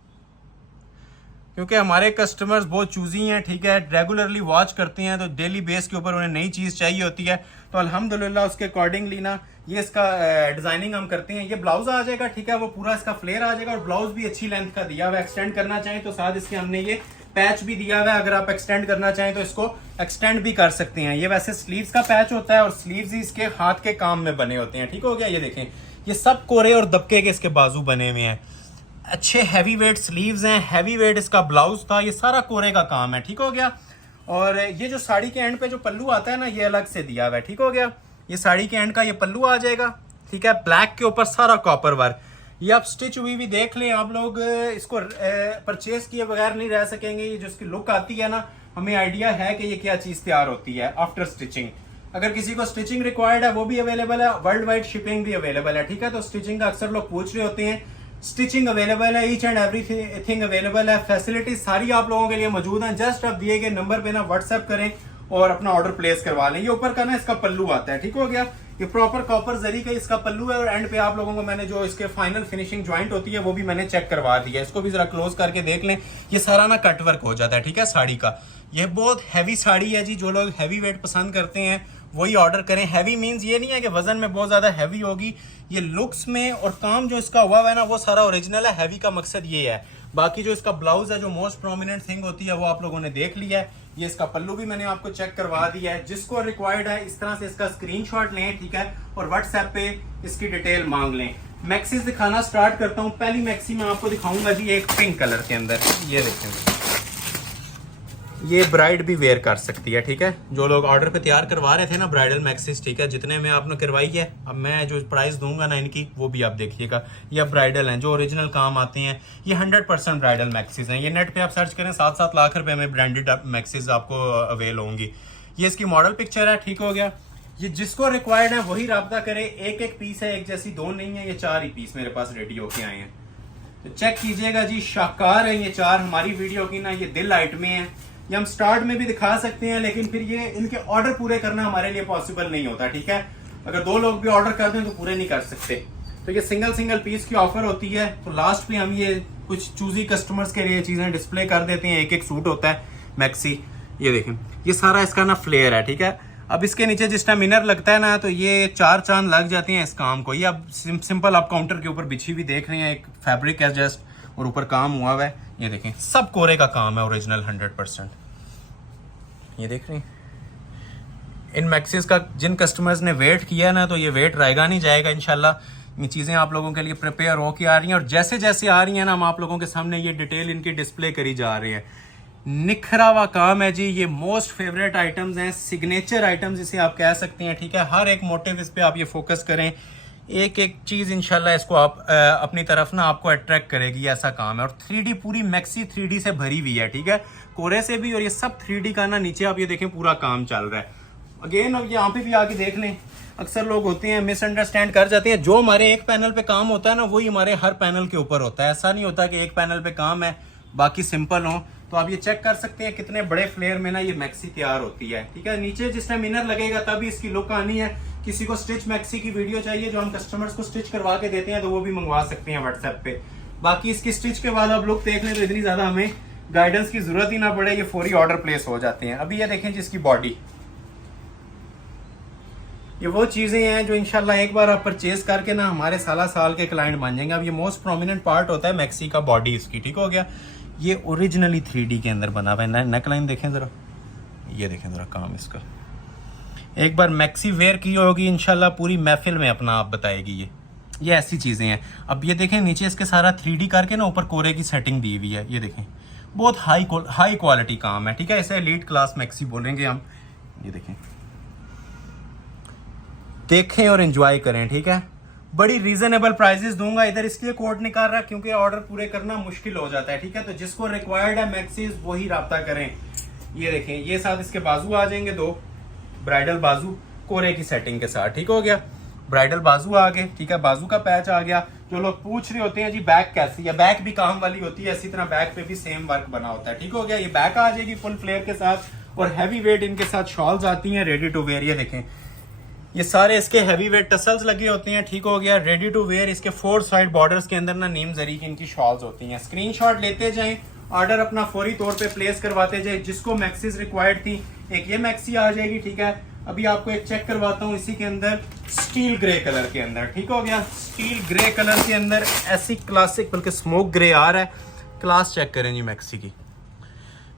क्योंकि हमारे कस्टमर्स बहुत चूजी हैं, ठीक है, रेगुलरली वॉच करते हैं, तो डेली बेस के ऊपर उन्हें नई चीज़ चाहिए होती है, तो अल्हम्दुलिल्लाह उसके अकॉर्डिंगली ना ये इसका डिजाइनिंग हम करते हैं। ये ब्लाउज आ जाएगा, ठीक है, वो पूरा इसका फ्लेयर आ जाएगा, और ब्लाउज भी अच्छी लेंथ का दिया हुआ है। एक्सटेंड करना चाहें तो साथ इसके हमने ये पैच भी दिया हुआ है, अगर आप एक्सटेंड करना चाहें तो इसको एक्सटेंड भी कर सकते हैं। ये वैसे स्लीव्स का पैच होता है और स्लीव्स ही इसके हाथ के काम में बने होते हैं, ठीक हो गया। ये देखें, ये सब कोरे और दबके के इसके बाजू बने हुए हैं, अच्छे हैवी वेट स्लीव्स हैं, हैवी वेट इसका ब्लाउज था, ये सारा कोरे का काम है, ठीक हो गया। और ये जो साड़ी के एंड पे जो पल्लू आता है ना, ये अलग से दिया हुआ है, ठीक हो गया। ये साड़ी के एंड का ये पल्लू आ जाएगा, ठीक है, ब्लैक के ऊपर सारा कॉपर वर्क। ये आप स्टिच हुई भी देख लें, आप लोग इसको परचेज किए बगैर नहीं रह सकेंगे। ये जो इसकी लुक आती है ना, हमें आइडिया है कि ये क्या चीज तैयार होती है आफ्टर स्टिचिंग। अगर किसी को स्टिचिंग रिक्वायर्ड है वो भी अवेलेबल है, वर्ल्ड वाइड शिपिंग भी अवेलेबल है, ठीक है। तो स्टिचिंग का अक्सर लोग पूछ रहे होते हैं, स्टिचिंग अवेलेबल है, ईच एंड एवरीथिंग अवेलेबल है, फैसिलिटीज सारी आप लोगों के लिए मौजूद हैं। जस्ट आप दिए गए नंबर पे ना व्हाट्सएप करें और अपना ऑर्डर प्लेस करवा लें। ये ऊपर का ना इसका पल्लू आता है, ठीक हो गया। ये प्रॉपर कॉपर जरी का इसका पल्लू है, और एंड पे आप लोगों को मैंने जो इसके फाइनल फिनिशिंग ज्वाइंट होती है वो भी मैंने चेक करवा दिया। इसको भी जरा क्लोज करके देख लें, ये सारा ना कट वर्क हो जाता है, ठीक है, साड़ी का। ये बहुत हैवी साड़ी है जी, जो लोग हैवी वेट पसंद करते हैं वही ऑर्डर करें। हैवी मींस ये नहीं है कि वजन में बहुत ज्यादा हैवी होगी, ये लुक्स में और काम जो इसका हुआ है ना वो सारा ओरिजिनल है। हैवी का मकसद ये है। बाकी जो इसका ब्लाउज है, जो मोस्ट प्रोमिनेंट थिंग होती है, वो आप लोगों ने देख लिया है। ये इसका पल्लू भी मैंने आपको चेक करवा दिया है। जिसको रिक्वायर्ड है इस तरह से इसका स्क्रीनशॉट लें, ठीक है, और व्हाट्सएप पे इसकी डिटेल मांग लें। मैक्सीज दिखाना स्टार्ट करता हूँ। पहली मैक्सी मैं आपको दिखाऊंगा जी एक पिंक कलर के अंदर। ये देखें, ये ब्राइड भी वेयर कर सकती है, ठीक है। जो लोग ऑर्डर पे तैयार करवा रहे थे ना ब्राइडल मैक्सीज, ठीक है, जितने में आपने करवाई है, अब मैं जो प्राइस दूंगा ना इनकी वो भी आप देखिएगा। ये अब ब्राइडल हैं, जो ओरिजिनल काम आते हैं, ये 100% ब्राइडल मैक्सीज हैं। ये नेट पे आप सर्च करें, 7-7 लाख रुपए में ब्रांडेड मैक्सीज आपको अवेल होंगी। ये इसकी मॉडल पिक्चर है, ठीक हो गया। ये जिसको रिक्वायर्ड है वही राब्ता करे। एक एक पीस है, एक जैसी दो नहीं है, ये 4 ही पीस मेरे पास रेडी होके आए हैं। तो चेक कीजिएगा जी, शाहकार है ये 4 हमारी वीडियो की ना, ये दिल आइटमें हैं। ये हम स्टार्ट में भी दिखा सकते हैं, लेकिन फिर ये इनके ऑर्डर पूरे करना हमारे लिए पॉसिबल नहीं होता, ठीक है। अगर 2 लोग भी ऑर्डर कर दें तो पूरे नहीं कर सकते। तो ये सिंगल पीस की ऑफर होती है। तो लास्ट पे हम ये कुछ चूजी कस्टमर्स के लिए चीजें डिस्प्ले कर देते हैं। एक एक सूट होता है मैक्सी। ये देखें, ये सारा इसका ना फ्लेयर है, ठीक है। अब इसके नीचे जिस टाइम इनर लगता है ना, तो ये 4 चांद लग जाते हैं इस काम को। ये अब सिंपल आप काउंटर के ऊपर बिछी हुई देख रहे हैं, एक फैब्रिक है जस्ट, और ऊपर काम हुआ हुआ है। ये देखें, सब कोरे का काम है, ओरिजिनल 100%। ये देख रहे हैं, इन मैक्सीज का जिन कस्टमर्स ने वेट किया ना, तो ये वेट रहेगा नहीं जाएगा इंशाल्लाह। ये चीज़ें आप लोगों के लिए प्रिपेयर हो के आ रही हैं, और जैसे जैसे आ रही हैं ना, हम आप लोगों के सामने ये डिटेल इनकी डिस्प्ले करी जा रही है। निखरा हुआ काम है जी। ये मोस्ट फेवरेट आइटम्स हैं, सिग्नेचर आइटम्स जिसे आप कह सकते हैं, ठीक है। हर एक मोटिव इस पे आप ये फोकस करें, एक एक चीज इंशाल्लाह इसको आप अपनी तरफ ना आपको अट्रैक्ट करेगी, ऐसा काम है। और 3D पूरी मैक्सी 3D से भरी हुई है, ठीक है, कोरे से भी, और ये सब 3D का ना नीचे आप ये देखें पूरा काम चल रहा है। अगेन अब यहाँ पे भी आके देख लें, अक्सर लोग होते हैं मिसअंडरस्टैंड कर जाते हैं। जो हमारे एक पैनल पे काम होता है ना, वही हमारे हर पैनल के ऊपर होता है। ऐसा नहीं होता कि एक पैनल पे काम है बाकी सिंपल हो। तो आप ये चेक कर सकते हैं कितने बड़े फ्लेयर में ना ये मैक्सी तैयार होती है, ठीक है। नीचे जिस टाइम इनर लगेगा तभी इसकी लुक आनी है। किसी को स्टिच मैक्सी की वीडियो चाहिए जो हम कस्टमर्स को स्टिच करवा के देते हैं, तो वो भी मंगवा सकते हैं व्हाट्सएप पे। बाकी इसकी स्टिच के बाद आप लुक देख लें तो इतनी ज्यादा हमें गाइडेंस की जरूरत ही ना पड़े, ये फौरी ऑर्डर प्लेस हो जाते हैं। अभी ये देखें जिसकी बॉडी, ये वो चीजें हैं जो इंशाल्लाह एक बार आप परचेज करके ना हमारे साल के क्लाइंट बन जाएंगे। अब ये मोस्ट प्रोमिनेंट पार्ट होता है मैक्सी का, बॉडी इसकी, ठीक हो गया। ये ओरिजिनली 3D के अंदर बना हुआ है। नेक लाइन देखें ज़रा, ये देखें ज़रा काम इसका। एक बार मैक्सी वेयर की होगी इंशाल्लाह पूरी महफिल में अपना आप बताएगी। ये ऐसी चीज़ें हैं। अब ये देखें नीचे इसके सारा 3D करके ना ऊपर कोरे की सेटिंग दी हुई है। ये देखें बहुत हाई क्वालिटी काम है, ठीक है। इसे एलीट क्लास मैक्सी बोलेंगे हम। ये देखें और एंजॉय करें, ठीक है। बड़ी रीजनेबल प्राइजेस दूंगा। इधर इसलिए कोड नहीं कर रहा क्योंकि ऑर्डर पूरे करना मुश्किल हो जाता है, ठीक है। तो जिसको रिक्वायर्ड है मैक्सीज वही राब्ता करें। ये देखें, ये साथ इसके बाजू आ जाएंगे, 2 ब्राइडल बाजू कोरे की सेटिंग के साथ, ठीक हो गया। ब्राइडल बाजू आ गए, ठीक है। बाजू का पैच आ गया। जो लोग पूछ रहे होते हैं जी बैक कैसी है, बैक भी काम वाली होती है, इसी तरह बैक पे भी सेम वर्क बना होता है, ठीक हो गया। ये बैक आ जाएगी फुल फ्लेयर के साथ और हैवी वेट इनके साथ शॉल्स आती हैं रेडी टू वेयर। ये देखें ये सारे इसके हैवी वेट टसल्स लगे होते हैं, ठीक हो गया। रेडी टू वेयर इसके 4 साइड बॉर्डर्स के अंदर ना नीम जरी की इनकी शॉल्स होती हैं। स्क्रीनशॉट लेते जाएं, ऑर्डर अपना फौरी तौर पे प्लेस करवाते जाए। जिसको मैक्सीज रिक्वायर्ड थी, एक ये मैक्सी आ जाएगी, ठीक है। अभी आपको एक चेक करवाता हूँ इसी के अंदर स्टील ग्रे कलर के अंदर, ठीक हो गया। स्टील ग्रे कलर के अंदर ऐसी क्लासिक बल्कि स्मोक ग्रे आ रहा है। क्लास चेक करें जी मैक्सी की।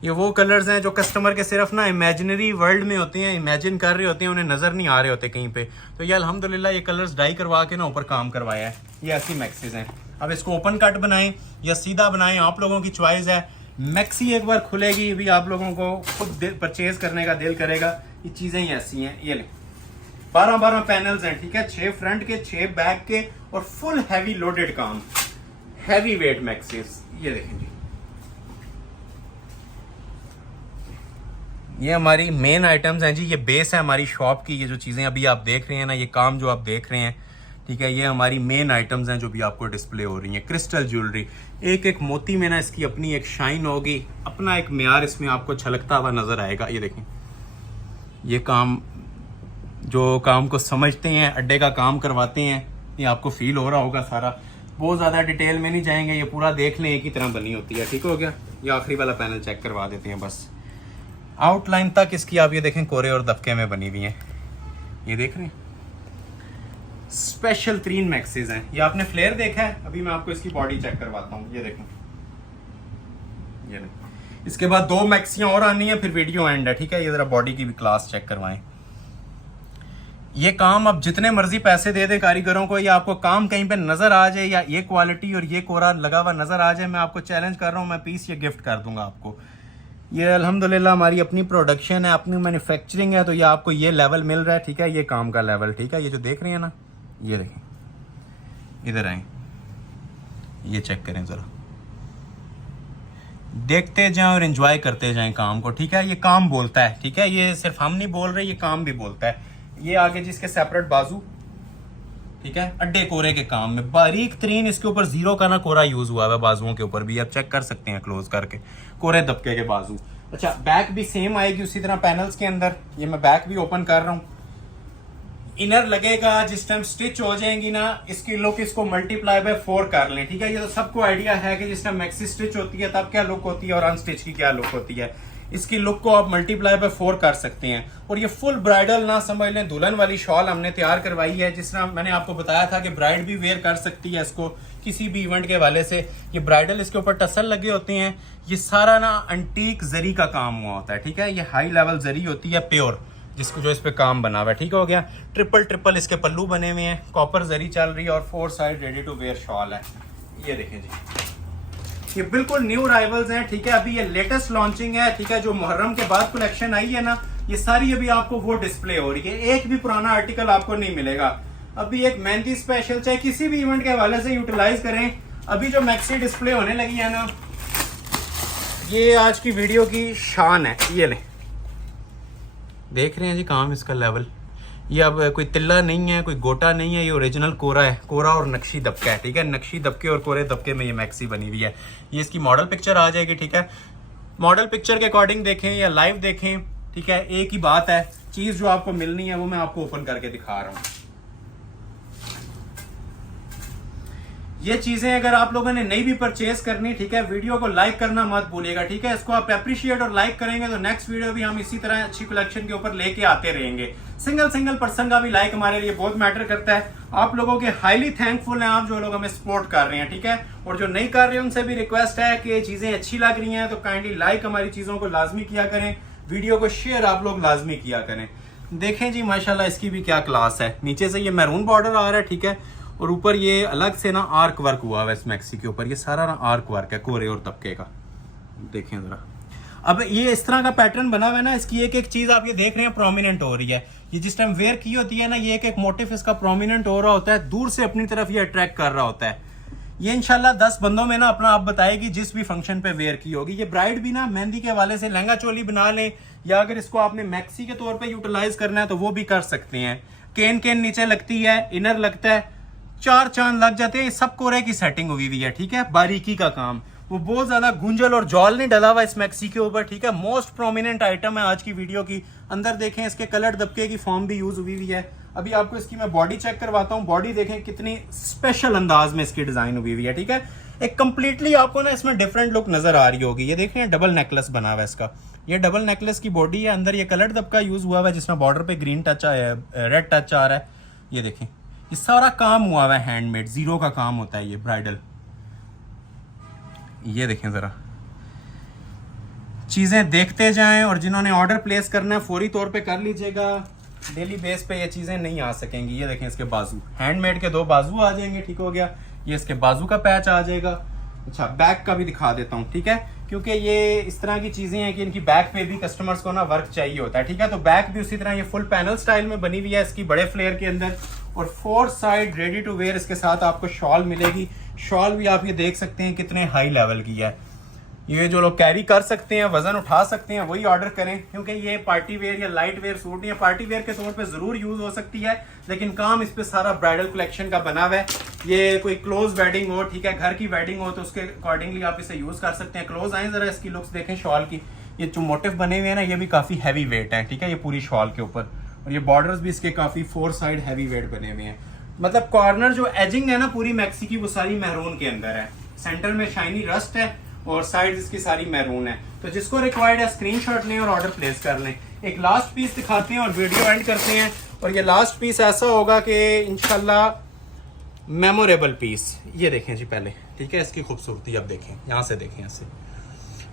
ये वो कलर्स हैं जो कस्टमर के सिर्फ ना इमेजिनरी वर्ल्ड में होते हैं, इमेजिन कर रहे होते हैं, उन्हें नजर नहीं आ रहे होते कहीं पे। तो ये अल्हम्दुलिल्लाह ये कलर्स डाई करवा के ना ऊपर काम करवाया है। ये ऐसी मैक्सीज हैं। अब इसको ओपन कट बनाएं या सीधा बनाएं, आप लोगों की चॉइस है। मैक्सी एक बार खुलेगी भी आप लोगों को खुद परचेज करने का दिल करेगा। ये चीजें ही ऐसी हैं। ये ले 12 पैनल्स हैं, ठीक है। 6 फ्रंट के, 6 बैक के और फुल हैवी लोडेड काम, हैवी वेट मैक्सीज। ये देखें जी, ये हमारी मेन आइटम्स हैं जी। ये बेस है हमारी शॉप की। ये जो चीज़ें अभी आप देख रहे हैं ना, ये काम जो आप देख रहे हैं, ठीक है, ये हमारी मेन आइटम्स हैं जो भी आपको डिस्प्ले हो रही हैं। क्रिस्टल ज्वेलरी, एक एक मोती में ना इसकी अपनी एक शाइन होगी, अपना एक म्यार इसमें आपको छलकता हुआ नजर आएगा। ये देखें, ये काम जो काम को समझते हैं, अड्डे का काम करवाते हैं, ये आपको फील हो रहा होगा सारा। बहुत ज़्यादा डिटेल में नहीं जाएंगे, ये पूरा देख लें, एक ही तरह बनी होती है, ठीक हो गया। ये आखिरी वाला पैनल चेक करवा देते हैं बस। आउटलाइन तक इसकी आप ये देखें कोरे और दबके में बनी हुई हैं। ये देख रहे हैं, स्पेशल 3 मैक्सीज हैं। ये आपने फ्लेयर देखा है, अभी मैं आपको इसकी बॉडी चेक करवाता हूँ। ये देखें, ये नहीं। इसके बाद 2 मैक्सियां और आनी है, फिर वीडियो एंड है, ठीक है। ये जरा बॉडी की भी क्लास चेक करवाएं। ये काम अब जितने मर्जी पैसे दे दे कारीगरों को, या आपको काम कहीं पे नजर आ जाए या ये क्वालिटी और ये कोरा लगा हुआ नजर आ जाए, मैं आपको चैलेंज कर रहा हूँ, मैं पीस ये गिफ्ट कर दूंगा आपको। ये अल्हम्दुलिल्लाह हमारी अपनी प्रोडक्शन है, अपनी मैन्युफैक्चरिंग है, तो ये आपको ये लेवल मिल रहा है, ठीक है। ये काम का लेवल, ठीक है। ये जो देख रहे हैं ना, ये देखें, इधर आए, ये चेक करें जरा, देखते जाएं और एंजॉय करते जाएं काम को, ठीक है। ये काम बोलता है, ठीक है। ये सिर्फ हम नहीं बोल रहे, ये काम भी बोलता है। ये आगे जिसके सेपरेट बाजू, ठीक है, अड्डे कोरे के काम में बारीक तरीन इसके ऊपर 0 का ना कोरा यूज हुआ है। बाजुओं के ऊपर भी आप चेक कर सकते हैं क्लोज करके, कोरे दबके के बाजू। अच्छा, बैक भी सेम आएगी उसी तरह पैनल्स के अंदर। ये मैं बैक भी ओपन कर रहा हूँ। इनर लगेगा, जिस टाइम स्टिच हो जाएंगी ना, इसकी लुक इसको मल्टीप्लाई बाय 4 कर लें, ठीक है। ये तो सबको आइडिया है कि जिस टाइम मैक्सी स्टिच होती है तब क्या लुक होती है और अनस्टिच की क्या लुक होती है। इसकी लुक को आप मल्टीप्लाई बाय 4 कर सकते हैं। और ये फुल ब्राइडल ना समझ लें, दुल्हन वाली शॉल हमने तैयार करवाई है। जिस तरह मैंने आपको बताया था कि ब्राइड भी वेयर कर सकती है इसको किसी भी इवेंट के हवाले से। ये ब्राइडल, इसके ऊपर टसल लगे होते हैं। ये सारा ना अंटीक जरी का काम हुआ होता है, ठीक है। ये हाई लेवल जरी होती है प्योर, जिसको जो इस पे काम बना हुआ है, ठीक हो गया। ट्रिपल इसके पल्लू बने हुए हैं, कॉपर जरी चल रही है और 4 side ready to wear shawl है। ये देखें जी, ये बिल्कुल न्यू अराइवल्स हैं, ठीक है। अभी ये लेटेस्ट लॉन्चिंग है, ठीक है। जो मुहर्रम के बाद कलेक्शन आई है ना, ये सारी अभी आपको वो डिस्प्ले हो रही है। एक भी पुराना आर्टिकल आपको नहीं मिलेगा। अभी एक मेहंदी स्पेशल, चाहे किसी भी इवेंट के हवाले से यूटिलाइज करें। अभी जो मैक्सी डिस्प्ले होने लगी है ना, ये आज की वीडियो की शान है। ये ले, देख रहे हैं जी काम इसका लेवल। ये अब कोई तिल्ला नहीं है, कोई गोटा नहीं है, ये ओरिजिनल कोरा है। कोरा और नक्शी दबका है, ठीक है। नक्शी दबके और कोरे दबके में ये मैक्सी बनी हुई है। ये इसकी मॉडल पिक्चर आ जाएगी, ठीक है। मॉडल पिक्चर के अकॉर्डिंग देखें या लाइव देखें, ठीक है, एक ही बात है। चीज जो आपको मिलनी है वो मैं आपको ओपन करके दिखा रहा हूं। ये चीजें अगर आप लोगों ने नहीं भी परचेज करनी, ठीक है, वीडियो को लाइक करना मत भूलिएगा, ठीक है। इसको आप अप्रिशिएट और लाइक करेंगे तो नेक्स्ट वीडियो भी हम इसी तरह अच्छी कलेक्शन के ऊपर लेके आते रहेंगे। सिंगल पर्सन का भी लाइक हमारे लिए बहुत मैटर करता है। आप लोगों के हाईली थैंकफुल हैं आप जो लोग हमें सपोर्ट कर रहे हैं, ठीक है। और जो नहीं कर रहे हैं उनसे भी रिक्वेस्ट है कि चीजें अच्छी लग रही हैं तो काइंडली लाइक हमारी चीजों को लाजमी किया करें, वीडियो को शेयर आप लोग लाजमी किया करें। देखें जी माशाल्लाह इसकी भी क्या क्लास है। नीचे से ये मैरून बॉर्डर आ रहा है, ठीक है, और ऊपर ये अलग से ना आर्क वर्क हुआ है इस मैक्सी के ऊपर। ये सारा ना आर्क वर्क है कोरे और तबके का। देखें जरा, अब ये इस तरह का पैटर्न बना हुआ है ना, इसकी एक एक चीज आप ये देख रहे हैं प्रोमिनेंट हो रही है। ये जिस टाइम वेयर की होती है ना, ये एक एक मोटिफ इसका प्रोमिनेंट हो रहा होता है, दूर से अपनी तरफ ये अट्रैक्ट कर रहा होता है। ये इंशाल्लाह 10 बंदों में ना अपना आप बताएगी जिस भी फंक्शन पे वेयर की होगी। ये ब्राइड भी ना मेहंदी के हवाले से लहंगा चोली बना लें, या अगर इसको आपने मैक्सी के तौर पे यूटिलाइज करना है तो वो भी कर सकते हैं। केन नीचे लगती है, इनर लगता है, 4 चांद लग जाते हैं। ये सब कोरे की सेटिंग हुई हुई है, ठीक है, बारीकी का काम। वो बहुत ज्यादा गुंजल और जॉल नहीं डला हुआ इस मैक्सी के ऊपर, ठीक है। मोस्ट प्रोमिनेंट आइटम है आज की वीडियो की। अंदर देखें इसके कलर दबके की फॉर्म भी यूज हुई हुई है। अभी आपको इसकी मैं बॉडी चेक करवाता हूँ। बॉडी देखें कितनी स्पेशल अंदाज में इसकी डिजाइन हुई हुई है, ठीक है। एक कंप्लीटली आपको ना इसमें डिफरेंट लुक नजर आ रही होगी। ये देखें डबल नेकलेस बना हुआ है इसका। ये डबल नेकलेस की बॉडी है, अंदर ये कलर दबका यूज हुआ हुआ है जिसमें बॉर्डर पे ग्रीन टच रेड टच आ रहा है। ये देखें ये सारा काम हुआ हुआ है हैंडमेड, जीरो का काम होता है ये ब्राइडल। ये देखें जरा, चीजें देखते जाएं और जिन्होंने ऑर्डर प्लेस करना है फौरी तौर पे कर लीजिएगा। डेली बेस पे ये चीजें नहीं आ सकेंगी। ये देखें इसके बाजू, हैंडमेड के 2 बाजू आ जाएंगे, ठीक हो गया। ये इसके बाजू का पैच आ जाएगा। अच्छा बैक का भी दिखा देता हूँ, ठीक है, क्योंकि ये इस तरह की चीजें हैं कि इनकी बैक पे भी कस्टमर्स को ना वर्क चाहिए होता है, ठीक है। तो बैक भी उसी तरह ये फुल पैनल स्टाइल में बनी हुई है इसकी बड़े फ्लेयर के अंदर। और 4 साइड रेडी टू वेयर इसके साथ आपको शॉल मिलेगी। शॉल भी आप ये देख सकते हैं कितने हाई लेवल की है। ये जो लोग कैरी कर सकते हैं, वजन उठा सकते हैं, वही ऑर्डर करें, क्योंकि ये पार्टी वेयर या लाइट वेयर सूट या पार्टी वेयर के तौर पे जरूर यूज हो सकती है, लेकिन काम इस पे सारा ब्राइडल कलेक्शन का बना हुआ है। ये कोई क्लोज वेडिंग हो, ठीक है, घर की वेडिंग हो तो उसके अकॉर्डिंगली आप इसे यूज कर सकते हैं। क्लोज आए जरा, इसकी लुक्स देखें शॉल की। ये जो मोटिव बने हुए हैं ना, ये भी काफी हैवी वेट है, ठीक है, ये पूरी शॉल के ऊपर। और ये बॉर्डर्स भी इसके काफी 4 साइड हैवी वेट बने हुए हैं। मतलब कॉर्नर जो एजिंग है ना पूरी मैक्सी की, वो सारी मैरून के अंदर है। सेंटर में शाइनी रस्ट है और साइड इसकी सारी मैरून है। तो जिसको रिक्वायर्ड है स्क्रीनशॉट लें और ऑर्डर प्लेस कर लें। एक लास्ट पीस दिखाते हैं और वीडियो एंड करते हैं। और ये लास्ट पीस ऐसा होगा कि इंशाल्लाह मेमोरेबल पीस। ये देखें जी पहले, ठीक है, इसकी खूबसूरती अब देखें, यहाँ से देखें ऐसे।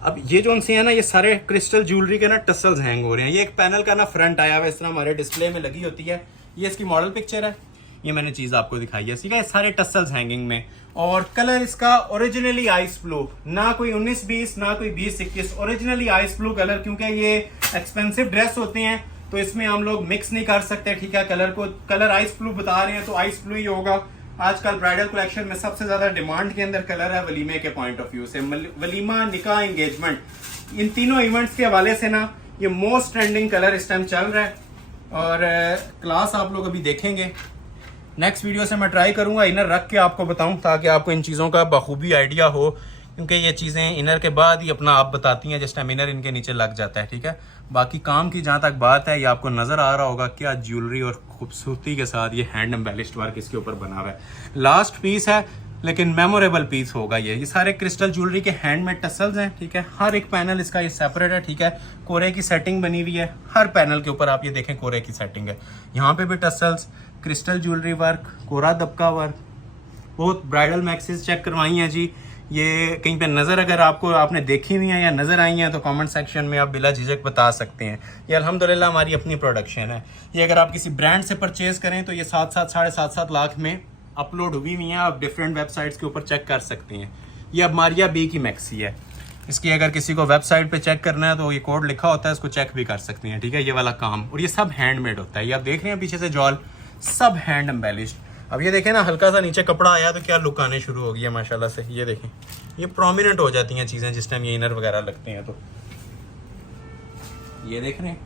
अब ये जो उनसे है ना, ये सारे क्रिस्टल ज्वेलरी के ना टसल्स हैंग हो रहे हैं। ये एक पैनल का ना फ्रंट आया हुआ है, इस तरह हमारे डिस्प्ले में लगी होती है। ये इसकी मॉडल पिक्चर है, ये मैंने चीज आपको दिखाई है, ठीक है। सारे टसल्स हैंगिंग में, और कलर इसका ओरिजिनली आइस ब्लू, ना कोई 19-20 ना कोई 20-21, ओरिजिनली आइस ब्लू कलर। क्योंकि ये एक्सपेंसिव ड्रेस होते हैं तो इसमें हम लोग मिक्स नहीं कर सकते, ठीक है। कलर को कलर आइस ब्लू बता रहे हैं तो आइस ब्लू ही होगा। आजकल ब्राइडल कलेक्शन में सबसे ज्यादा डिमांड के अंदर कलर है वलीमे के पॉइंट ऑफ व्यू से। वलीमा, निकाह, एंगेजमेंट, इन तीनों इवेंट्स के हवाले से ना ये मोस्ट ट्रेंडिंग कलर इस टाइम चल रहा है। और क्लास आप लोग अभी देखेंगे। नेक्स्ट वीडियो से मैं ट्राई करूंगा इनर रख के आपको बताऊं, ताकि आपको इन चीज़ों का बखूबी आइडिया हो, क्योंकि ये चीज़ें इनर के बाद ही अपना आप बताती हैं जिस टाइम इनर इनके नीचे लग जाता है, ठीक है। बाकी काम की जहाँ तक बात है, ये आपको नज़र आ रहा होगा क्या ज्वेलरी और खूबसूरती के साथ ये हैंड एम्बेलिश्ड वर्क इसके ऊपर बना हुआ है। लास्ट पीस है लेकिन मेमोरेबल पीस होगा ये सारे क्रिस्टल ज्वेलरी के हैंडमेड टसल्स हैं, ठीक है। हर एक पैनल इसका ये सेपरेट है, ठीक है। कोरे की सेटिंग बनी हुई है हर पैनल के ऊपर, आप ये देखें कोरे की सेटिंग है। यहाँ पे भी टसल्स, क्रिस्टल ज्वेलरी वर्क, कोरा दबका वर्क, बहुत ब्राइडल मैक्सीज चेक करवाई हैं जी। ये कहीं पे नज़र अगर आपने देखी हुई है या नज़र आई हैं तो कमेंट सेक्शन में आप बिला झिझक बता सकते हैं। ये अल्हम्दुलिल्लाह हमारी अपनी प्रोडक्शन है। ये अगर आप किसी ब्रांड से परचेज करें तो ये 7-7 लाख में अपलोड हुई हुई हैं, आप डिफरेंट वेबसाइट्स के ऊपर चेक कर सकते हैं। ये अब मारिया बी की मैक्सी है। इसकी अगर किसी को वेबसाइट पे चेक करना है तो ये कोड लिखा होता है, इसको चेक भी कर सकते हैं, ठीक है। ये वाला काम, और ये सब हैंडमेड होता है। ये आप देख रहे हैं पीछे से जॉल, सब हैंड एम्बेलिश्ड। अब ये देखें ना, हल्का सा नीचे कपड़ा आया तो क्या लुक आने शुरू हो गई है माशाल्लाह से। ये देखें, ये प्रोमिनेंट हो जाती हैं चीज़ें जिस टाइम ये इनर वगैरह लगते हैं। तो ये देख रहे हैं,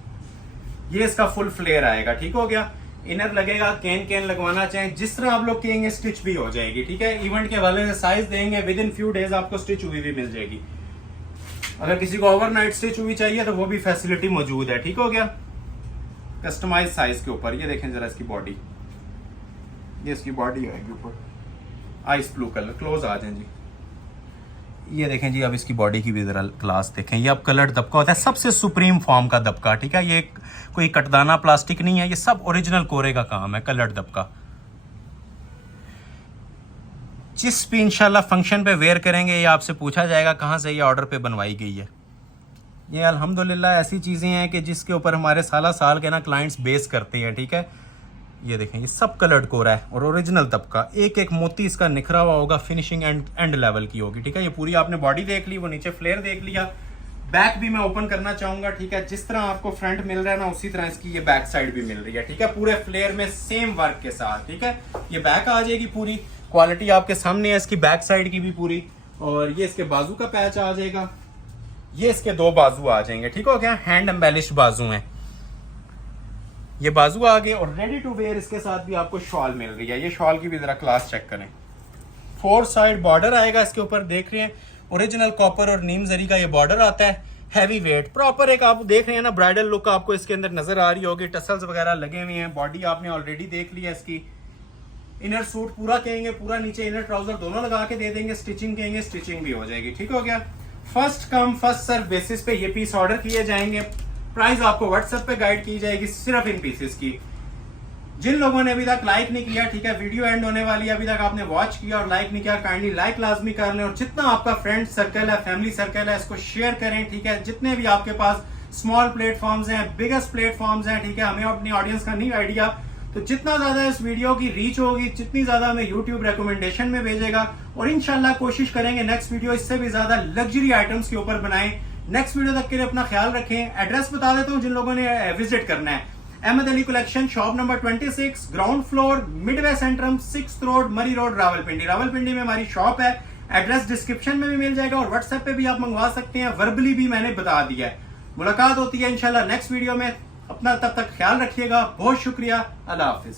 ये इसका फुल फ्लेयर आएगा, ठीक हो गया। इनर लगेगा, कैन लगवाना चाहें जिस तरह आप लोग कहेंगे स्टिच भी हो जाएगी, ठीक है। इवेंट के हवाले से साइज देंगे, विद इन फ्यू डेज आपको स्टिच हुई भी मिल जाएगी। अगर किसी को ओवरनाइट स्टिच हुई चाहिए तो वो भी फैसिलिटी मौजूद है, ठीक हो गया। कस्टमाइज साइज के ऊपर। ये देखें जरा इसकी बॉडी, ये इसकी बॉडी आएगी ऊपर। आइस ब्लू कलर, क्लोज आ जाए जी। ये देखें जी, अब इसकी बॉडी की भी जरा क्लास देखें। ये अब कलर्ड दबका होता है, सबसे सुप्रीम फॉर्म का दबका, ठीक है। ये कोई कटदाना प्लास्टिक नहीं है, ये सब ओरिजिनल कोरे का काम है, कलर्ड दबका। जिस भी इंशाल्लाह फंक्शन पे वेयर करेंगे, ये आपसे पूछा जाएगा कहाँ से ये ऑर्डर पे बनवाई गई है। ये अल्हम्दुलिल्लाह ऐसी चीज़ें हैं कि जिसके ऊपर हमारे साल के ना क्लाइंट्स बेस करते हैं, ठीक है। ये देखें, ये सब कलर्ड कोरा है और ओरिजिनल तबका, एक एक मोती इसका निखरा हुआ होगा, फिनिशिंग एंड लेवल की होगी, ठीक है। ये पूरी आपने बॉडी देख ली, वो नीचे फ्लेयर देख लिया। बैक भी मैं ओपन करना चाहूंगा, ठीक है। जिस तरह आपको फ्रंट मिल रहा है ना, उसी तरह इसकी ये बैक साइड भी मिल रही है, ठीक है। पूरे फ्लेयर में सेम वर्क के साथ, ठीक है। ये बैक आ जाएगी, पूरी क्वालिटी आपके सामने है इसकी बैक साइड की भी पूरी। और ये इसके बाजू का पैच आ जाएगा, ये इसके 2 बाजू आ जाएंगे, ठीक हो गया। हैंड एम्बेलिश्ड बाजू हैं, ये बाजू आ गए। और रेडी टू वेयर इसके साथ भी आपको शॉल मिल रही है। ये शॉल की भी जरा क्लास चेक करें। 4 साइड बॉर्डर आएगा इसके ऊपर, देख रहे हैं, ओरिजिनल कॉपर और नीम जरी का ये बॉर्डर आता है। हैवी वेट प्रॉपर एक आप देख रहे हैं ना, ब्राइडल लुक आपको इसके अंदर नजर आ रही होगी। टसल्स वगैरह लगे हुए हैं, बॉडी आपने ऑलरेडी देख ली है इसकी। इनर सूट पूरा कहेंगे, पूरा नीचे इनर ट्राउजर दोनों लगा के दे देंगे। स्टिचिंग कहेंगे, स्टिचिंग भी हो जाएगी, ठीक हो गया। First come first serve basis पे ये पीस ऑर्डर किए जाएंगे। प्राइस आपको व्हाट्सएप पे गाइड की जाएगी सिर्फ इन पीसेस की। जिन लोगों ने अभी तक लाइक नहीं किया, ठीक है, वीडियो एंड होने वाली है, अभी तक आपने वॉच किया और लाइक नहीं किया, काइंडली लाइक लाजमी कर लें। और जितना आपका फ्रेंड सर्कल है, फैमिली सर्कल है, इसको शेयर करें, ठीक है। जितने भी आपके पास स्मॉल प्लेटफॉर्म्स हैं, बिगेस्ट प्लेटफॉर्म्स हैं, ठीक है। हमें अपनी ऑडियंस का नहीं आइडिया, तो जितना ज्यादा इस वीडियो की रीच होगी, जितनी ज्यादा हमें यूट्यूब रिकमेंडेशन में भेजेगा। और इंशाल्लाह कोशिश करेंगे नेक्स्ट वीडियो इससे भी ज्यादा लग्जरी आइटम्स के ऊपर बनाएं। नेक्स्ट वीडियो तक के लिए अपना ख्याल रखें। एड्रेस बता देता हूं जिन लोगों ने विजिट करना है। Ahmad Ali collection, shop number 26, ground floor, Midway Centrum, 6th road, Murree road, Rawalpindi. Rawalpindi में हमारी शॉप है। एड्रेस डिस्क्रिप्शन में भी मिल जाएगा और व्हाट्सएप पे भी आप मंगवा सकते हैं। वर्बली भी मैंने बता दिया है। मुलाकात होती है इंशाल्लाह नेक्स्ट वीडियो में। अपना तब तक ख्याल रखिएगा। बहुत शुक्रिया। अल्लाह हाफिज।